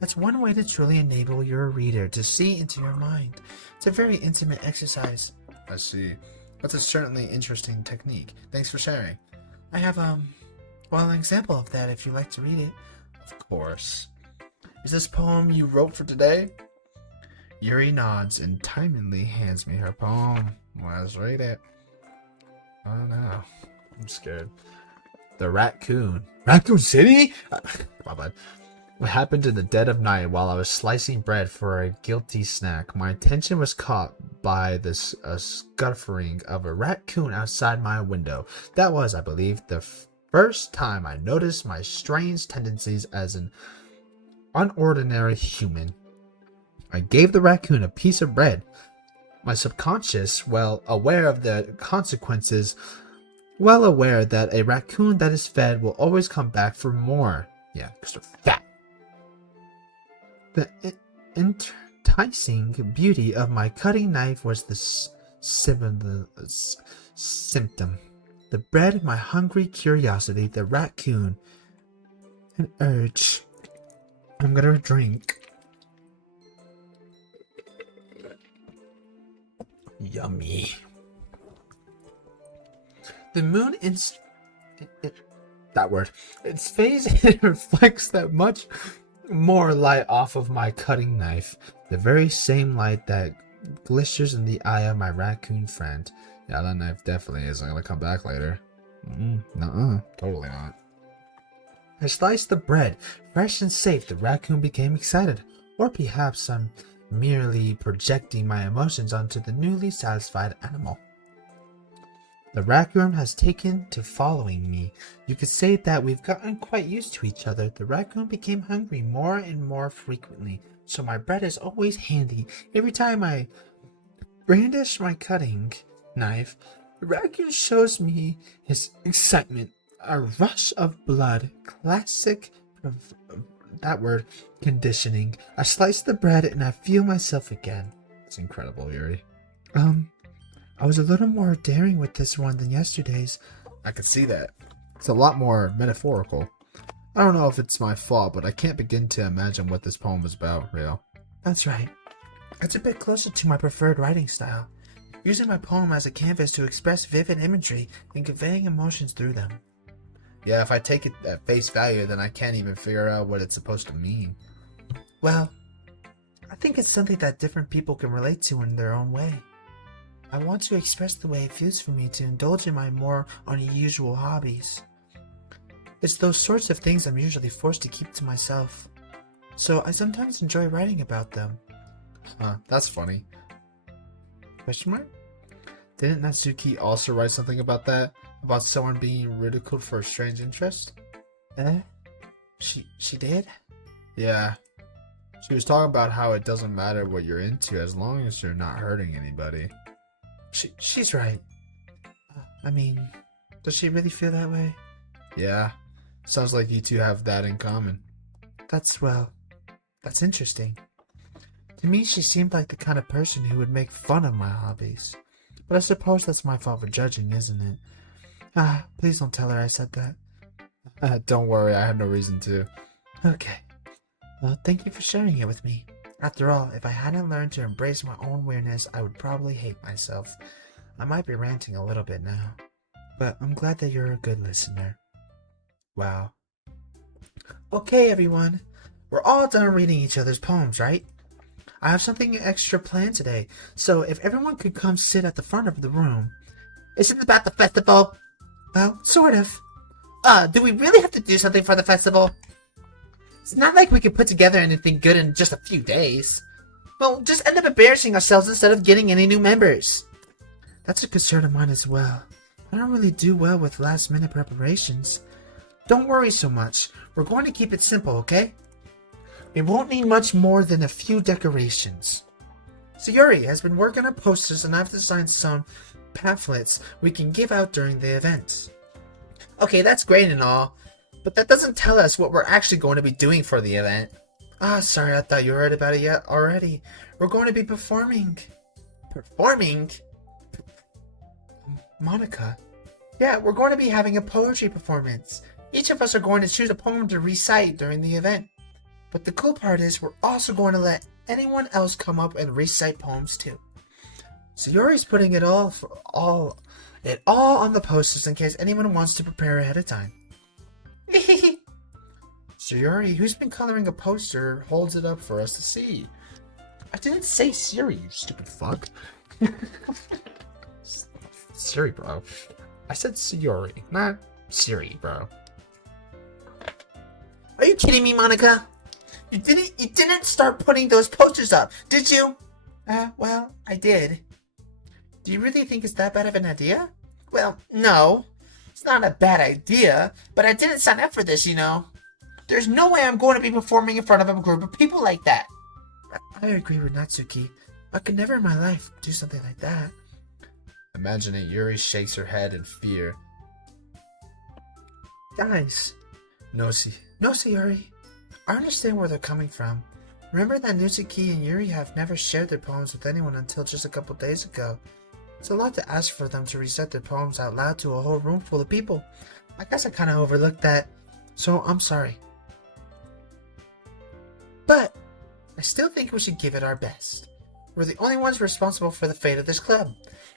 That's one way to truly enable your reader to see into your mind. It's a very intimate exercise. I see. That's a certainly interesting technique. Thanks for sharing. I have, an example of that if you'd like to read it. Of course. Is this poem you wrote for today? Yuri nods and timidly hands me her poem. Let's read it. Oh no. I'm scared. The Raccoon. Raccoon City? My bad. What happened in the dead of night while I was slicing bread for a guilty snack? My attention was caught by the scuffling of a raccoon outside my window. That was, I believe, the first time I noticed my strange tendencies as an unordinary human. I gave the raccoon a piece of bread. My subconscious, well aware of the consequences, well aware that a raccoon that is fed will always come back for more. Yeah, because they're fat. The enticing beauty of my cutting knife was the symptom. The bread, my hungry curiosity, the raccoon, an urge. I'm gonna drink. Yummy. The moon that word. Its phase it reflects that much more light off of my cutting knife. The very same light that glisters in the eye of my raccoon friend. Yeah, that knife definitely isn't gonna come back later. Nuh-uh. Totally not. I sliced the bread. Fresh and safe, the raccoon became excited. Or perhaps I'm merely projecting my emotions onto the newly satisfied animal. The raccoon has taken to following me. You could say that we've gotten quite used to each other. The raccoon became hungry more and more frequently, so my bread is always handy. Every time I brandish my cutting knife, the raccoon shows me his excitement. A rush of blood. Classic, that word, conditioning. I slice the bread and I feel myself again. It's incredible, Yuri. I was a little more daring with this one than yesterday's. I could see that. It's a lot more metaphorical. I don't know if it's my fault, but I can't begin to imagine what this poem was about, Real. That's right. It's a bit closer to my preferred writing style, using my poem as a canvas to express vivid imagery and conveying emotions through them. Yeah, if I take it at face value, then I can't even figure out what it's supposed to mean. Well, I think it's something that different people can relate to in their own way. I want to express the way it feels for me to indulge in my more unusual hobbies. It's those sorts of things I'm usually forced to keep to myself, so I sometimes enjoy writing about them. Huh, that's funny. Question mark? Didn't Natsuki also write something about that? About someone being ridiculed for a strange interest? She did? Yeah. She was talking about how it doesn't matter what you're into as long as you're not hurting anybody. She's right. I mean, does she really feel that way? Yeah. Sounds like you two have that in common. That's interesting. To me, she seemed like the kind of person who would make fun of my hobbies. But I suppose that's my fault for judging, isn't it? Please don't tell her I said that. Don't worry, I have no reason to. Okay. Well, thank you for sharing it with me. After all, if I hadn't learned to embrace my own weirdness, I would probably hate myself. I might be ranting a little bit now. But I'm glad that you're a good listener. Wow. Okay, everyone. We're all done reading each other's poems, right? I have something extra planned today, so if everyone could come sit at the front of the room. Is it about the festival? Well, sort of. Do we really have to do something for the festival? It's not like we could put together anything good in just a few days. Well, just end up embarrassing ourselves instead of getting any new members. That's a concern of mine as well. I don't really do well with last-minute preparations. Don't worry so much. We're going to keep it simple, okay? We won't need much more than a few decorations. Sayuri has been working on posters and I've designed some pamphlets we can give out during the event. Okay, that's great and all, but that doesn't tell us what we're actually going to be doing for the event. Sorry, I thought you heard about it yet already. We're going to be performing. Performing? Monica? Yeah, we're going to be having a poetry performance. Each of us are going to choose a poem to recite during the event. But the cool part is we're also going to let anyone else come up and recite poems too. Sayuri's putting it all on the posters in case anyone wants to prepare ahead of time. Sayuri, who's been coloring a poster, holds it up for us to see. I didn't say Siri, you stupid fuck. Siri, bro. I said Sayuri, not Siri, bro. Are you kidding me, Monica? You didn't start putting those posters up, did you? Well, I did. Do you really think it's that bad of an idea? Well, no. It's not a bad idea, but I didn't sign up for this, you know. There's no way I'm going to be performing in front of a group of people like that. I agree with Natsuki. I could never in my life do something like that. Imagine it, Yuri shakes her head in fear. Guys. No, Yuri. I understand where they're coming from. Remember that Natsuki and Yuri have never shared their poems with anyone until just a couple days ago. It's a lot to ask for them to recite their poems out loud to a whole room full of people. I guess I kind of overlooked that, so I'm sorry. But I still think we should give it our best. We're the only ones responsible for the fate of this club.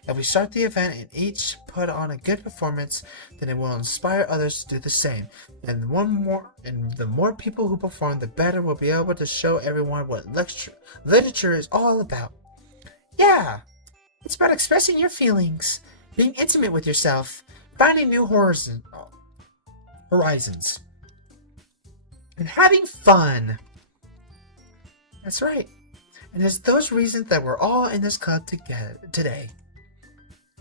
If we start the event and each put on a good performance, then it will inspire others to do the same. And the more people who perform, the better we'll be able to show everyone what literature is all about. Yeah, it's about expressing your feelings, being intimate with yourself, finding new horizons, and having fun. That's right. And it's those reasons that we're all in this club together today.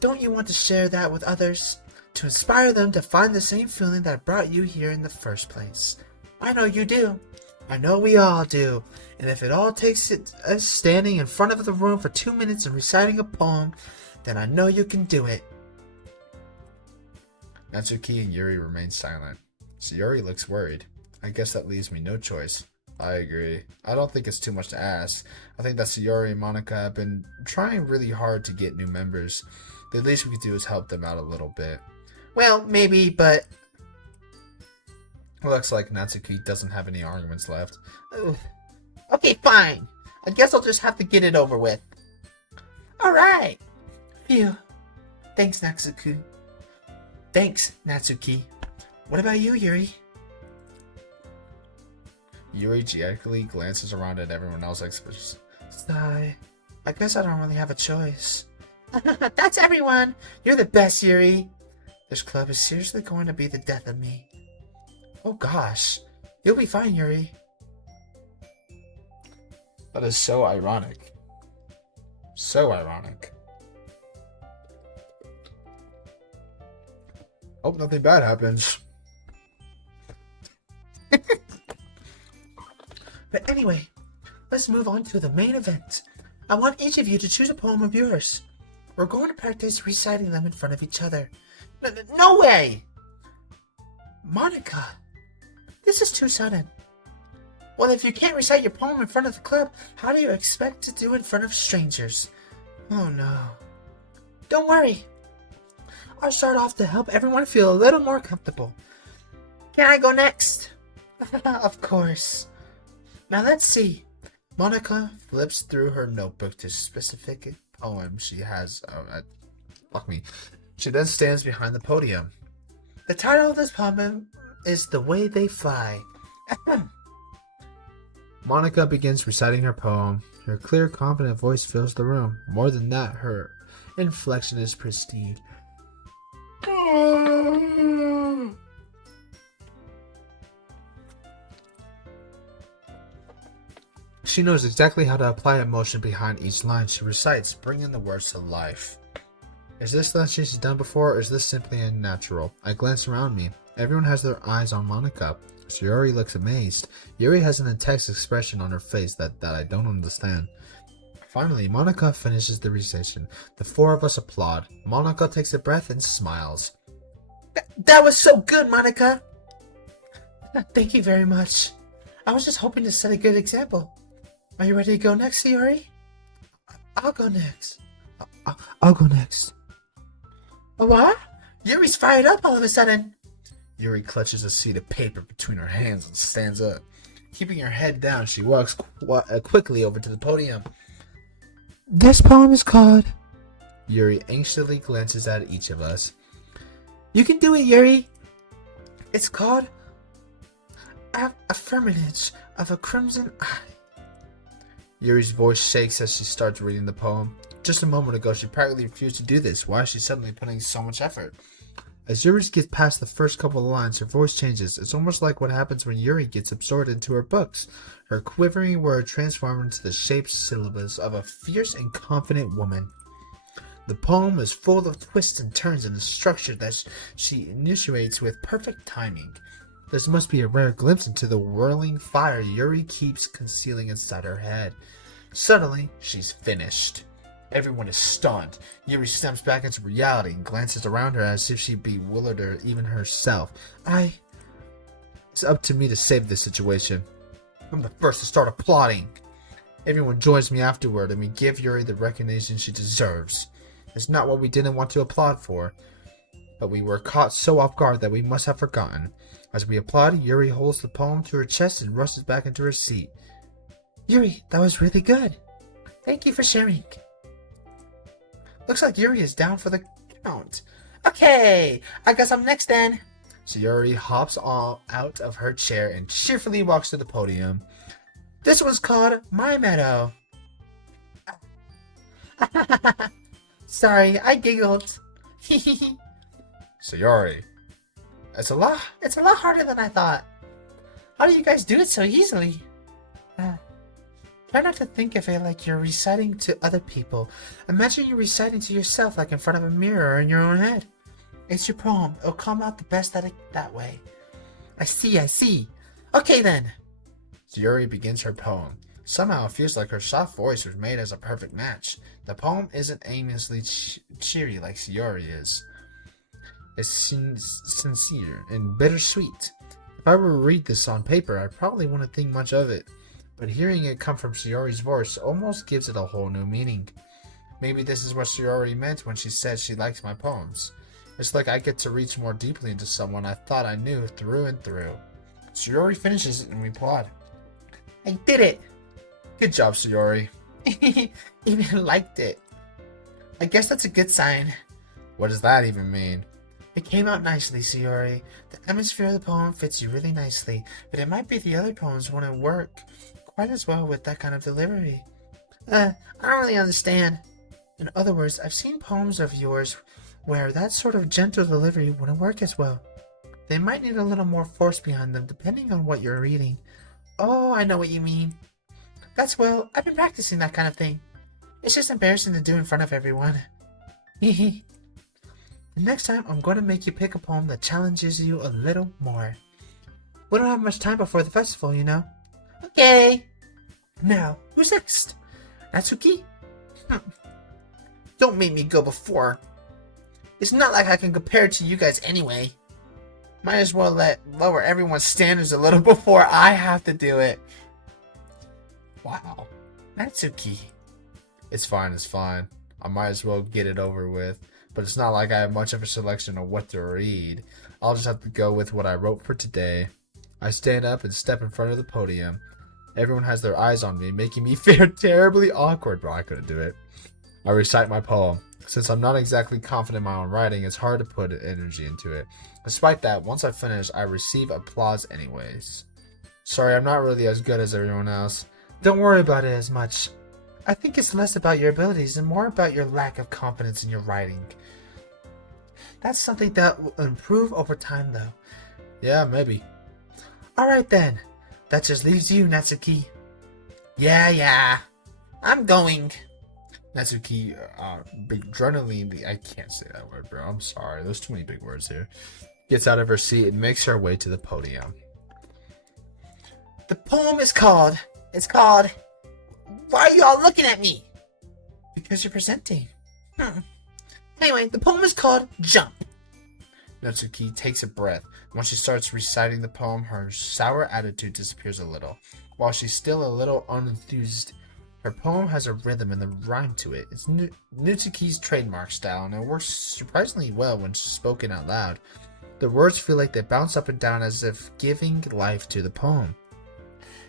Don't you want to share that with others? To inspire them to find the same feeling that brought you here in the first place? I know you do. I know we all do. And if it all takes us standing in front of the room for 2 minutes and reciting a poem, then I know you can do it. Natsuki and Yuri remain silent. Sayori looks worried. I guess that leaves me no choice. I agree. I don't think it's too much to ask. I think that Sayori and Monica have been trying really hard to get new members. The least we could do is help them out a little bit. Well, maybe, but... Looks like Natsuki doesn't have any arguments left. Okay, fine. I guess I'll just have to get it over with. Alright. Phew. Thanks, Natsuki. Thanks, Natsuki. What about you, Yuri? Yuri genetically glances around at everyone else like... Sigh. I guess I don't really have a choice. That's everyone! You're the best, Yuri! This club is seriously going to be the death of me. Oh gosh. You'll be fine, Yuri. That is so ironic. So ironic. Hope nothing bad happens. But anyway, let's move on to the main event. I want each of you to choose a poem of yours. We're going to practice reciting them in front of each other. No way! Monica, this is too sudden. Well, if you can't recite your poem in front of the club, how do you expect to do in front of strangers? Oh no. Don't worry. I'll start off to help everyone feel a little more comfortable. Can I go next? Of course. Now let's see. Monica flips through her notebook to specific poem she has. Fuck me. She then stands behind the podium. The title of this poem is The Way They Fly. Monica begins reciting her poem. Her clear, confident voice fills the room. More than that, her inflection is pristine. She knows exactly how to apply emotion behind each line she recites, bringing the words to life. Is this something she's done before, or is this simply unnatural? I glance around me. Everyone has their eyes on Monica. Sayori looks amazed. Yuri has an intense expression on her face that I don't understand. Finally, Monica finishes the recitation. The four of us applaud. Monica takes a breath and smiles. That was so good, Monica! Thank you very much. I was just hoping to set a good example. Are you ready to go next, Sayori? I'll go next. I'll go next. What? Yuri's fired up all of a sudden. Yuri clutches a sheet of paper between her hands and stands up. Keeping her head down, she walks quickly over to the podium. This poem is called... Yuri anxiously glances at each of us. You can do it, Yuri. It's called... Affirmage of a Crimson Eye. Yuri's voice shakes as she starts reading the poem. Just a moment ago, she practically refused to do this. Why is she suddenly putting so much effort? As Yuri gets past the first couple of lines, her voice changes. It's almost like what happens when Yuri gets absorbed into her books. Her quivering word transforms into the shaped syllables of a fierce and confident woman. The poem is full of twists and turns in the structure that she initiates with perfect timing. This must be a rare glimpse into the whirling fire Yuri keeps concealing inside her head. Suddenly, she's finished. Everyone is stunned. Yuri steps back into reality and glances around her as if she bewildered her, even herself. It's up to me to save this situation. I'm the first to start applauding. Everyone joins me afterward and we give Yuri the recognition she deserves. It's not what we didn't want to applaud for, but we were caught so off guard that we must have forgotten. As we applaud, Yuri holds the poem to her chest and rushes back into her seat. Yuri, that was really good. Thank you for sharing. Looks like Yuri is down for the count. Okay, I guess I'm next then. So Yuri hops out of her chair and cheerfully walks to the podium. This one's called My Meadow. Sorry, I giggled. Sayori, It's a lot harder than I thought. How do you guys do it so easily? Try not to think of it like you're reciting to other people. Imagine you're reciting to yourself like in front of a mirror in your own head. It's your poem. It'll come out the best that way. I see. Okay then. Sayori begins her poem. Somehow it feels like her soft voice was made as a perfect match. The poem isn't aimlessly cheery like Sayori is. It's sincere and bittersweet. If I were to read this on paper, I probably wouldn't think much of it. But hearing it come from Sayori's voice almost gives it a whole new meaning. Maybe this is what Sayori meant when she said she likes my poems. It's like I get to reach more deeply into someone I thought I knew through and through. Sayori finishes it and we applaud. I did it! Good job, Sayori. Even liked it. I guess that's a good sign. What does that even mean? It came out nicely, Sayori. The atmosphere of the poem fits you really nicely, but it might be the other poems wouldn't work quite as well with that kind of delivery. I don't really understand. In other words, I've seen poems of yours where that sort of gentle delivery wouldn't work as well. They might need a little more force behind them depending on what you're reading. Oh, I know what you mean. Well, I've been practicing that kind of thing. It's just embarrassing to do in front of everyone. The next time, I'm going to make you pick a poem that challenges you a little more. We don't have much time before the festival, you know. Okay. Now, who's next? Natsuki? Don't make me go before. It's not like I can compare to you guys anyway. Might as well lower everyone's standards a little before I have to do it. Wow. Natsuki. It's fine. I might as well get it over with. But it's not like I have much of a selection of what to read. I'll just have to go with what I wrote for today. I stand up and step in front of the podium. Everyone has their eyes on me, making me feel terribly awkward, but I couldn't do it. I recite my poem. Since I'm not exactly confident in my own writing, it's hard to put energy into it. Despite that, once I finish, I receive applause anyways. Sorry, I'm not really as good as everyone else. Don't worry about it as much. I think it's less about your abilities and more about your lack of confidence in your writing. That's something that will improve over time, though. Yeah, maybe. Alright then. That just leaves you, Natsuki. Yeah. I'm going. Natsuki, adrenaline, I can't say that word, bro. I'm sorry. There's too many big words here. Gets out of her seat and makes her way to the podium. The poem is called... Why are you all looking at me? Because you're presenting. Anyway, the poem is called Jump. Natsuki takes a breath. When she starts reciting the poem, her sour attitude disappears a little. While she's still a little unenthused, her poem has a rhythm and a rhyme to it. It's Natsuki's trademark style, and it works surprisingly well when spoken out loud. The words feel like they bounce up and down as if giving life to the poem.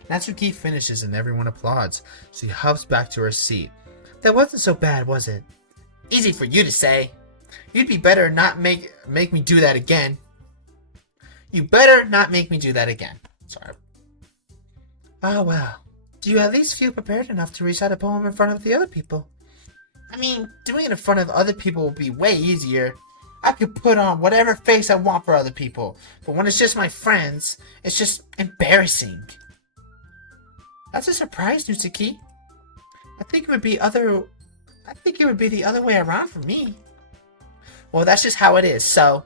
Natsuki finishes and everyone applauds. She hops back to her seat. That wasn't so bad, was it? Easy for you to say. You'd be better not make me do that again. You better not make me do that again. Sorry. Oh, well. Do you at least feel prepared enough to recite a poem in front of the other people? I mean, doing it in front of other people would be way easier. I could put on whatever face I want for other people, but when it's just my friends, it's just embarrassing. That's a surprise, Natsuki. I think it would be the other way around for me. Well, that's just how it is, so...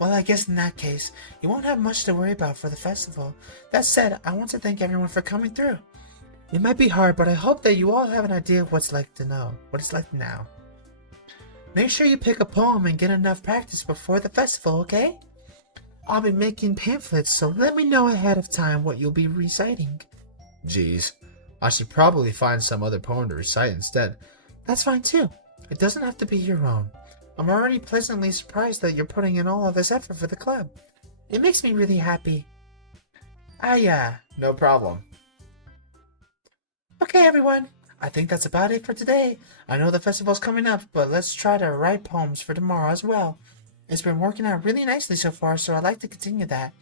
Well, I guess in that case, you won't have much to worry about for the festival. That said, I want to thank everyone for coming through. It might be hard, but I hope that you all have an idea of what it's like now. Make sure you pick a poem and get enough practice before the festival, okay? I'll be making pamphlets, so let me know ahead of time what you'll be reciting. Jeez. I should probably find some other poem to recite instead. That's fine too. It doesn't have to be your own. I'm already pleasantly surprised that you're putting in all of this effort for the club. It makes me really happy. No problem. Okay, everyone. I think that's about it for today. I know the festival's coming up, but let's try to write poems for tomorrow as well. It's been working out really nicely so far, so I'd like to continue that.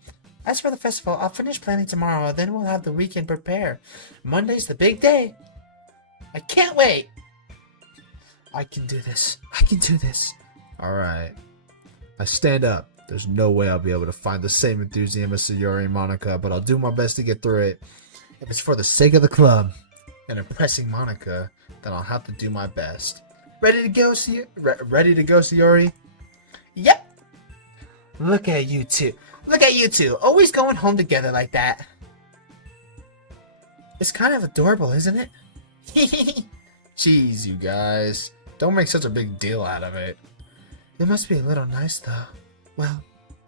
As for the festival, I'll finish planning tomorrow, then we'll have the weekend prepare. Monday's the big day. I can't wait. I can do this. Alright. I stand up. There's no way I'll be able to find the same enthusiasm as Sayori and Monica, but I'll do my best to get through it. If it's for the sake of the club and impressing Monica, then I'll have to do my best. Ready to go, Sayori? Yep. Look at you two. Always going home together like that. It's kind of adorable, isn't it? Jeez, you guys. Don't make such a big deal out of it. It must be a little nice, though.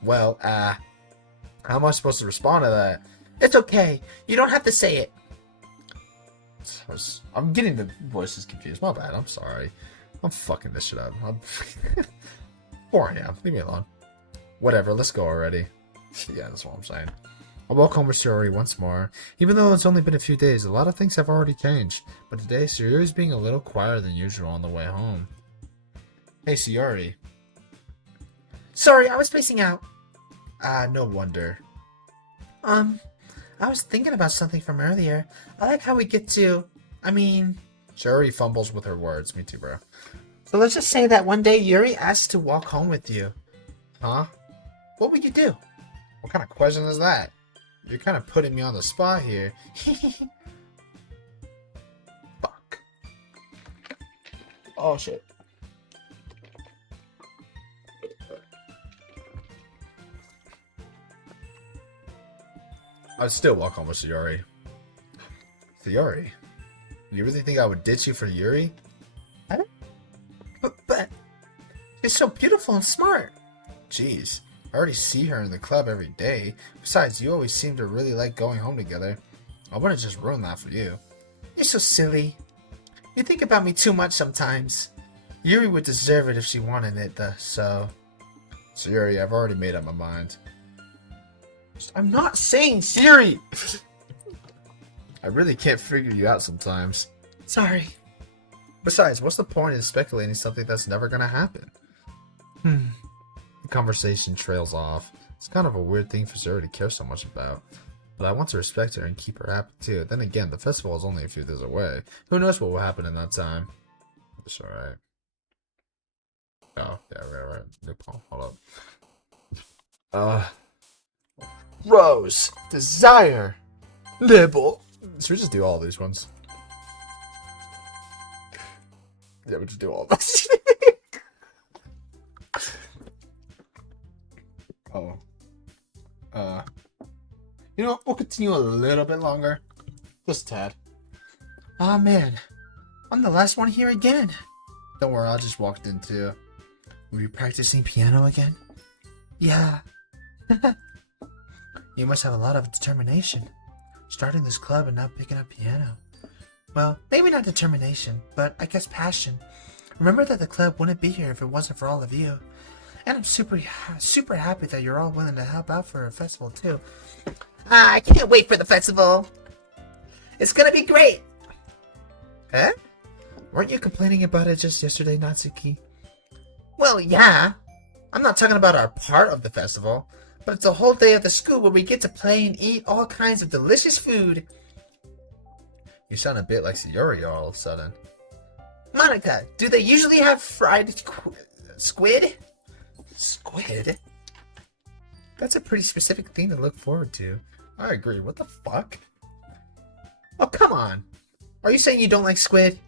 Well, how am I supposed to respond to that? It's okay. You don't have to say it. I'm getting the voices confused. My bad. I'm sorry. I'm fucking this shit up. I'm 4 a.m. Leave me alone. Whatever. Let's go already. Yeah, that's what I'm saying. I walk home with Sayori once more. Even though it's only been a few days, a lot of things have already changed. But today, Sayori's being a little quieter than usual on the way home. Hey, Sayori. Sorry, I was spacing out. No wonder. I was thinking about something from earlier. I like how we get to... Sayori fumbles with her words. Me too, bro. So let's just say that one day Yuri asked to walk home with you. Huh? What would you do? What kind of question is that? You're kind of putting me on the spot here. Fuck. Oh, shit. I'd still walk home with Sayori. Sayori? You really think I would ditch you for Yuri? But you're so beautiful and smart. Jeez. I already see her in the club every day. Besides, you always seem to really like going home together. I wouldn't just ruin that for you. You're so silly. You think about me too much sometimes. Yuri would deserve it if she wanted it, so... Sayori, I've already made up my mind. I'm not saying Siri! I really can't figure you out sometimes. Sorry. Besides, what's the point in speculating something that's never gonna happen? The conversation trails off. It's kind of a weird thing for Sayori to care so much about. But I want to respect her and keep her happy too. Then again, the festival is only a few days away. Who knows what will happen in that time? It's alright. Oh, yeah, right. Good call. Hold up. Rose. Desire. Nibble. Should we just do all these ones? Yeah, we just do all of this. Oh. You know, we'll continue a little bit longer. Just a tad. Aw, man. I'm the last one here again. Don't worry, I just walked in too. Were you practicing piano again? Yeah. You must have a lot of determination. Starting this club and now picking up piano. Well, maybe not determination, but I guess passion. Remember that the club wouldn't be here if it wasn't for all of you. And I'm super happy that you're all willing to help out for a festival too. I can't wait for the festival. It's gonna be great. Huh? Weren't you complaining about it just yesterday, Natsuki? Well, yeah. I'm not talking about our part of the festival, but it's a whole day of the school where we get to play and eat all kinds of delicious food. You sound a bit like Sayori all of a sudden. Monica, do they usually have fried squid? Squid? That's a pretty specific thing to look forward to. I agree. What the fuck? Oh, come on. Are you saying you don't like squid?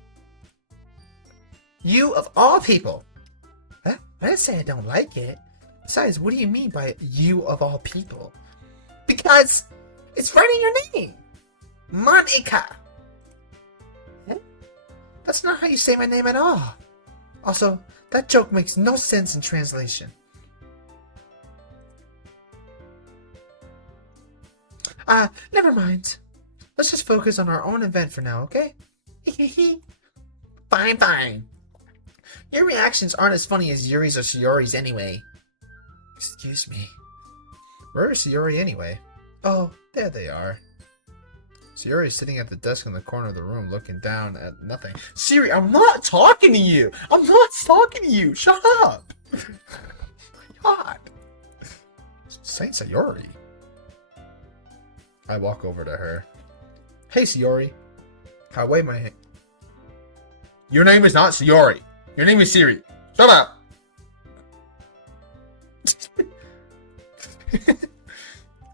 You of all people. Huh? I didn't say I don't like it. Besides, what do you mean by you of all people? Because it's right in your name. Monica. Huh? That's not how you say my name at all. Also, that joke makes no sense in translation. Never mind. Let's just focus on our own event for now, okay? Fine. Your reactions aren't as funny as Yuri's or Shiori's anyway. Excuse me. Where is Sayori anyway? Oh, there they are. Sayori is sitting at the desk in the corner of the room looking down at nothing. Siri, I'm not talking to you! I'm not talking to you! Shut up! God. Saint Sayori. I walk over to her. Hey, Sayori. I wave my hand. Your name is not Sayori. Your name is Siri. Shut up.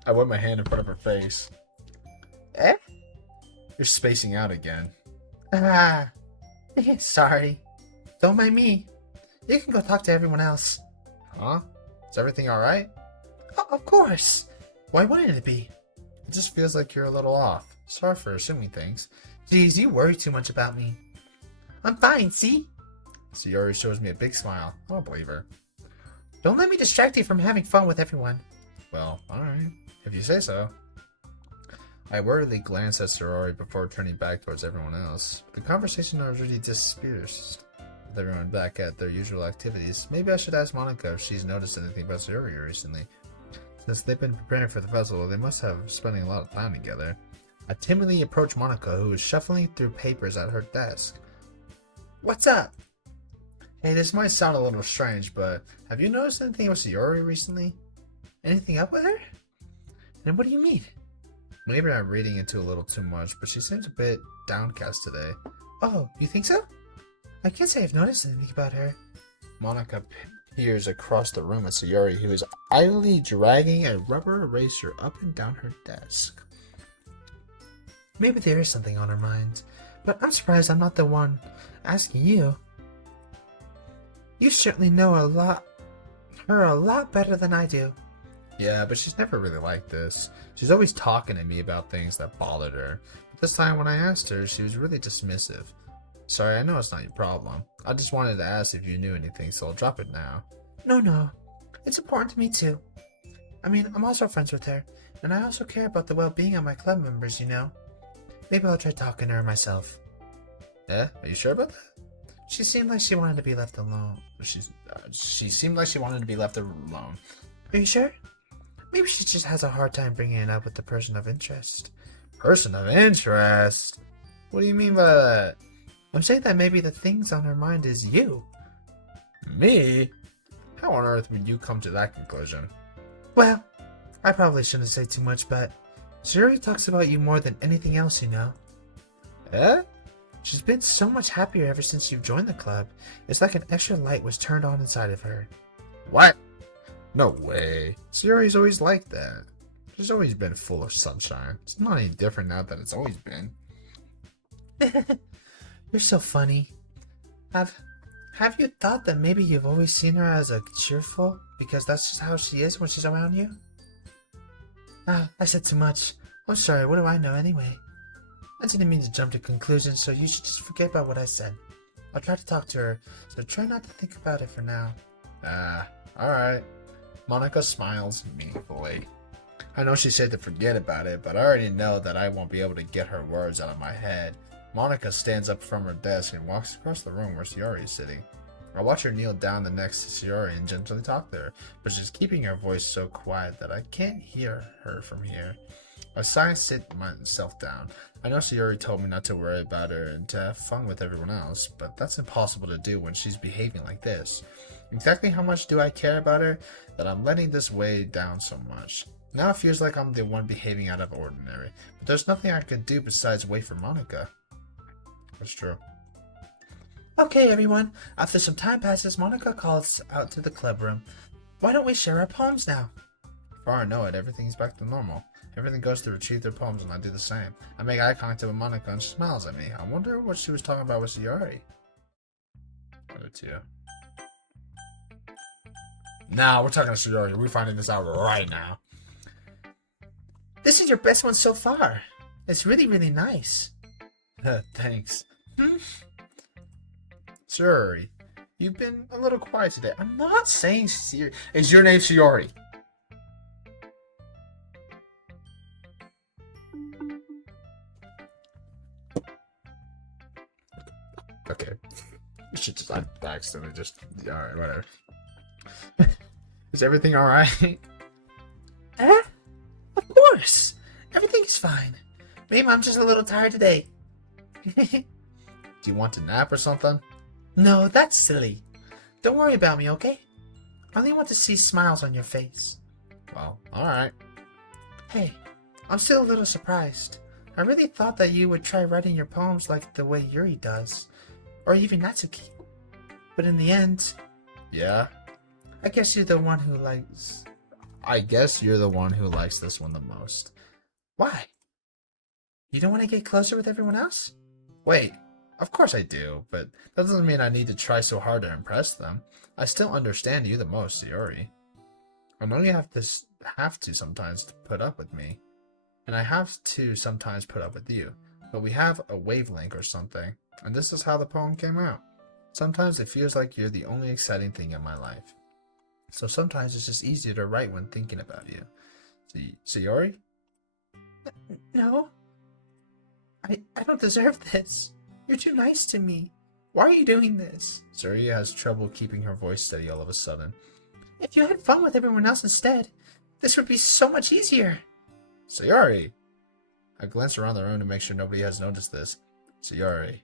I wave my hand in front of her face. Eh? You're spacing out again. Sorry. Don't mind me. You can go talk to everyone else. Huh? Is everything alright? Oh, of course. Why wouldn't it be? It just feels like you're a little off. Sorry for assuming things. Geez, you worry too much about me. I'm fine, see? Sayori shows me a big smile. I don't believe her. Don't let me distract you from having fun with everyone. Well, alright. If you say so. I worriedly glance at Sayori before turning back towards everyone else. The conversation already dispersed, with everyone back at their usual activities. Maybe I should ask Monica if she's noticed anything about Sayori recently. Since they've been preparing for the festival, they must have spending a lot of time together. I timidly approach Monica, who is shuffling through papers at her desk. What's up? Hey, this might sound a little strange, but have you noticed anything with Sayori recently? Anything up with her? And what do you mean? Maybe I'm reading into a little too much, but she seems a bit downcast today. Oh, you think so? I can't say I've noticed anything about her. Monica peers across the room at Sayori, who is idly dragging a rubber eraser up and down her desk. Maybe there is something on her mind, but I'm surprised I'm not the one asking you. You certainly know her a lot better than I do. Yeah, but she's never really like this. She's always talking to me about things that bothered her. But this time when I asked her, she was really dismissive. Sorry, I know it's not your problem. I just wanted to ask if you knew anything, so I'll drop it now. No. It's important to me too. I mean, I'm also friends with her, and I also care about the well-being of my club members, you know? Maybe I'll try talking to her myself. Yeah? Are you sure about that? She seemed like she wanted to be left alone. She seemed like she wanted to be left alone. Are you sure? Maybe she just has a hard time bringing it up with the person of interest. Person of interest? What do you mean by that? I'm saying that maybe the things on her mind is you. Me? How on earth would you come to that conclusion? Well, I probably shouldn't say too much, but Sayori talks about you more than anything else, you know? Eh? She's been so much happier ever since you've joined the club. It's like an extra light was turned on inside of her. What? No way. Sayori's always like that. She's always been full of sunshine. It's not any different now that it's always been. You're so funny. Have you thought that maybe you've always seen her as a cheerful because that's just how she is when she's around you? Ah, I said too much. I'm sorry, what do I know anyway? I didn't mean to jump to conclusions, so you should just forget about what I said. I'll try to talk to her, so try not to think about it for now. Alright. Monica smiles meaningfully. I know she said to forget about it, but I already know that I won't be able to get her words out of my head. Monica stands up from her desk and walks across the room where Sayori is sitting. I watch her kneel down next to Sayori and gently talk to her, but she's keeping her voice so quiet that I can't hear her from here. I sigh and sit myself down. I know Sayori told me not to worry about her and to have fun with everyone else, but that's impossible to do when she's behaving like this. Exactly how much do I care about her that I'm letting this weigh down so much? Now it feels like I'm the one behaving out of ordinary, but there's nothing I can do besides wait for Monica. That's true. Okay, everyone. After some time passes, Monica calls out to the club room. Why don't we share our poems now? Before I know it, everything's back to normal. Everything goes to retrieve their poems and I do the same. I make eye contact with Monica and she smiles at me. I wonder what she was talking about with Sayori. Other two. Nah, we're talking to Sayori. We're finding this out right now. This is your best one so far. It's really, really nice. Thanks. Hmm? Sayori, you've been a little quiet today. I'm not saying Sayori. Is your name Sayori? Okay. You should just accidentally just. Alright, whatever. Is everything alright? Of course. Everything is fine. Maybe I'm just a little tired today. Do you want to nap or something? No, that's silly. Don't worry about me, okay? I only want to see smiles on your face. Well, alright. Hey, I'm still a little surprised. I really thought that you would try writing your poems like the way Yuri does. Or even Natsuki. But in the end... Yeah? I guess you're the one who likes... I guess you're the one who likes this one the most. Why? You don't want to get closer with everyone else? Wait, of course I do, but that doesn't mean I need to try so hard to impress them. I still understand you the most, Sayori. I know you have to sometimes to put up with me. and I have to sometimes put up with you. But we have a wavelength or something, and this is how the poem came out. Sometimes it feels like you're the only exciting thing in my life. So sometimes it's just easier to write when thinking about you. Sayori? No. I don't deserve this. You're too nice to me. Why are you doing this? Sayori has trouble keeping her voice steady all of a sudden. If you had fun with everyone else instead, this would be so much easier. Sayori! I glance around the room to make sure nobody has noticed this. Sayori,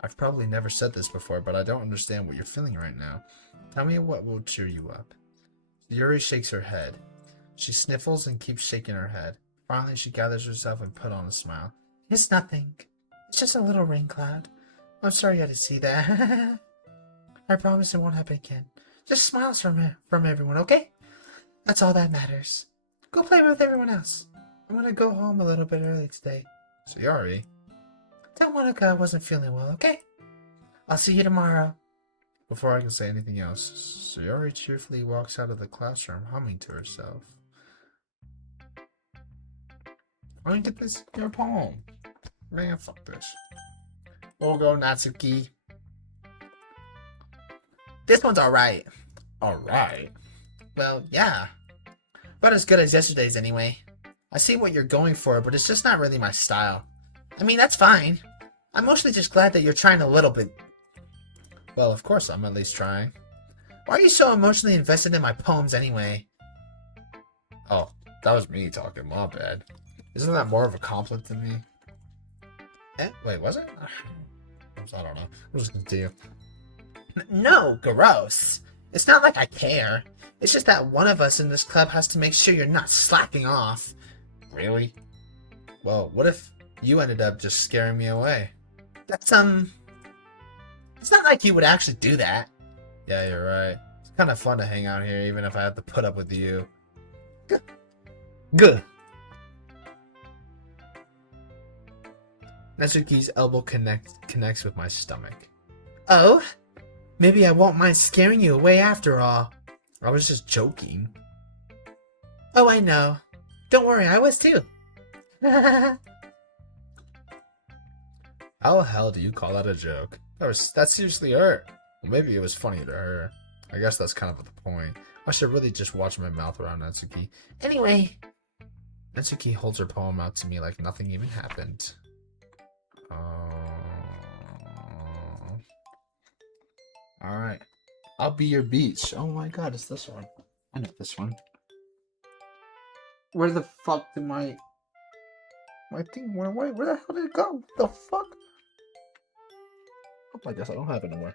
I've probably never said this before, but I don't understand what you're feeling right now. Tell me what will cheer you up. Sayori shakes her head. She sniffles and keeps shaking her head. Finally, she gathers herself and puts on a smile. It's nothing. It's just a little rain cloud. I'm sorry you had to see that. I promise it won't happen again. Just smiles from everyone, okay? That's all that matters. Go play with everyone else. I'm gonna go home a little bit early today. Sayori? Tell Monica I wasn't feeling well, okay? I'll see you tomorrow. Before I can say anything else, Sayori cheerfully walks out of the classroom, humming to herself. I didn't get this your poem. Man, fuck this. We'll go, Natsuki. This one's alright. Alright. Well, yeah. About as good as yesterday's anyway. I see what you're going for, but it's just not really my style. I mean, that's fine. I'm mostly just glad that you're trying a little bit. Well, of course I'm at least trying. Why are you so emotionally invested in my poems anyway? Oh, that was me talking, my bad. Isn't that more of a compliment to me? Wait, was it? I don't know. I'm just continue. No, gross. It's not like I care. It's just that one of us in this club has to make sure you're not slacking off. Really? Well, what if you ended up just scaring me away? That's, it's not like you would actually do that. Yeah, you're right. It's kind of fun to hang out here, even if I have to put up with you. Good. Natsuki's elbow connects with my stomach. Oh? Maybe I won't mind scaring you away after all. I was just joking. Oh, I know. Don't worry, I was too. How the hell do you call that a joke? That seriously hurt. Well, maybe it was funny to her. I guess that's kind of the point. I should really just watch my mouth around Natsuki. Anyway. Natsuki holds her poem out to me like nothing even happened. Alright. I'll be your beach. Oh my god, it's this one. I know this one. Where the fuck did my thing went away? Where the hell did it go? The fuck? Oh, I guess I don't have it anymore.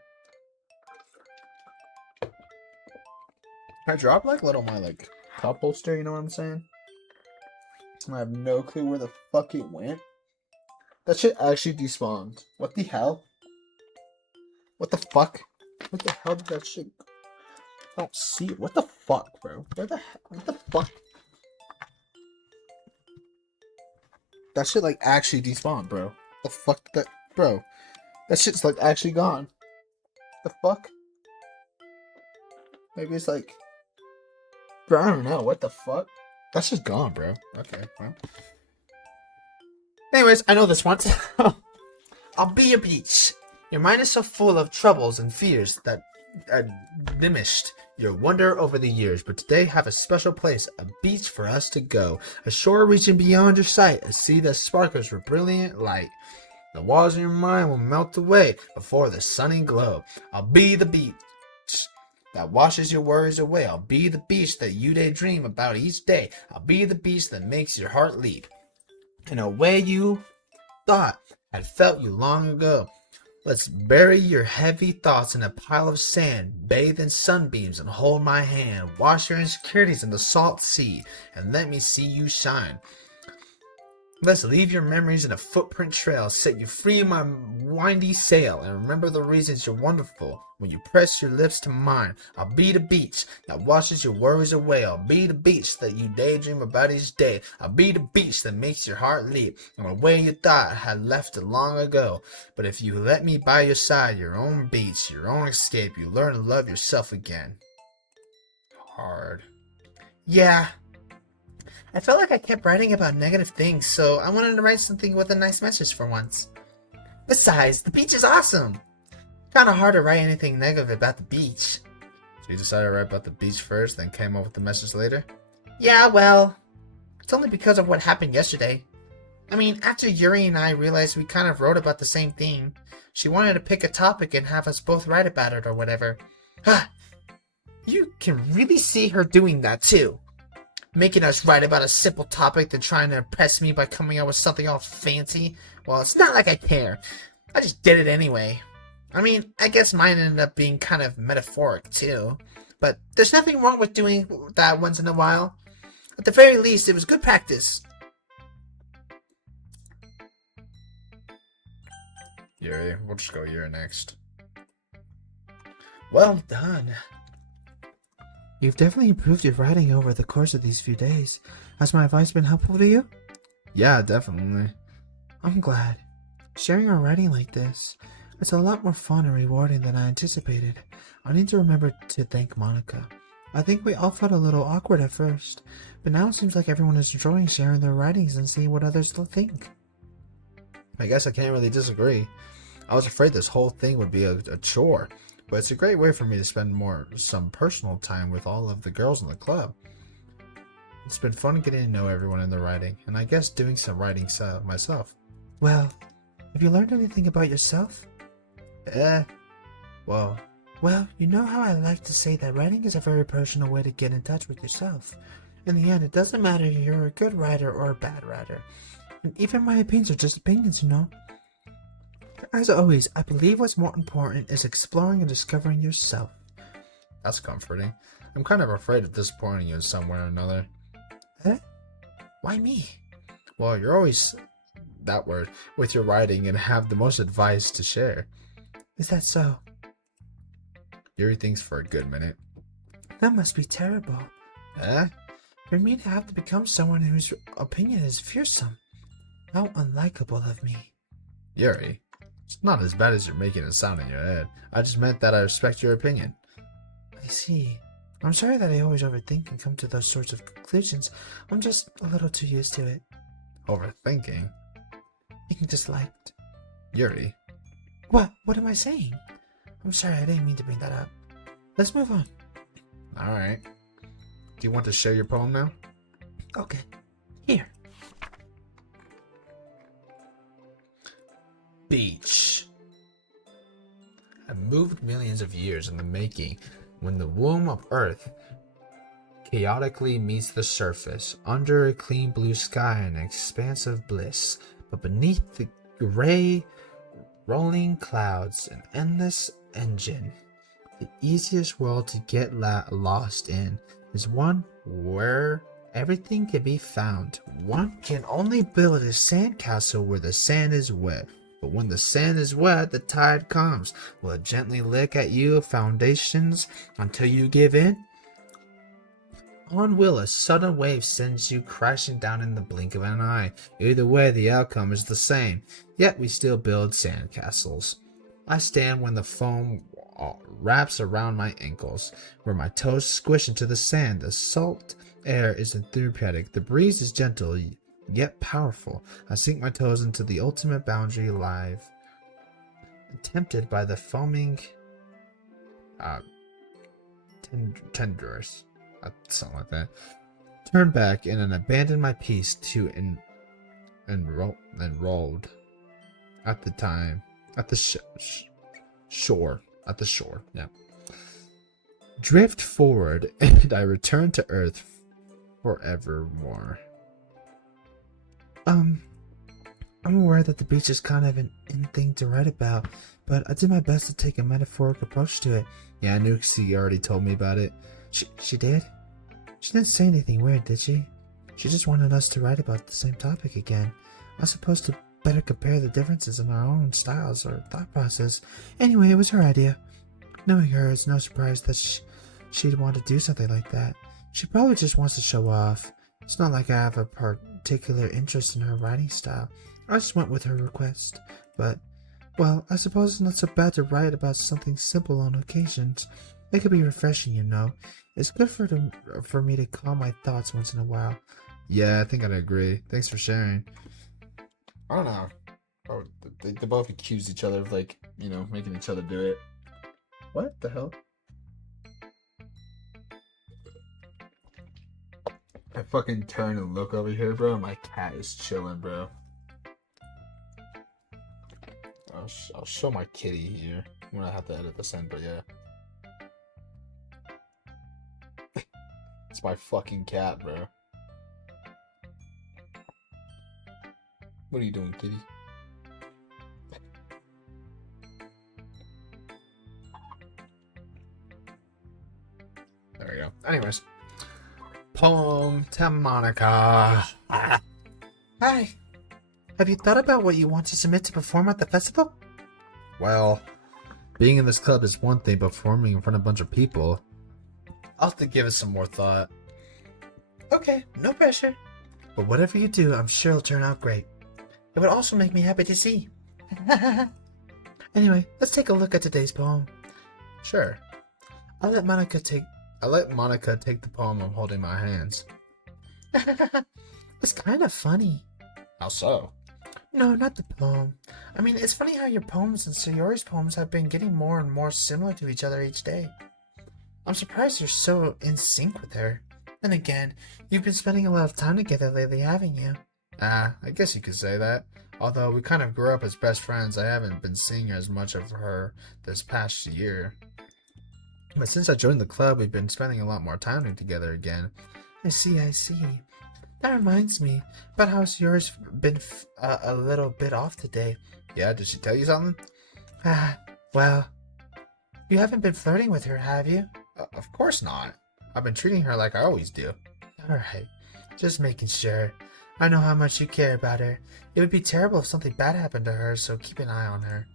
I dropped like my top holster, you know what I'm saying? I have no clue where the fuck it went. That shit actually despawned. What the hell? What the fuck? What the hell did that shit... I don't see it. What the fuck, bro? What the fuck? That shit like actually despawned, bro. The fuck that... Bro. That shit's like actually gone. The fuck? Maybe it's like... Bro, I don't know. What the fuck? That's just gone, bro. Okay, well... Anyways, I know this one. I'll be your beach. Your mind is so full of troubles and fears that diminished your wonder over the years, but today have a special place, a beach for us to go, a shore reaching beyond your sight, a sea that sparkles with brilliant light. The walls in your mind will melt away before the sunny glow. I'll be the beach that washes your worries away. I'll be the beach that you daydream about each day. I'll be the beach that makes your heart leap in a way you thought had felt you long ago. Let's bury your heavy thoughts in a pile of sand, bathe in sunbeams and hold my hand. Wash your insecurities in the salt sea and let me see you shine. Let's leave your memories in a footprint trail, set you free in my windy sail, and remember the reasons you're wonderful when you press your lips to mine. I'll be the beach that washes your worries away. I'll be the beach that you daydream about each day. I'll be the beach that makes your heart leap in a way you thought had left it long ago. But if you let me by your side, your own beach, your own escape, you learn to love yourself again. Hard. Yeah. I felt like I kept writing about negative things, so I wanted to write something with a nice message for once. Besides, the beach is awesome. Kinda hard to write anything negative about the beach. So you decided to write about the beach first, then came up with the message later? Yeah, well, it's only because of what happened yesterday. I mean, after Yuri and I realized we kind of wrote about the same thing, she wanted to pick a topic and have us both write about it or whatever. You can really see her doing that too. Making us write about a simple topic than trying to impress me by coming up with something all fancy. Well, it's not like I care. I just did it anyway. I mean, I guess mine ended up being kind of metaphoric too. But there's nothing wrong with doing that once in a while. At the very least, it was good practice. Yuri, we'll just go Yuri next. Well done. You've definitely improved your writing over the course of these few days. Has my advice been helpful to you? Yeah, definitely. I'm glad. Sharing our writing like this, it's a lot more fun and rewarding than I anticipated. I need to remember to thank Monica. I think we all felt a little awkward at first, but now it seems like everyone is enjoying sharing their writings and seeing what others will think. I guess I can't really disagree. I was afraid this whole thing would be a chore, but it's a great way for me to spend some personal time with all of the girls in the club. It's been fun getting to know everyone in the writing, and I guess doing some writing myself. Well, have you learned anything about yourself? Well, you know how I like to say that writing is a very personal way to get in touch with yourself. In the end, it doesn't matter if you're a good writer or a bad writer. And even my opinions are just opinions, you know? As always, I believe what's more important is exploring and discovering yourself. that's comforting. I'm kind of afraid of disappointing you in some way or another. Why me? Well, you're always that word with your writing and have the most advice to share. Is that so? Yuri thinks for a good minute. That must be terrible. For me to have to become someone whose opinion is fearsome. How unlikable of me. Yuri, it's not as bad as you're making it sound in your head. I just meant that I respect your opinion. I see. I'm sorry that I always overthink and come to those sorts of conclusions. I'm just a little too used to it. Overthinking? Being disliked. Yuri. What? What am I saying? I'm sorry, I didn't mean to bring that up. Let's move on. Alright. Do you want to share your poem now? Okay. Here. Beach. I moved millions of years in the making when the womb of Earth chaotically meets the surface, under a clean blue sky and an expanse of bliss, but beneath the gray rolling clouds, an endless engine. The easiest world to get lost in is one where everything can be found. One can only build a sandcastle where the sand is wet. But when the sand is wet, the tide comes. Will it gently lick at you foundations until you give in? On will a sudden wave sends you crashing down in the blink of an eye. Either way, the outcome is the same. Yet we still build sandcastles. I stand when the foam wraps around my ankles, where my toes squish into the sand. The salt air is therapeutic. The breeze is gentle, yet powerful. I sink my toes into the ultimate boundary live, tempted by the foaming tendrils, something like that. Turn back and then abandon my piece to enrolled at the shore. Yeah. Drift forward, and I return to Earth forevermore. I'm aware that the beach is kind of an in thing to write about, but I did my best to take a metaphoric approach to it. Yeah, I knew she already told me about it. She did? She didn't say anything weird, did she? She just wanted us to write about the same topic again. I was supposed to better compare the differences in our own styles or thought process. Anyway, it was her idea. Knowing her, it's no surprise that she'd want to do something like that. She probably just wants to show off. It's not like I have a particular interest in her writing style. I just went with her request. But, well, I suppose it's not so bad to write about something simple on occasions. It could be refreshing, you know. It's good for me to calm my thoughts once in a while. Yeah, I think I'd agree. Thanks for sharing. I don't know. Oh, they both accused each other of like, making each other do it. What the hell? I fucking turn and look over here, bro. My cat is chilling, bro. I'll show my kitty here. I'm gonna have to edit this in, but yeah. It's my fucking cat, bro. What are you doing, kitty? There we go. Anyways. Poem to Monica. Hi. Have you thought about what you want to submit to perform at the festival? Well, being in this club is one thing, but performing in front of a bunch of people, I'll have to give it some more thought. Okay, no pressure. But whatever you do, I'm sure it'll turn out great. It would also make me happy to see. Anyway, let's take a look at today's poem. Sure. I'll let Monica take the poem I'm holding in my hands. It's kind of funny. How so? No, not the poem. I mean, it's funny how your poems and Sayori's poems have been getting more and more similar to each other each day. I'm surprised you're so in sync with her. Then again, you've been spending a lot of time together lately, haven't you? I guess you could say that. Although we kind of grew up as best friends, I haven't been seeing as much of her this past year. But since I joined the club, we've been spending a lot more time together again. I see. That reminds me about how Sayori's been a little bit off today. Yeah, did she tell you something? Well, you haven't been flirting with her, have you? Of course not. I've been treating her like I always do. Alright, just making sure. I know how much you care about her. It would be terrible if something bad happened to her, so keep an eye on her.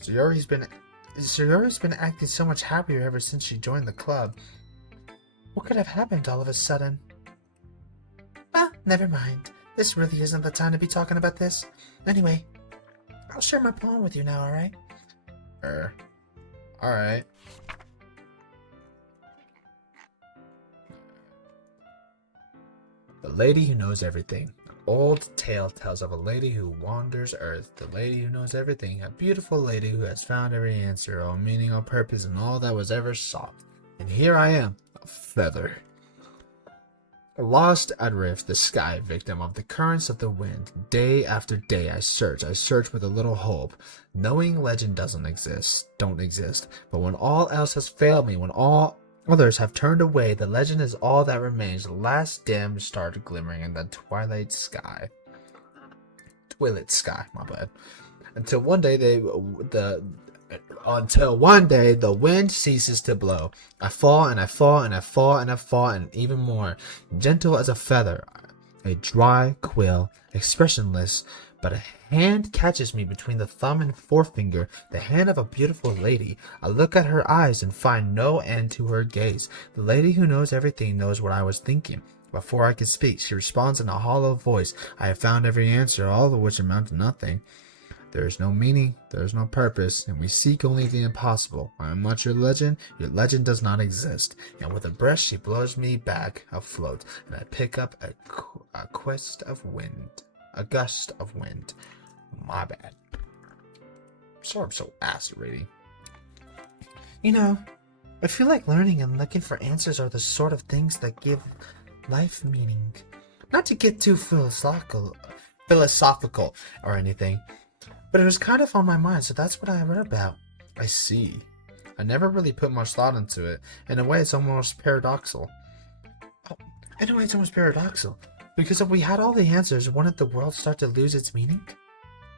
Sayori's been acting so much happier ever since she joined the club. What could have happened all of a sudden? Never mind. This really isn't the time to be talking about this. Anyway, I'll share my poem with you now, alright? Alright. The Lady Who Knows Everything. An old tale tells of a lady who wanders Earth. The lady who knows everything. A beautiful lady who has found every answer, all meaning, all purpose, and all that was ever sought. And here I am, a feather. Lost adrift the sky, victim of the currents of the wind. Day after day I search with a little hope, knowing legend don't exist. But when all else has failed me, when all others have turned away, the legend is all that remains, the last dim star glimmering in the twilight sky, my bad. Until one day the wind ceases to blow. I fall and I fall and I fall and I fall, and even more, gentle as a feather, a dry quill, expressionless, but a hand catches me between the thumb and forefinger, the hand of a beautiful lady. I look at her eyes and find no end to her gaze. The lady who knows everything knows what I was thinking. Before I can speak, she responds in a hollow voice. I have found every answer, all of which amount to nothing. There is no meaning, there is no purpose, and we seek only the impossible. I am not your legend does not exist. And with a breath she blows me back afloat, and I pick up a gust of wind. My bad. Sorry I'm so acid-rating. You know, I feel like learning and looking for answers are the sort of things that give life meaning. Not to get too philosophical or anything, but it was kind of on my mind, so that's what I read about. I see. I never really put much thought into it. In a way, it's almost paradoxical. Because if we had all the answers, wouldn't the world start to lose its meaning?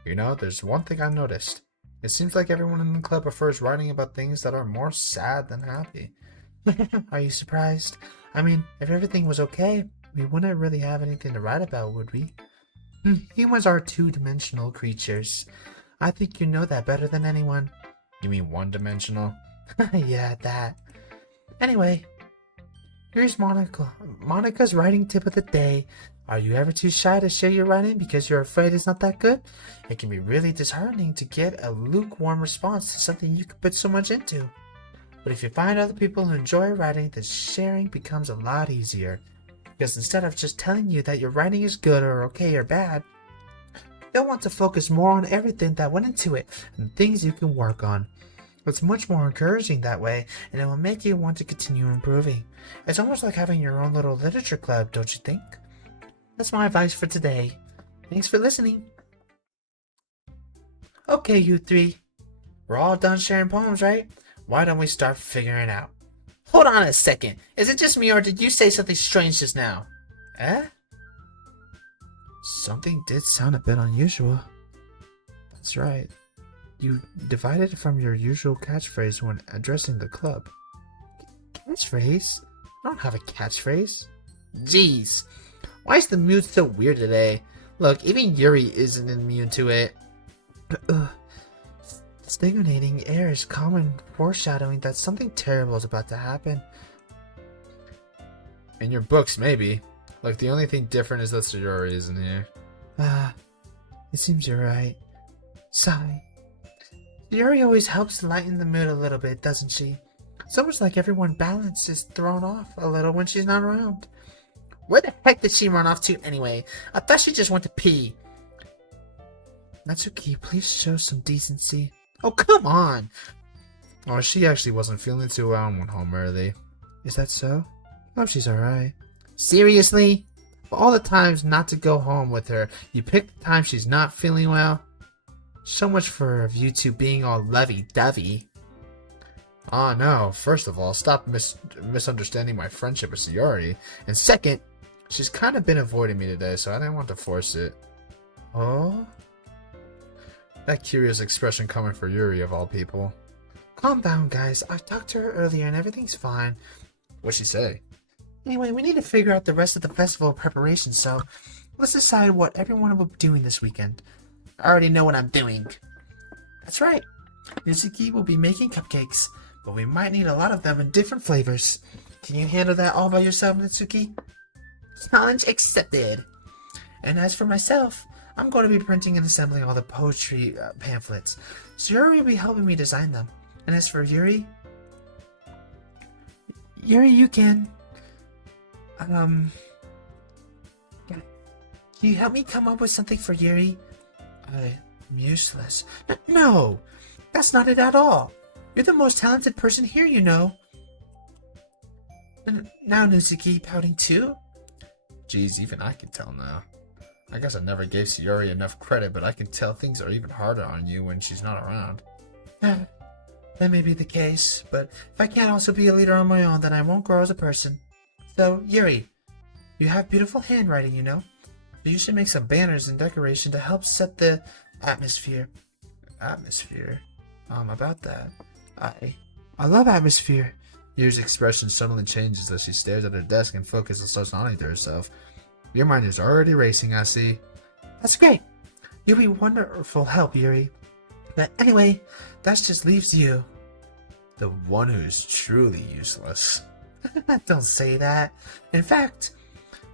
You know, there's one thing I noticed. It seems like everyone in the club prefers writing about things that are more sad than happy. Are you surprised? I mean, if everything was okay, we wouldn't really have anything to write about, would we? Humans are two-dimensional creatures. I think you know that better than anyone. You mean one-dimensional? Yeah, that. Anyway, here's Monica. Monica's writing tip of the day. Are you ever too shy to share your writing because you're afraid it's not that good? It can be really disheartening to get a lukewarm response to something you could put so much into. But if you find other people who enjoy writing, then sharing becomes a lot easier. Because instead of just telling you that your writing is good or okay or bad, they'll want to focus more on everything that went into it and things you can work on. It's much more encouraging that way, and it will make you want to continue improving. It's almost like having your own little literature club, don't you think? That's my advice for today. Thanks for listening. Okay, you three. We're all done sharing poems, right? Why don't we start figuring out? Hold on a second. Is it just me, or did you say something strange just now? Eh? Something did sound a bit unusual. That's right. You divided from your usual catchphrase when addressing the club. Catchphrase? I don't have a catchphrase. Jeez. Why is the mood so weird today? Look, even Yuri isn't immune to it. Stagnating air is common foreshadowing that something terrible is about to happen. In your books, maybe. Look, the only thing different is that Sayori isn't here. It seems you're right. Sigh. Yuri always helps lighten the mood a little bit, doesn't she? It's almost like everyone's balance is thrown off a little when she's not around. Where the heck did she run off to anyway? I thought she just went to pee. Natsuki, please show some decency. Oh, come on! Oh, she actually wasn't feeling too well and went home early. Is that so? Hope she's alright. Seriously? For all the times not to go home with her, you pick the time she's not feeling well? So much for you two being all lovey-dovey. Oh no, first of all, stop misunderstanding my friendship with Sayori. And second, she's kind of been avoiding me today, so I didn't want to force it. Oh? That curious expression coming for Yuri of all people. Calm down, guys. I talked to her earlier and everything's fine. What'd she say? Anyway, we need to figure out the rest of the festival preparation, so let's decide what everyone will be doing this weekend. I already know what I'm doing. That's right. Nizuki will be making cupcakes, but we might need a lot of them in different flavors. Can you handle that all by yourself, Nizuki? Challenge accepted. And as for myself, I'm going to be printing and assembling all the poetry pamphlets. So Yuri will be helping me design them. And as for Yuri, you can... Can you help me come up with something for Yuri? I'm useless. No! That's not it at all. You're the most talented person here, you know. Now, Nizuki, pouting too? Geez, even I can tell now. I guess I never gave Sayori enough credit, but I can tell things are even harder on you when she's not around. That may be the case, but if I can't also be a leader on my own, then I won't grow as a person. So, Yuri, you have beautiful handwriting, you know. So you should make some banners and decoration to help set the atmosphere. About that. I love atmosphere. Yuri's expression suddenly changes as she stares at her desk and focuses and starts nodding to herself. Your mind is already racing, I see. That's great. You'll be wonderful help, Yuri. But anyway, that just leaves you. The one who's truly useless. Don't say that. In fact,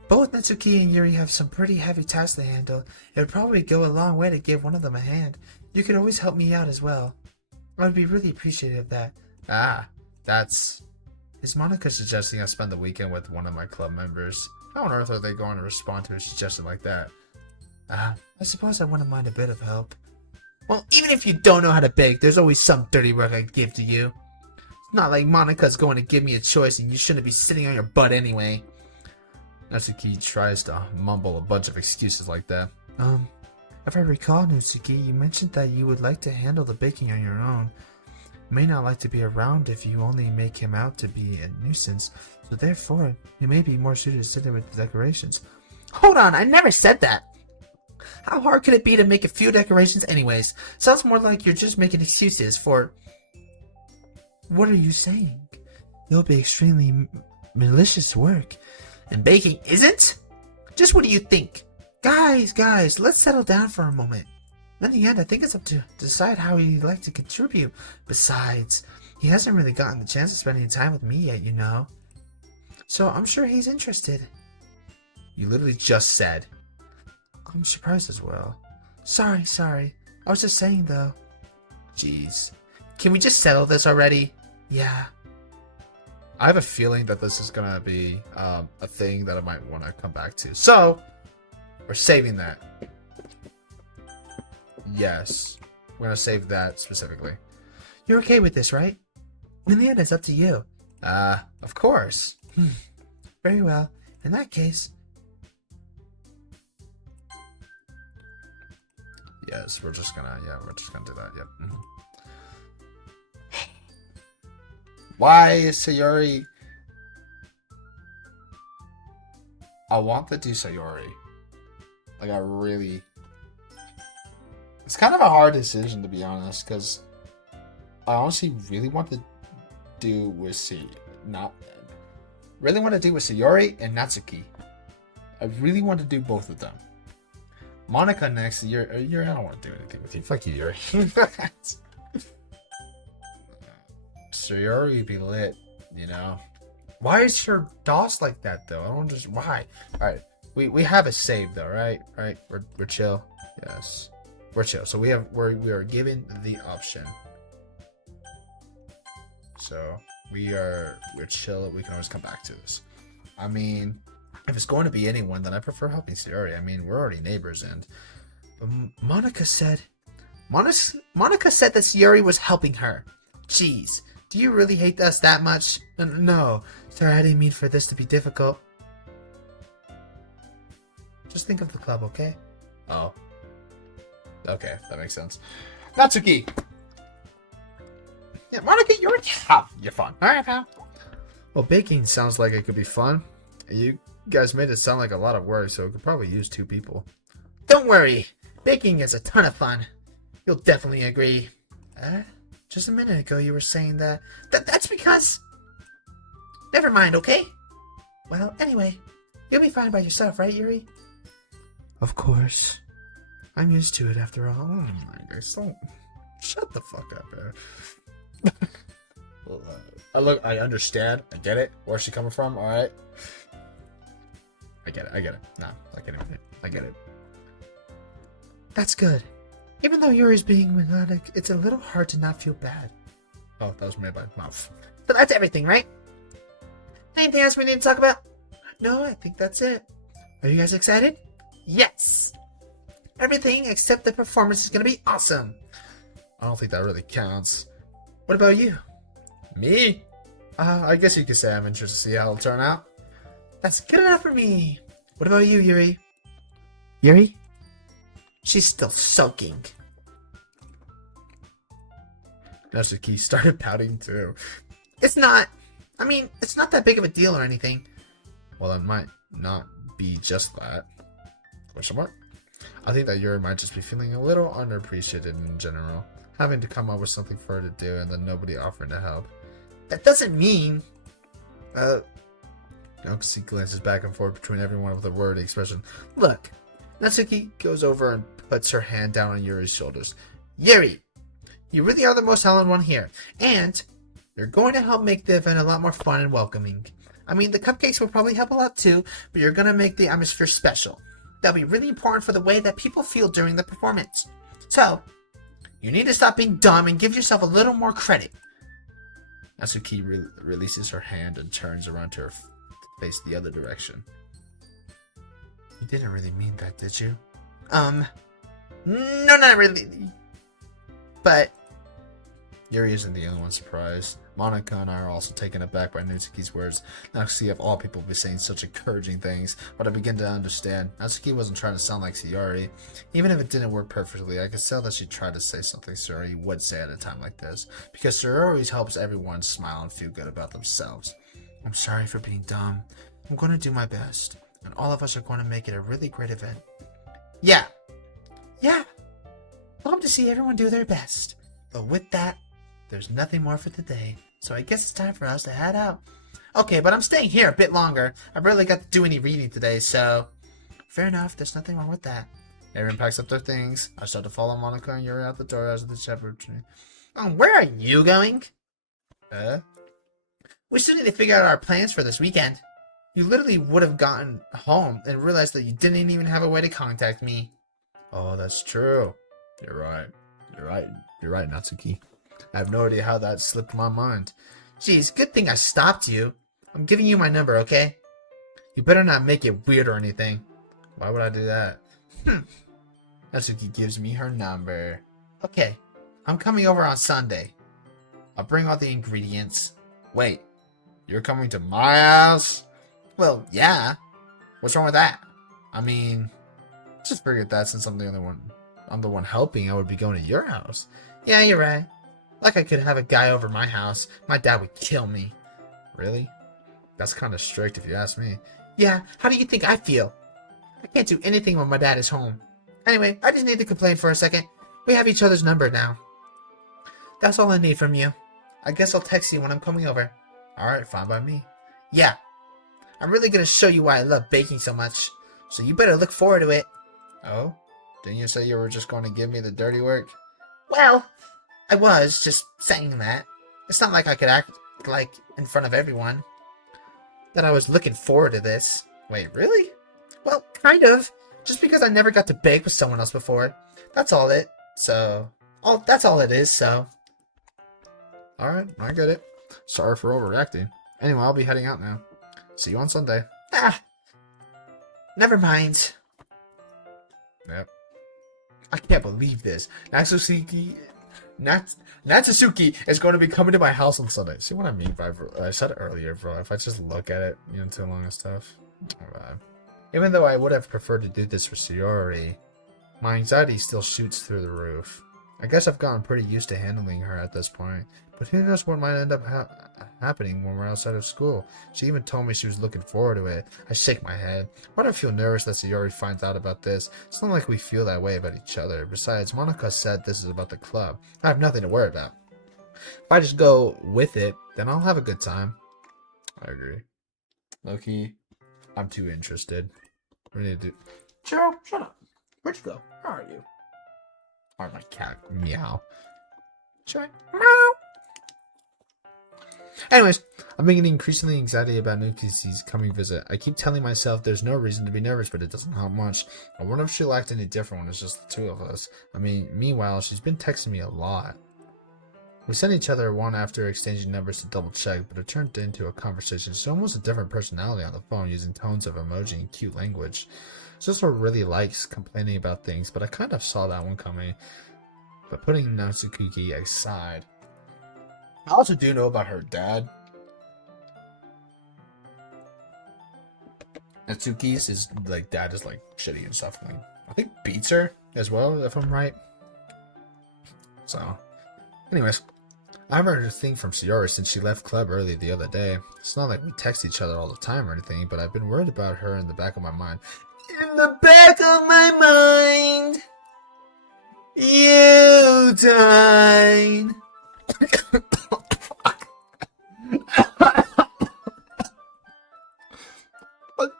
both Natsuki and Yuri have some pretty heavy tasks to handle. It would probably go a long way to give one of them a hand. You could always help me out as well. I would be really appreciative of that. That's... Is Monica suggesting I spend the weekend with one of my club members? How on earth are they going to respond to a suggestion like that? I suppose I wouldn't mind a bit of help. Well, even if you don't know how to bake, there's always some dirty work I can give to you. It's not like Monica's going to give me a choice and you shouldn't be sitting on your butt anyway. Natsuki tries to mumble a bunch of excuses like that. If I recall, Natsuki, you mentioned that you would like to handle the baking on your own. May not like to be around if you only make him out to be a nuisance, so therefore, you may be more suited to sit there with the decorations. Hold on, I never said that! How hard could it be to make a few decorations anyways? Sounds more like you're just making excuses for... What are you saying? It'll be extremely malicious work. And baking isn't? Just what do you think? Guys, let's settle down for a moment. In the end, I think it's up to decide how he'd like to contribute. Besides, he hasn't really gotten the chance of spending time with me yet, you know. So I'm sure he's interested. You literally just said. I'm surprised as well. Sorry. I was just saying, though. Jeez. Can we just settle this already? Yeah, I have a feeling that this is gonna be a thing that I might want to come back to. So we're saving that. Yes, we're gonna save that specifically. You're okay with this, right? In the end, it's up to you. Of course. Very well. In that case, Yes, we're just gonna do that. Yep. Why, Sayori? I want to do Sayori. Like, I really... It's kind of a hard decision, to be honest, because I honestly really want to do with really want to do with Sayori and Natsuki. I really want to do both of them. Monica next. Yuri, I don't want to do anything with you. Fuck you, Yuri. Sayori would be lit, you know. Why is her DOS like that though? I don't just why. All right, we have a save though, right? Right, we're chill. Yes, we're chill. So we are given the option. So we're chill. We can always come back to this. I mean, if it's going to be anyone, then I prefer helping Sayori. I mean, we're already neighbors, and Monica said that Sayori was helping her. Jeez, do you really hate us that much? No, sorry, I didn't mean for this to be difficult. Just think of the club, okay? oh, okay, that makes sense. Natsuki. Yeah, Monica, you're fun. All right, pal. Well, baking sounds like it could be fun. You guys made it sound like a lot of work, so it could probably use 2 people. Don't worry, baking is a ton of fun. You'll definitely agree. Just a minute ago you were saying that... That's because... Never mind, okay? Well, anyway, you'll be fine by yourself, right, Yuri? Of course. I'm used to it after all. Oh my gosh, don't... Shut the fuck up, man. Well, I understand. I get it. Where's she coming from? Alright. I get it. Nah, I get it. That's good. Even though Yuri's being melodic, it's a little hard to not feel bad. Oh, that was made by mouth. So that's everything, right? Anything else we need to talk about? No, I think that's it. Are you guys excited? Yes! Everything except the performance is gonna be awesome. I don't think that really counts. What about you? Me? I guess you could say I'm interested to see how it'll turn out. That's good enough for me. What about you, Yuri? Yuri? She's still sulking. Natsuki started pouting too. It's not that big of a deal or anything. Well, it might not be just that. Question mark? I think that Yuri might just be feeling a little underappreciated in general. Having to come up with something for her to do and then nobody offering to help. That doesn't mean... Natsuki glances back and forth between everyone with a worried expression. Look, Natsuki goes over and puts her hand down on Yuri's shoulders. Yuri, you really are the most talented one here. And you're going to help make the event a lot more fun and welcoming. I mean, the cupcakes will probably help a lot too, but you're going to make the atmosphere special. That'll be really important for the way that people feel during the performance. So, you need to stop being dumb and give yourself a little more credit. Natsuki releases her hand and turns around to face the other direction. You didn't really mean that, did you? No, not really. But Yuri isn't the only one surprised. Monica and I are also taken aback by Natsuki's words. Natsuki, of all people, be saying such encouraging things, but I begin to understand. Natsuki wasn't trying to sound like Sayori. Even if it didn't work perfectly, I could tell that she tried to say something Sayori would say at a time like this, because Sayori helps everyone smile and feel good about themselves. I'm sorry for being dumb. I'm going to do my best, and all of us are going to make it a really great event. Yeah. Love to see everyone do their best. But with that, there's nothing more for today, so I guess it's time for us to head out. Okay, but I'm staying here a bit longer. I barely got to do any reading today, so... Fair enough, there's nothing wrong with that. Everyone packs up their things. I start to follow Monica and Yuri out the door as the shepherd tree. Where are you going? We still need to figure out our plans for this weekend. You literally would have gotten home and realized that you didn't even have a way to contact me. Oh, that's true. You're right, Natsuki. I have no idea how that slipped my mind. Geez, good thing I stopped you. I'm giving you my number, okay? You better not make it weird or anything. Why would I do that? Natsuki gives me her number. Okay, I'm coming over on Sunday. I'll bring all the ingredients. Wait, you're coming to my house? Well, yeah. What's wrong with that? I mean, just figured that since I'm the one helping, I would be going to your house. Yeah, you're right. Like I could have a guy over my house. My dad would kill me. Really? That's kind of strict if you ask me. Yeah, how do you think I feel? I can't do anything when my dad is home. Anyway, I just need to complain for a second. We have each other's number now. That's all I need from you. I guess I'll text you when I'm coming over. Alright, fine by me. Yeah. I'm really gonna show you why I love baking so much. So you better look forward to it. Oh? Didn't you say you were just going to give me the dirty work? Well, I was just saying that. It's not like I could act like in front of everyone that I was looking forward to this. Wait, really? Well, kind of. Just because I never got to bake with someone else before. That's all it. That's all it is, so. Alright, I get it. Sorry for overreacting. Anyway, I'll be heading out now. See you on Sunday. Ah. Never mind. Yep. I can't believe this. Natsuki is going to be coming to my house on Sunday. See what I mean by I said it earlier, bro. If I just look at it, too long and stuff. Even though I would have preferred to do this for Sayori, my anxiety still shoots through the roof. I guess I've gotten pretty used to handling her at this point, but who knows what might end up happening when we're outside of school. She even told me she was looking forward to it. I shake my head. Why do I feel nervous that Sayori finds out about this? It's not like we feel that way about each other. Besides, Monica said this is about the club. I have nothing to worry about. If I just go with it, then I'll have a good time. I agree. Loki, I'm too interested. We need to do... Cheryl, shut up. Where'd you go? How are you? Or my cat. Meow. Sure. Meow. Anyways, I'm beginning increasingly anxiety about Nuki's coming visit. I keep telling myself there's no reason to be nervous, but it doesn't help much. I wonder if she'll act any different when it's just the two of us. I mean, meanwhile, she's been texting me a lot. We sent each other one after exchanging numbers to double check, but it turned into a conversation. She's almost a different personality on the phone, using tones of emoji and cute language. She also really likes complaining about things, but I kind of saw that one coming. But putting Natsuki aside, I also do know about her dad. Natsuki's dad is shitty and stuff. I think beats her as well, if I'm right. So, anyways, I haven't heard a thing from Sayori since she left club early the other day. It's not like we text each other all the time or anything, but I've been worried about her in the back of my mind. In the back of my mind, you died.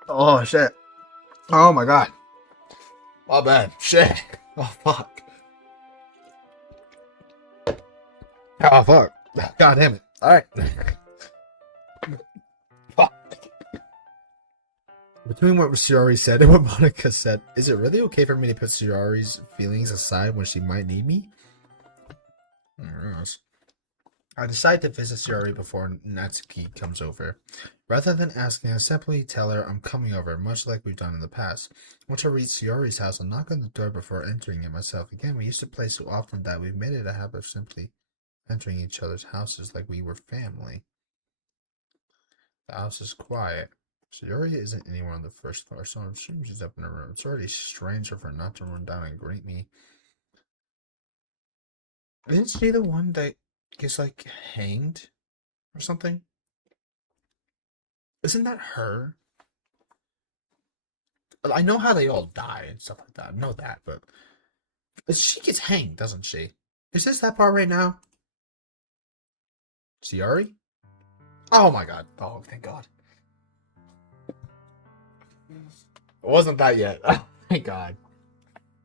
Oh shit. Oh my god. Oh bad. Shit. Oh fuck. Oh fuck. God damn it. Alright. Fuck. Between what Sayori said and what Monica said, is it really okay for me to put Sayori's feelings aside when she might need me? I decide to visit Sayori before Natsuki comes over. Rather than asking, I simply tell her I'm coming over, much like we've done in the past. Once I reach Sayori's house, I'll knock on the door before entering it myself. Again, we used to play so often that we've made it a habit of simply entering each other's houses like we were family. The house is quiet. Sayori isn't anywhere on the first floor, so I'm assuming she's up in her room. It's already strange of her not to run down and greet me. Isn't she the one that gets hanged or something? Isn't that her? I know how they all die and stuff like that. I know that, but she gets hanged, doesn't she? Is this that part right now? Sayori? Oh my god. Oh, thank god. It wasn't that yet. Oh, thank god.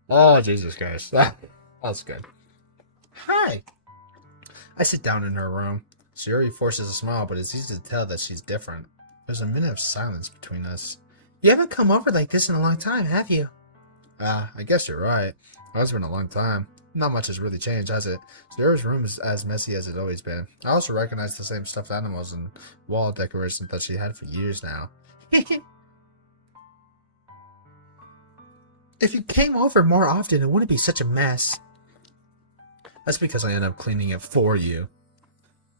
Oh, Jesus Christ. That's good. Hi. I sit down in her room. Sayori forces a smile, but it's easy to tell that she's different. There's a minute of silence between us. You haven't come over like this in a long time, have you? I guess you're right. It's been a long time. Not much has really changed, has it? Sayori's room is as messy as it's always been. I also recognize the same stuffed animals and wall decorations that she had for years now. If you came over more often, it wouldn't be such a mess. That's because I end up cleaning it for you.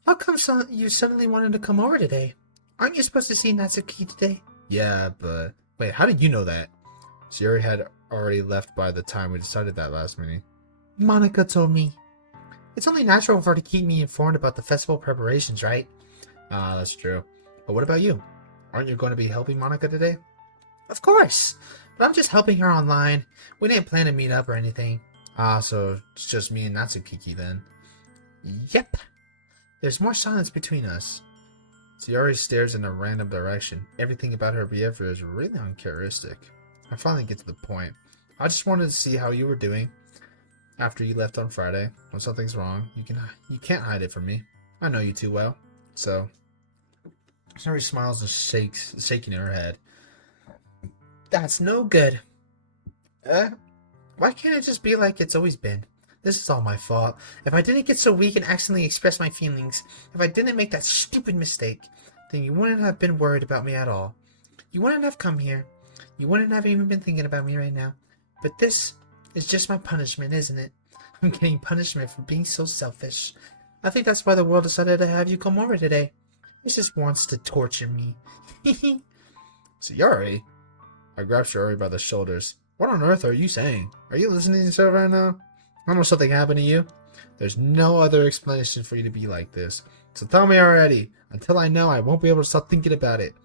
How come you suddenly wanted to come over today? Aren't you supposed to see Natsuki today? Yeah, but... Wait, how did you know that? Sayori had already left by the time we decided that last meeting. Monica told me. It's only natural for her to keep me informed about the festival preparations, right? Ah, that's true. But what about you? Aren't you going to be helping Monica today? Of course! But I'm just helping her online. We didn't plan to meet up or anything. Ah, so it's just me and Natsukiki then. Yep. There's more silence between us. Sayori stares in a random direction. Everything about her behavior is really uncharacteristic. I finally get to the point. I just wanted to see how you were doing after you left on Friday. When something's wrong, you can't hide it from me. I know you too well. So Sayori smiles and shaking her head. That's no good. Why can't it just be like it's always been? This is all my fault. If I didn't get so weak and accidentally express my feelings, if I didn't make that stupid mistake, then you wouldn't have been worried about me at all. You wouldn't have come here. You wouldn't have even been thinking about me right now. But this is just my punishment, isn't it? I'm getting punishment for being so selfish. I think that's why the world decided to have you come over today. It just wants to torture me. Sayori? I grab Sayori by the shoulders. What on earth are you saying? Are you listening to yourself right now? I know something happened to you. There's no other explanation for you to be like this. So tell me already. Until I know, I won't be able to stop thinking about it.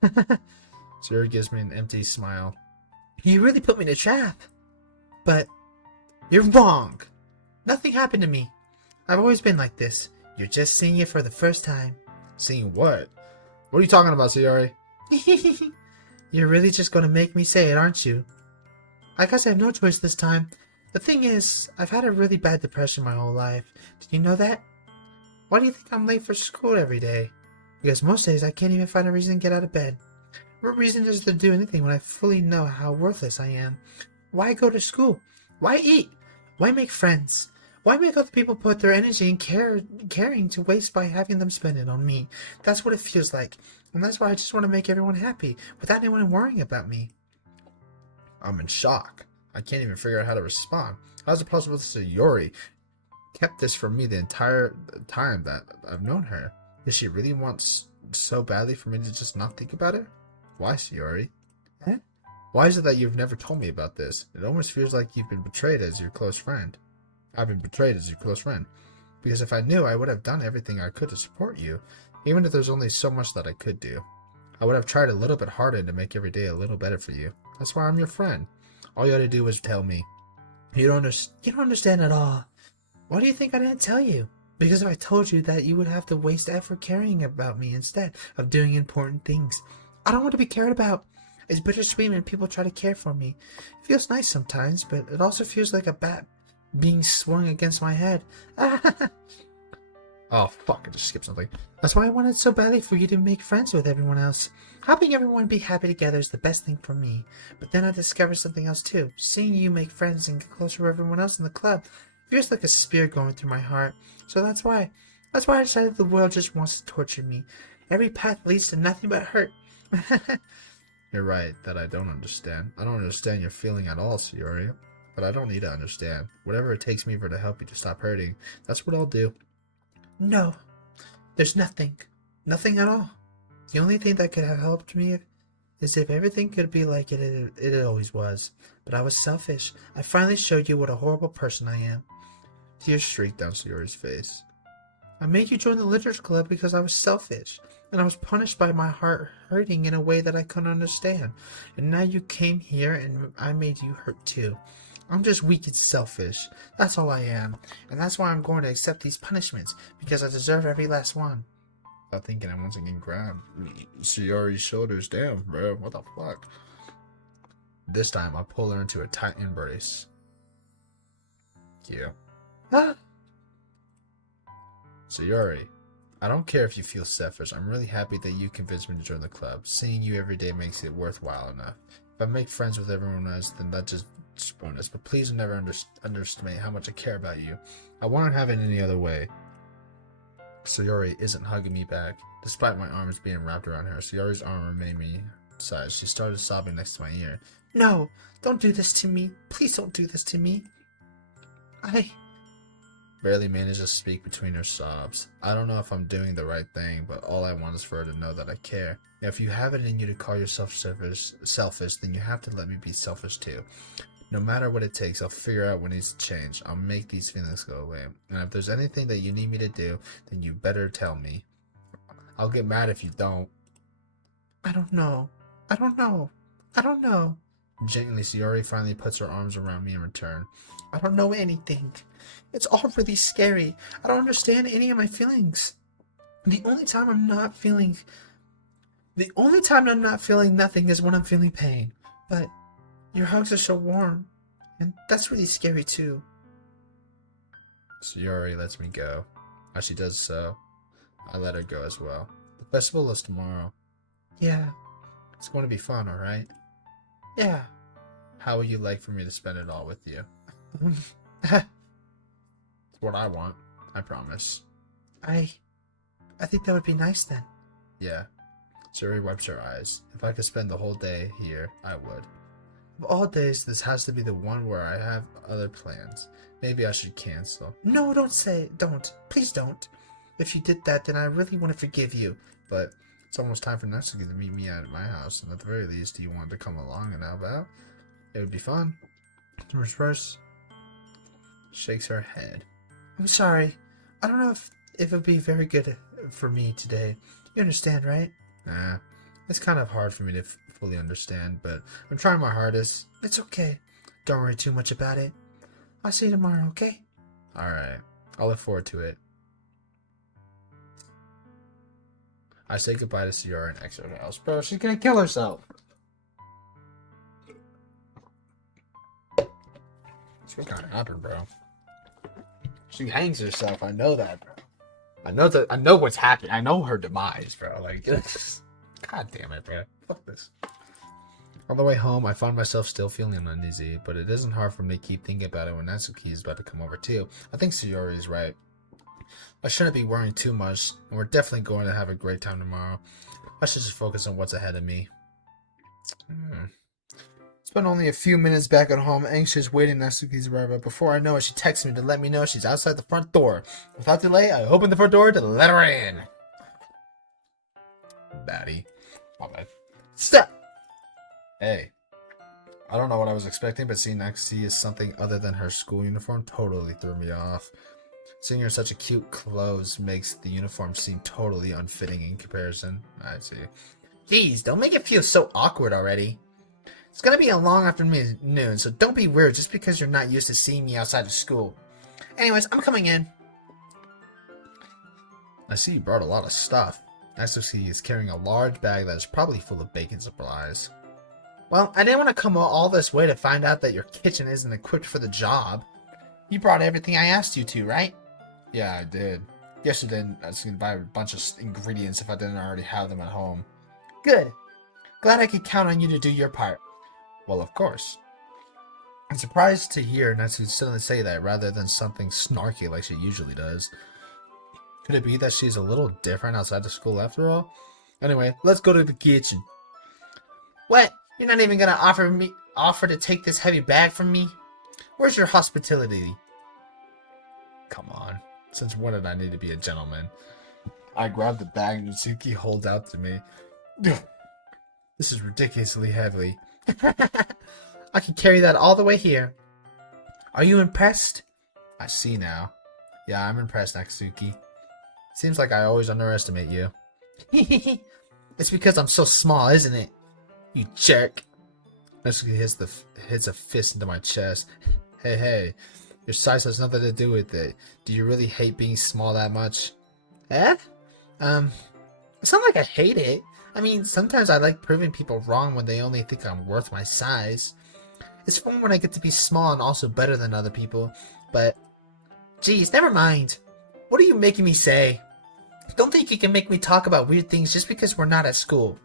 Sayori gives me an empty smile. You really put me in a trap. But you're wrong. Nothing happened to me. I've always been like this. You're just seeing it for the first time. Seeing what? What are you talking about, Sayori? You're really just going to make me say it, aren't you? I guess I have no choice this time. The thing is, I've had a really bad depression my whole life. Did you know that? Why do you think I'm late for school every day? Because most days I can't even find a reason to get out of bed. What reason is there to do anything when I fully know how worthless I am? Why go to school? Why eat? Why make friends? Why make other people put their energy and caring to waste by having them spend it on me? That's what it feels like. And that's why I just want to make everyone happy, without anyone worrying about me. I'm in shock. I can't even figure out how to respond. How is it possible that Sayori kept this from me the entire time that I've known her? Does she really want so badly for me to just not think about it? Why, Sayori? Huh? Why is it that you've never told me about this? It almost feels like you've been betrayed as your close friend. I've been betrayed as your close friend. Because if I knew, I would have done everything I could to support you, even if there's only so much that I could do. I would have tried a little bit harder to make every day a little better for you. That's why I'm your friend. All you had to do was tell me. You don't understand at all. Why do you think I didn't tell you? Because if I told you that, you would have to waste effort caring about me instead of doing important things. I don't want to be cared about. It's bittersweet when people try to care for me. It feels nice sometimes, but it also feels like a bat being swung against my head. Oh, fuck, I just skipped something. That's why I wanted so badly for you to make friends with everyone else. Helping everyone be happy together is the best thing for me. But then I discovered something else too. Seeing you make friends and get closer with everyone else in the club feels like a spear going through my heart. So that's why I decided the world just wants to torture me. Every path leads to nothing but hurt. You're right, that I don't understand. I don't understand your feeling at all, Sayori. But I don't need to understand. Whatever it takes me for to help you to stop hurting, that's what I'll do. No, there's nothing. Nothing at all. The only thing that could have helped me is if everything could be like it always was. But I was selfish. I finally showed you what a horrible person I am. Tears streaked down Sayori's face. I made you join the literature club because I was selfish. And I was punished by my heart hurting in a way that I couldn't understand. And now you came here and I made you hurt too. I'm just weak and selfish. That's all I am. And that's why I'm going to accept these punishments. Because I deserve every last one. I thinking I once again grabbed Sayori's shoulders. Damn, bro. What the fuck? This time, I pull her into a tight embrace. Yeah. Ah! Sayori, I don't care if you feel selfish. I'm really happy that you convinced me to join the club. Seeing you every day makes it worthwhile enough. If I make friends with everyone else, then that just Just bonus, but please never underestimate how much I care about you. I wouldn't have it any other way. Sayori isn't hugging me back. Despite my arms being wrapped around her, Sayori's arm remained me side. She started sobbing next to my ear. No, don't do this to me. Please don't do this to me. I Barely managed to speak between her sobs. I don't know if I'm doing the right thing, but all I want is for her to know that I care. If you have it in you to call yourself selfish, then you have to let me be selfish too. No matter what it takes, I'll figure out what needs to change. I'll make these feelings go away. And if there's anything that you need me to do, then you better tell me. I'll get mad if you don't. I don't know. I don't know. I don't know. Gently, Sayori finally puts her arms around me in return. I don't know anything. It's all really scary. I don't understand any of my feelings. The only time I'm not feeling nothing is when I'm feeling pain. But your hugs are so warm, and that's really scary too. Sayori lets me go. As she does so, I let her go as well. The festival is tomorrow. Yeah. It's going to be fun, alright? Yeah. How would you like for me to spend it all with you? I It's what I want. I promise. think that would be nice then. Yeah. Sayori wipes her eyes. If I could spend the whole day here, I would. Of all days, this has to be the one where I have other plans. Maybe I should cancel. No, don't. Please don't. If you did that, then I really want to forgive you. But it's almost time for Natsuki to meet me at my house, and at the very least, do you want to come along and help out? It would be fun. First, shakes her head. I'm sorry. I don't know if it would be very good for me today. You understand, right? Nah, it's kind of hard for me to fully understand, but I'm trying my hardest. It's okay. Don't worry too much about it. I'll see you tomorrow, okay? Alright, I'll look forward to it. I say goodbye to Sayori and exit her house. Bro, she's gonna kill herself. What's gonna happen, bro? She hangs herself. I know that, bro. I know what's happening. I know her demise, bro. Like, god damn it, bro. Fuck this. On the way home, I find myself still feeling uneasy, but it isn't hard for me to keep thinking about it when Natsuki is about to come over too. I think Sayori is right. I shouldn't be worrying too much, and we're definitely going to have a great time tomorrow. I should just focus on what's ahead of me. Spent only a few minutes back at home, anxious, waiting Natsuki's arrival. Before I know it, she texts me to let me know she's outside the front door. Without delay, I open the front door to let her in. Baddie. My bad. Stop! Hey. I don't know what I was expecting, but seeing Natsuki as something other than her school uniform totally threw me off. Seeing her in such a cute clothes makes the uniform seem totally unfitting in comparison. I see. Jeez, don't make it feel so awkward already. It's gonna be a long afternoon, so don't be weird just because you're not used to seeing me outside of school. Anyways, I'm coming in. I see you brought a lot of stuff. Natsuki is carrying a large bag that is probably full of baking supplies. Well, I didn't want to come all this way to find out that your kitchen isn't equipped for the job. You brought everything I asked you to, right? Yeah, I did. Yesterday, I was going to buy a bunch of ingredients if I didn't already have them at home. Good. Glad I could count on you to do your part. Well, of course. I'm surprised to hear Natsuki suddenly say that rather than something snarky like she usually does. Could it be that she's a little different outside of school after all? Anyway, let's go to the kitchen. What? You're not even gonna offer to take this heavy bag from me? Where's your hospitality? Come on. Since when did I need to be a gentleman? I grab the bag Natsuki holds out to me. This is ridiculously heavy. I can carry that all the way here. Are you impressed? I see now. Yeah, I'm impressed, Natsuki. Seems like I always underestimate you. It's because I'm so small, isn't it? You jerk. Natsuki hits a fist into my chest. Hey, your size has nothing to do with it. Do you really hate being small that much? Eh? It's not like I hate it. I mean, sometimes I like proving people wrong when they only think I'm worth my size. It's fun when I get to be small and also better than other people, but... Geez, never mind. What are you making me say? Don't think you can make me talk about weird things just because we're not at school.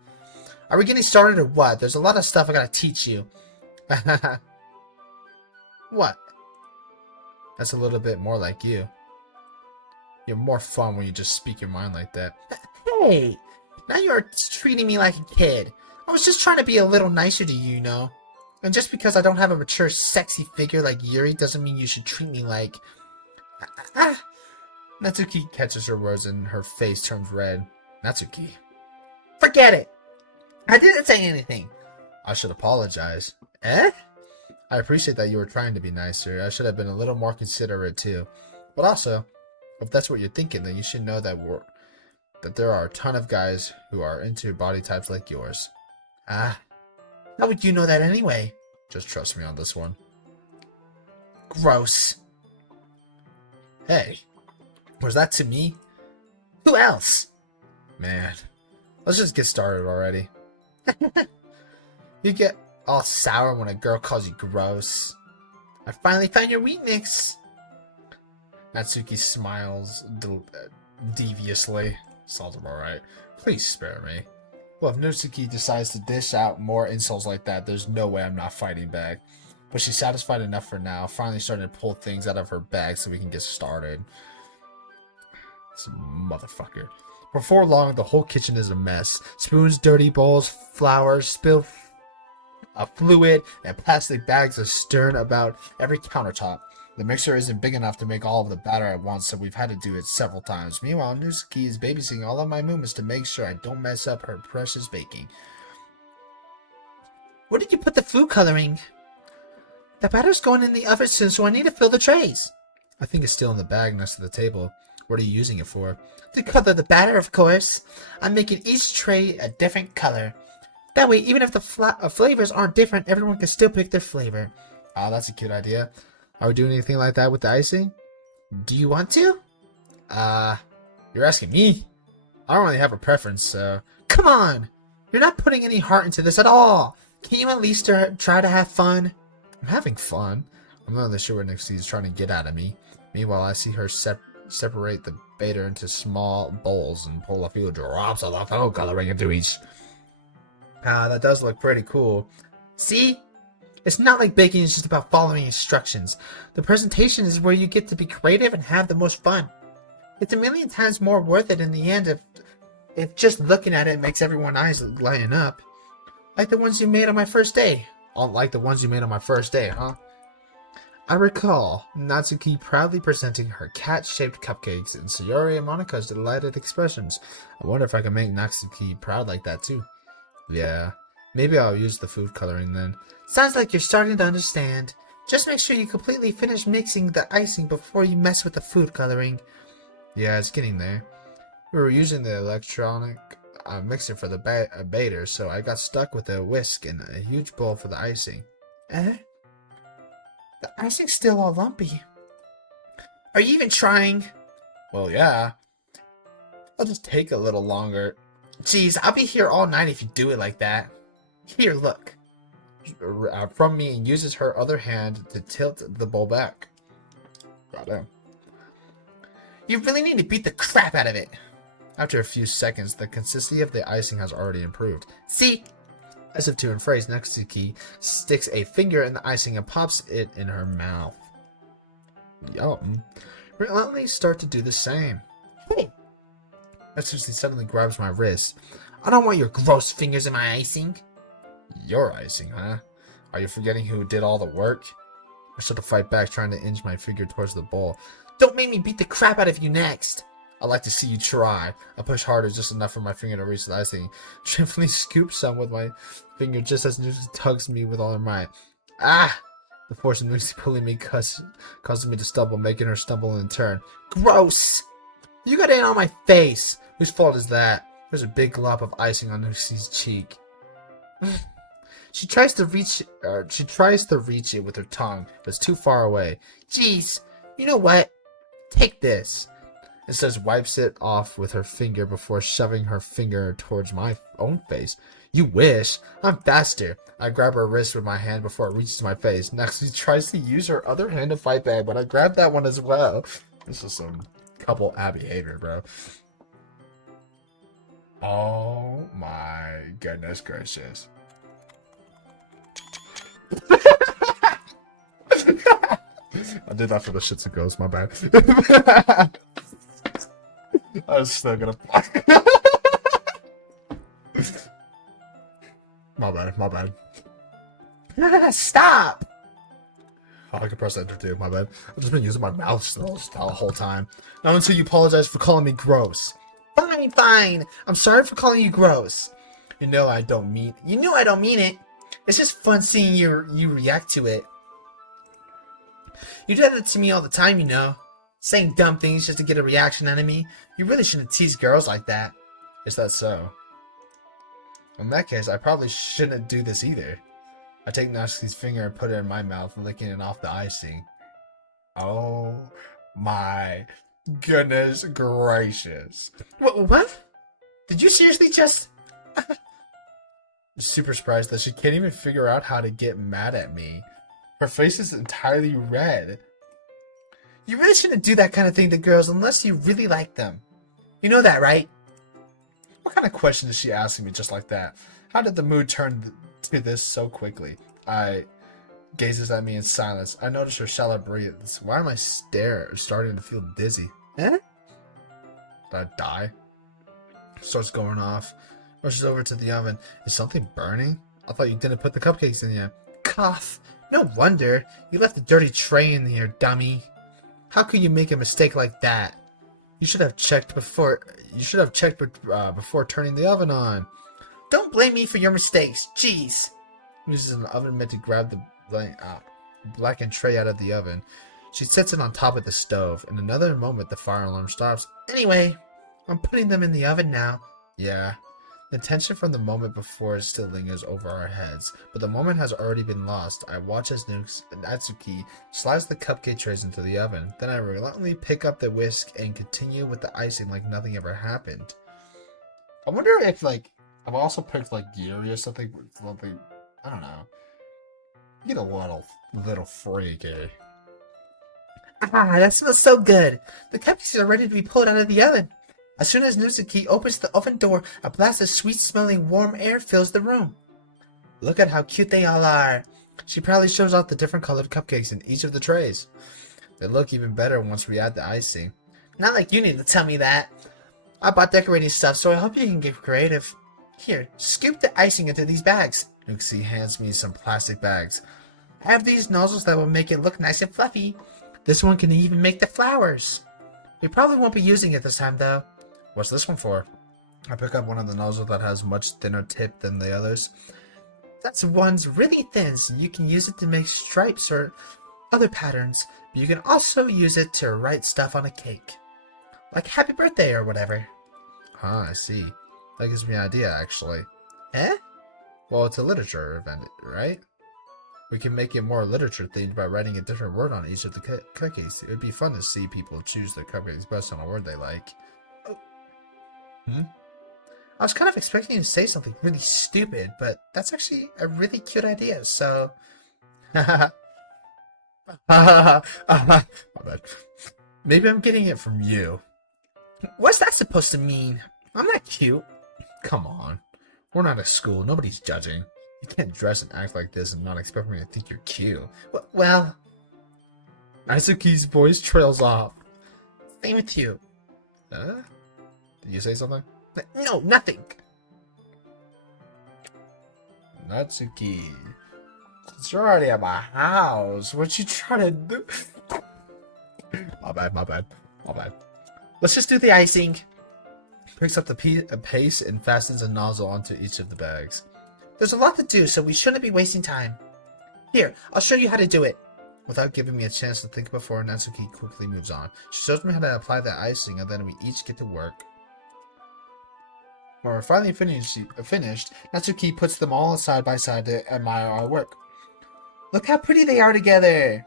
Are we getting started or what? There's a lot of stuff I gotta teach you. What? That's a little bit more like you. You're more fun when you just speak your mind like that. Hey, now you're treating me like a kid. I was just trying to be a little nicer to you, you know? And just because I don't have a mature, sexy figure like Yuri doesn't mean you should treat me like... Ah. Natsuki catches her words and her face turns red. Natsuki. Forget it! I didn't say anything. I should apologize. Eh? I appreciate that you were trying to be nicer. I should have been a little more considerate too. But also, if that's what you're thinking, then you should know that there are a ton of guys who are into body types like yours. Ah. How would you know that anyway? Just trust me on this one. Gross. Hey, was that to me? Who else? Man, let's just get started already. You get all sour when a girl calls you gross. I finally found your weakness. Natsuki smiles deviously. Sounds about right. Please spare me. Well, if Natsuki decides to dish out more insults like that, there's no way I'm not fighting back. But she's satisfied enough for now, finally starting to pull things out of her bag so we can get started. This motherfucker. Before long, the whole kitchen is a mess. Spoons, dirty bowls, flour, spilled fluid, and plastic bags are strewn about every countertop. The mixer isn't big enough to make all of the batter at once, so we've had to do it several times. Meanwhile, Natsuki is babysitting all of my movements to make sure I don't mess up her precious baking. Where did you put the food coloring? The batter's going in the oven soon, so I need to fill the trays. I think it's still in the bag next to the table. What are you using it for? To color the batter, of course. I'm making each tray a different color. That way, even if the flavors aren't different, everyone can still pick their flavor. Oh, that's a cute idea. Are we doing anything like that with the icing? Do you want to? You're asking me? I don't really have a preference, so... Come on! You're not putting any heart into this at all! Can you at least try to have fun? I'm having fun. I'm not really sure what Nixie is trying to get out of me. Meanwhile, I see her separate the batter into small bowls and pull a few drops of the food coloring into each. That does look pretty cool. See? It's not like baking is just about following instructions. The presentation is where you get to be creative and have the most fun. It's a million times more worth it in the end if just looking at it makes everyone's eyes lighten up. Like the ones you made on my first day. Like the ones you made on my first day, huh? I recall Natsuki proudly presenting her cat-shaped cupcakes and Sayori and Monika's delighted expressions. I wonder if I can make Natsuki proud like that too. Yeah, maybe I'll use the food coloring then. Sounds like you're starting to understand. Just make sure you completely finish mixing the icing before you mess with the food coloring. Yeah, it's getting there. We were using the electronic mixer for the batter, so I got stuck with a whisk and a huge bowl for the icing. Eh? The icing's still all lumpy. Are you even trying? Well, yeah. I'll just take a little longer. Jeez, I'll be here all night if you do it like that. Here, look. From me and uses her other hand to tilt the bowl back. Got him. You really need to beat the crap out of it. After a few seconds, the consistency of the icing has already improved. See? As if to rephrase, Natsuki sticks a finger in the icing and pops it in her mouth. Yum. Reluctantly start to do the same. Hey. Natsuki suddenly grabs my wrist. I don't want your gross fingers in my icing. Your icing, huh? Are you forgetting who did all the work? I start to fight back, trying to inch my finger towards the bowl. Don't make me beat the crap out of you next. I'd like to see you try. I push harder, just enough for my finger to reach the icing. Gently scoop some with my finger just as Nuxie tugs me with all her might. Ah! The force of Nuxie pulling me causes me to stumble, making her stumble in turn. Gross! You got it on my face! Whose fault is that? There's a big glop of icing on Nuxie's cheek. She tries to reach it with her tongue, but it's too far away. Jeez, you know what? Take this. It says wipes it off with her finger before shoving her finger towards my own face. You wish. I'm faster. I grab her wrist with my hand before it reaches my face. Next, she tries to use her other hand to fight back, but I grab that one as well. This is some couple A behavior, bro. Oh my goodness gracious. I did that for the shits and giggles, my bad. I was still gonna. My bad. Stop! Oh, I can press enter too, my bad. I've just been using my mouth still the whole time. Not until you apologize for calling me gross. Fine. I'm sorry for calling you gross. You know I don't mean. You know I don't mean it. It's just fun seeing you react to it. You do that to me all the time, you know. Saying dumb things just to get a reaction out of me. You really shouldn't tease girls like that. Is that so? In that case, I probably shouldn't do this either. I take Natsuki's finger and put it in my mouth, licking it off the icing. Oh my goodness gracious. What? Did you seriously just... Super surprised that she can't even figure out how to get mad at me. Her face is entirely red. You really shouldn't do that kind of thing to girls unless you really like them. You know that, right? What kind of question is she asking me just like that? How did the mood turn to this so quickly? I gazes at me in silence. I notice her shallow breathes. Why am I starting to feel dizzy? Eh? Did I die? Starts going off. Rushes over to the oven. Is something burning? I thought you didn't put the cupcakes in yet. Cough. No wonder. You left a dirty tray in here, dummy. How could you make a mistake like that? You should have checked before. Before turning the oven on. Don't blame me for your mistakes. Jeez. Uses an oven mitt to grab the blackened tray out of the oven. She sets it on top of the stove. In another moment, the fire alarm stops. Anyway, I'm putting them in the oven now. Yeah. The tension from the moment before still lingers over our heads, but the moment has already been lost. I watch as Natsuki slides the cupcake trays into the oven. Then I reluctantly pick up the whisk and continue with the icing like nothing ever happened. I wonder if, like, I've also picked, like, Yuri or something. I don't know. You get a little freaky. Ah, that smells so good. The cupcakes are ready to be pulled out of the oven. As soon as Natsuki opens the oven door, a blast of sweet-smelling warm air fills the room. Look at how cute they all are. She proudly shows off the different colored cupcakes in each of the trays. They look even better once we add the icing. Not like you need to tell me that. I bought decorating stuff, so I hope you can get creative. Here, scoop the icing into these bags. Nuxie hands me some plastic bags. I have these nozzles that will make it look nice and fluffy. This one can even make the flowers. We probably won't be using it this time, though. What's this one for? I pick up one of the nozzles that has much thinner tip than the others. That one's really thin, so you can use it to make stripes or other patterns, but you can also use it to write stuff on a cake. Like happy birthday or whatever. Huh, I see. That gives me an idea, actually. Eh? Well, it's a literature event, right? We can make it more literature-themed by writing a different word on each of the cupcakes. It would be fun to see people choose their cupcakes based on a word they like. I was kind of expecting you to say something really stupid, but that's actually a really cute idea, so... My bad. Maybe I'm getting it from you. What's that supposed to mean? I'm not cute. Come on. We're not at school. Nobody's judging. You can't dress and act like this and not expect me to think you're cute. Well... Natsuki's voice trails off. Same with you. Did you say something? No, nothing. Natsuki, since you're already at my house, what you trying to do? My bad. Let's just do the icing. Picks up the paste and fastens a nozzle onto each of the bags. There's a lot to do, so we shouldn't be wasting time. Here, I'll show you how to do it. Without giving me a chance to think before, Natsuki quickly moves on. She shows me how to apply the icing, and then we each get to work. When we're finally finished, Natsuki puts them all side by side to admire our work. Look how pretty they are together.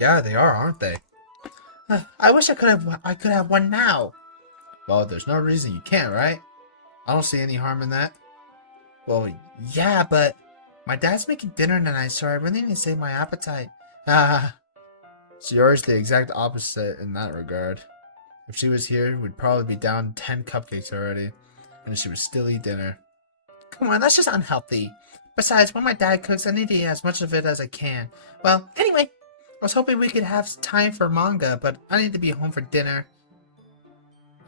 Yeah, they are, aren't they? I wish I could have one now. Well, there's no reason you can't, right? I don't see any harm in that. Well, yeah, but my dad's making dinner tonight, so I really need to save my appetite. Sayori's the exact opposite in that regard. If she was here, we'd probably be down 10 cupcakes already, and she would still eat dinner. Come on, that's just unhealthy. Besides, when my dad cooks, I need to eat as much of it as I can. Well, anyway, was hoping we could have time for manga, but I need to be home for dinner.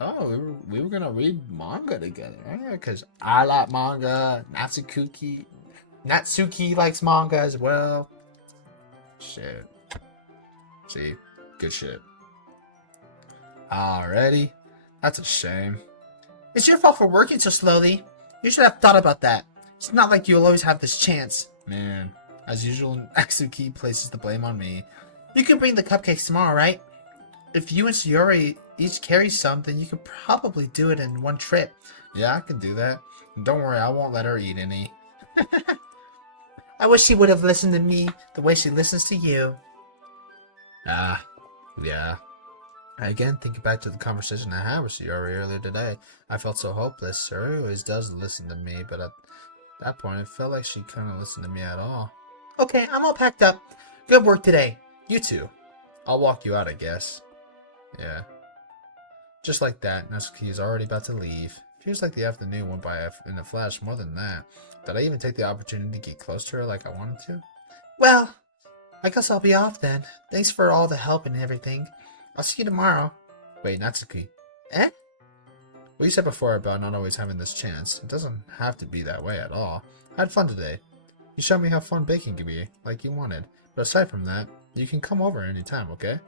Oh, we were gonna read manga together, right? Because I like manga. Natsuki likes manga as well. Shit. See, good shit. Alrighty, that's a shame. It's your fault for working so slowly. You should have thought about that. It's not like you'll always have this chance. Man, as usual, Natsuki places the blame on me. You can bring the cupcakes tomorrow, right? If you and Sayori each carry some, then you could probably do it in one trip. Yeah, I can do that. Don't worry, I won't let her eat any. I wish she would have listened to me the way she listens to you. Ah, yeah. I again think back to the conversation I had with Sayori earlier today. I felt so hopeless. Sayori always does listen to me, but at that point, it felt like she couldn't listen to me at all. Okay, I'm all packed up. Good work today. You too. I'll walk you out, I guess. Yeah. Just like that, Natsuki is already about to leave. Feels like the afternoon went by in a flash. More than that. Did I even take the opportunity to get close to her like I wanted to? Well, I guess I'll be off then. Thanks for all the help and everything. I'll see you tomorrow. Wait, Natsuki. Eh? What you said before about not always having this chance, it doesn't have to be that way at all. I had fun today. You showed me how fun baking can be, like you wanted. But aside from that, you can come over anytime, okay?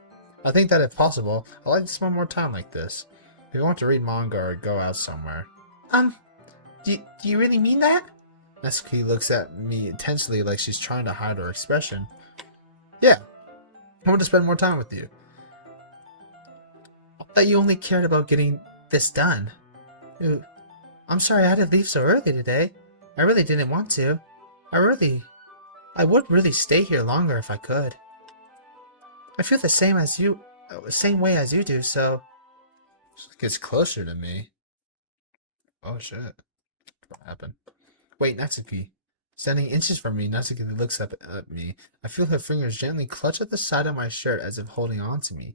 I think that if possible, I'd like to spend more time like this. If you want to read manga or go out somewhere. Do you really mean that? Natsuki looks at me intensely like she's trying to hide her expression. Yeah, I want to spend more time with you. I thought you only cared about getting this done. Ooh, I'm sorry I had to leave so early today. I really didn't want to. I would really stay here longer if I could. I feel the same way as you do, so... She gets closer to me. Oh shit. What happened? Wait, Natsuki. Standing inches from me, Natsuki looks up at me. I feel her fingers gently clutch at the side of my shirt as if holding on to me.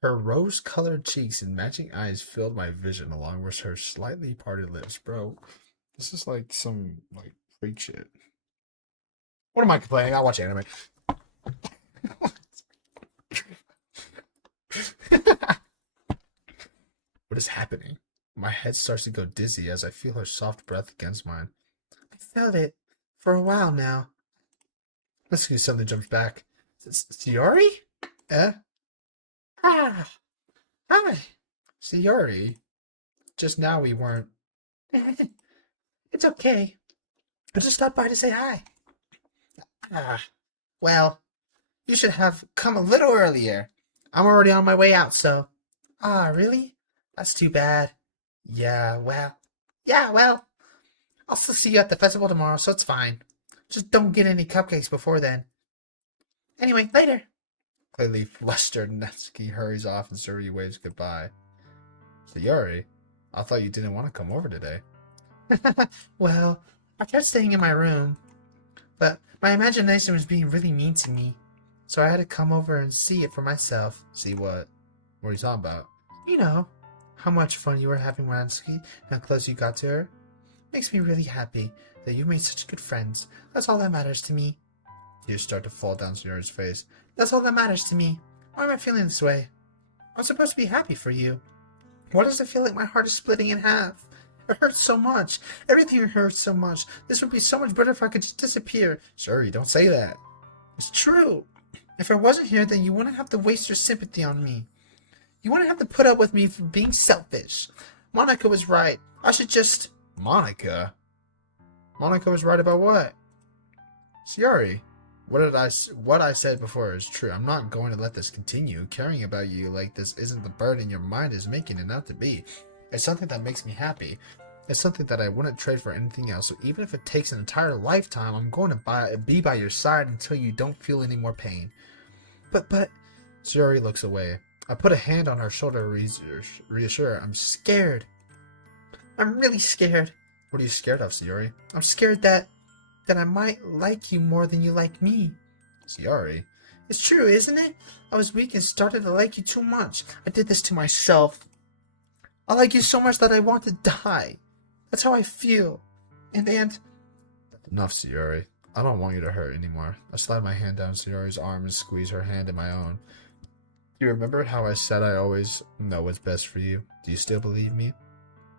Her rose-colored cheeks and matching eyes filled my vision along with her slightly parted lips. Bro, this is like some freak shit. What am I complaining? I watch anime. What is happening? My head starts to go dizzy as I feel her soft breath against mine. I felt it for a while now. Natsuki suddenly jumps back. Sayori? Eh? Ah! Hi! Sayori? Just now we weren't... It's okay. I just stopped by to say hi. Well, you should have come a little earlier. I'm already on my way out, so... Really? That's too bad. Yeah, well... I'll still see you at the festival tomorrow, so it's fine. Just don't get any cupcakes before then. Anyway, later. Clearly flustered, Natsuki hurries off and Sayori waves goodbye. Sayori, I thought you didn't want to come over today. Well, I kept staying in my room, but my imagination was being really mean to me, so I had to come over and see it for myself. See what? What are you talking about? You know, how much fun you were having with Natsuki and how close you got to her. Makes me really happy that you made such good friends. That's all that matters to me. Tears start to fall down Sayori's face. That's all that matters to me. Why am I feeling this way? I'm supposed to be happy for you. Why does it feel like my heart is splitting in half? It hurts so much. Everything hurts so much. This would be so much better if I could just disappear. Sayori, don't say that. It's true. If I wasn't here, then you wouldn't have to waste your sympathy on me. You wouldn't have to put up with me for being selfish. Monica was right. I should just... Monica? Monica was right about what? Sayori, what I said before is true. I'm not going to let this continue. Caring about you like this isn't the burden your mind is making it out to be. It's something that makes me happy. It's something that I wouldn't trade for anything else. So even if it takes an entire lifetime, I'm going to be by your side until you don't feel any more pain. But... Sayori looks away. I put a hand on her shoulder to reassure her. I'm scared. I'm really scared. What are you scared of, Sayori? I'm scared that I might like you more than you like me. Sayori? It's true, isn't it? I was weak and started to like you too much. I did this to myself. I like you so much that I want to die. That's how I feel. And Enough, Sayori. I don't want you to hurt anymore. I slide my hand down Sayori's arm and squeeze her hand in my own. Do you remember how I said I always know what's best for you? Do you still believe me?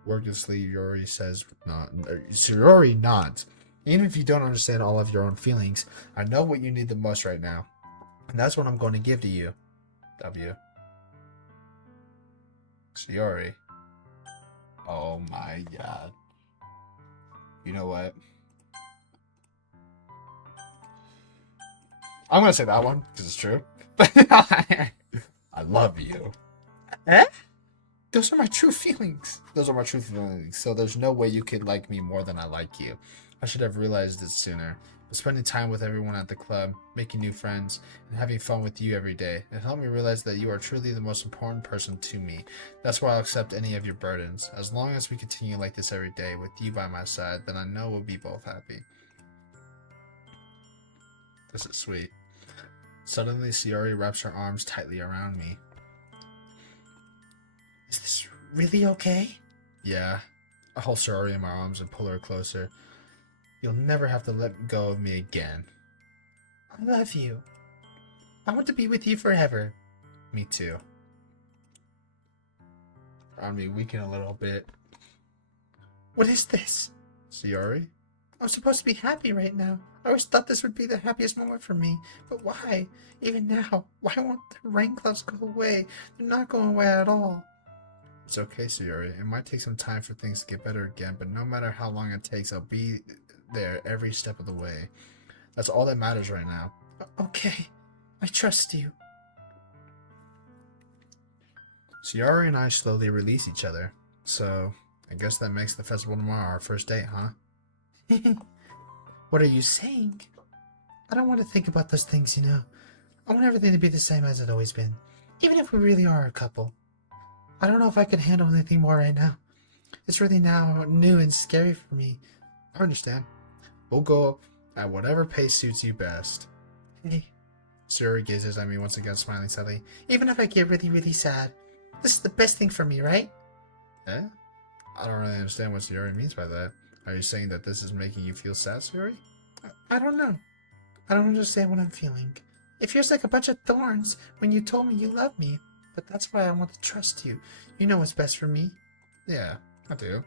Wordlessly, Yuri says not. Sayori nods. Even if you don't understand all of your own feelings, I know what you need the most right now. And that's what I'm going to give to you. W. Sayori. Oh my god. You know what? I'm going to say that one because it's true. I love you. Eh? Those are my true feelings. Those are my true feelings. So there's no way you could like me more than I like you. I should have realized it sooner. But spending time with everyone at the club, making new friends, and having fun with you every day, it helped me realize that you are truly the most important person to me. That's why I'll accept any of your burdens. As long as we continue like this every day, with you by my side, then I know we'll be both happy. This is sweet. Suddenly, Sayori wraps her arms tightly around me. Is this really okay? Yeah. I hold Sayori in my arms and pull her closer. You'll never have to let go of me again. I love you. I want to be with you forever. Me too. Around me weaken a little bit. What is this? Sayori? I'm supposed to be happy right now. I always thought this would be the happiest moment for me. But why? Even now, why won't the rain clouds go away? They're not going away at all. It's okay, Sayori. It might take some time for things to get better again, but no matter how long it takes, I'll be there every step of the way. That's all that matters right now. Okay, I trust you. Sayori and I slowly release each other. So, I guess that makes the festival tomorrow our first date, huh? What are you saying? I don't want to think about those things, you know. I want everything to be the same as it always been, even if we really are a couple. I don't know if I can handle anything more right now. It's really now new and scary for me. I understand. We'll go at whatever pace suits you best. Hey, Sayori gazes at me once again, smiling sadly. even if I get really, really sad, this is the best thing for me, right? Eh? I don't really understand what Sayori means by that. Are you saying that this is making you feel sad, Sayori? I don't know. I don't understand what I'm feeling. It feels like a bunch of thorns when you told me you love me, but that's why I want to trust you. You know what's best for me. Yeah, I do.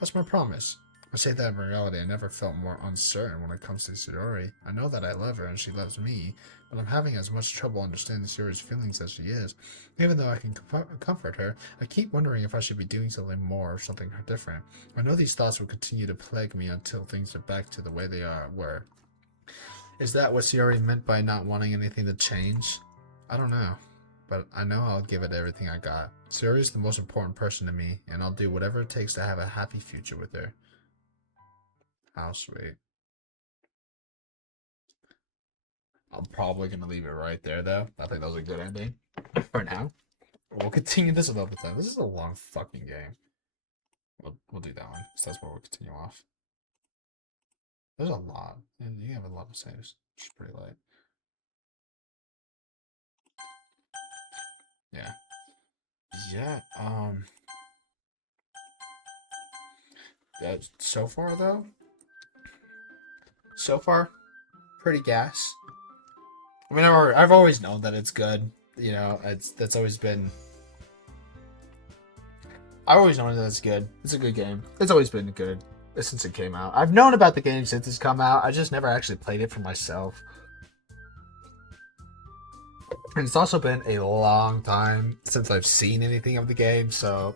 That's my promise. I say that in reality, I never felt more uncertain when it comes to Sayori. I know that I love her and she loves me, but I'm having as much trouble understanding Sayori's feelings as she is. Even though I can comfort her, I keep wondering if I should be doing something more or something different. I know these thoughts will continue to plague me until things are back to the way they were. Is that what Sayori meant by not wanting anything to change? I don't know, but I know I'll give it everything I got. Sayori is the most important person to me, and I'll do whatever it takes to have a happy future with her. How sweet. I'm probably going to leave it right there, though. I think that was a good ending for now. We'll continue this another time. This is a long fucking game. We'll do that one, because that's where we'll continue off. There's a lot. And you have a lot of saves, which is pretty light. Yeah. Yeah, so far, though, pretty gas. I mean, I've always known that it's good. You know, that's always been. I've always known that it's good. It's a good game. It's always been good since it came out. I've known about the game since it's come out. I just never actually played it for myself. And it's also been a long time since I've seen anything of the game, so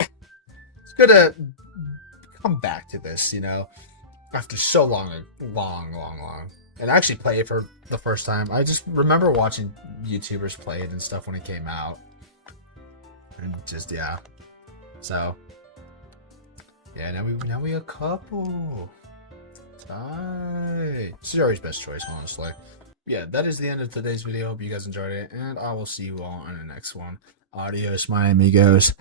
it's good to come back to this, you know, after so long, and actually play it for the first time. I just remember watching YouTubers play it and stuff when it came out, and just yeah. So yeah, now we a couple. Tight. Sayori's best choice, honestly. Yeah, that is the end of today's video. Hope you guys enjoyed it, and I will see you all on the next one. Adios, my amigos.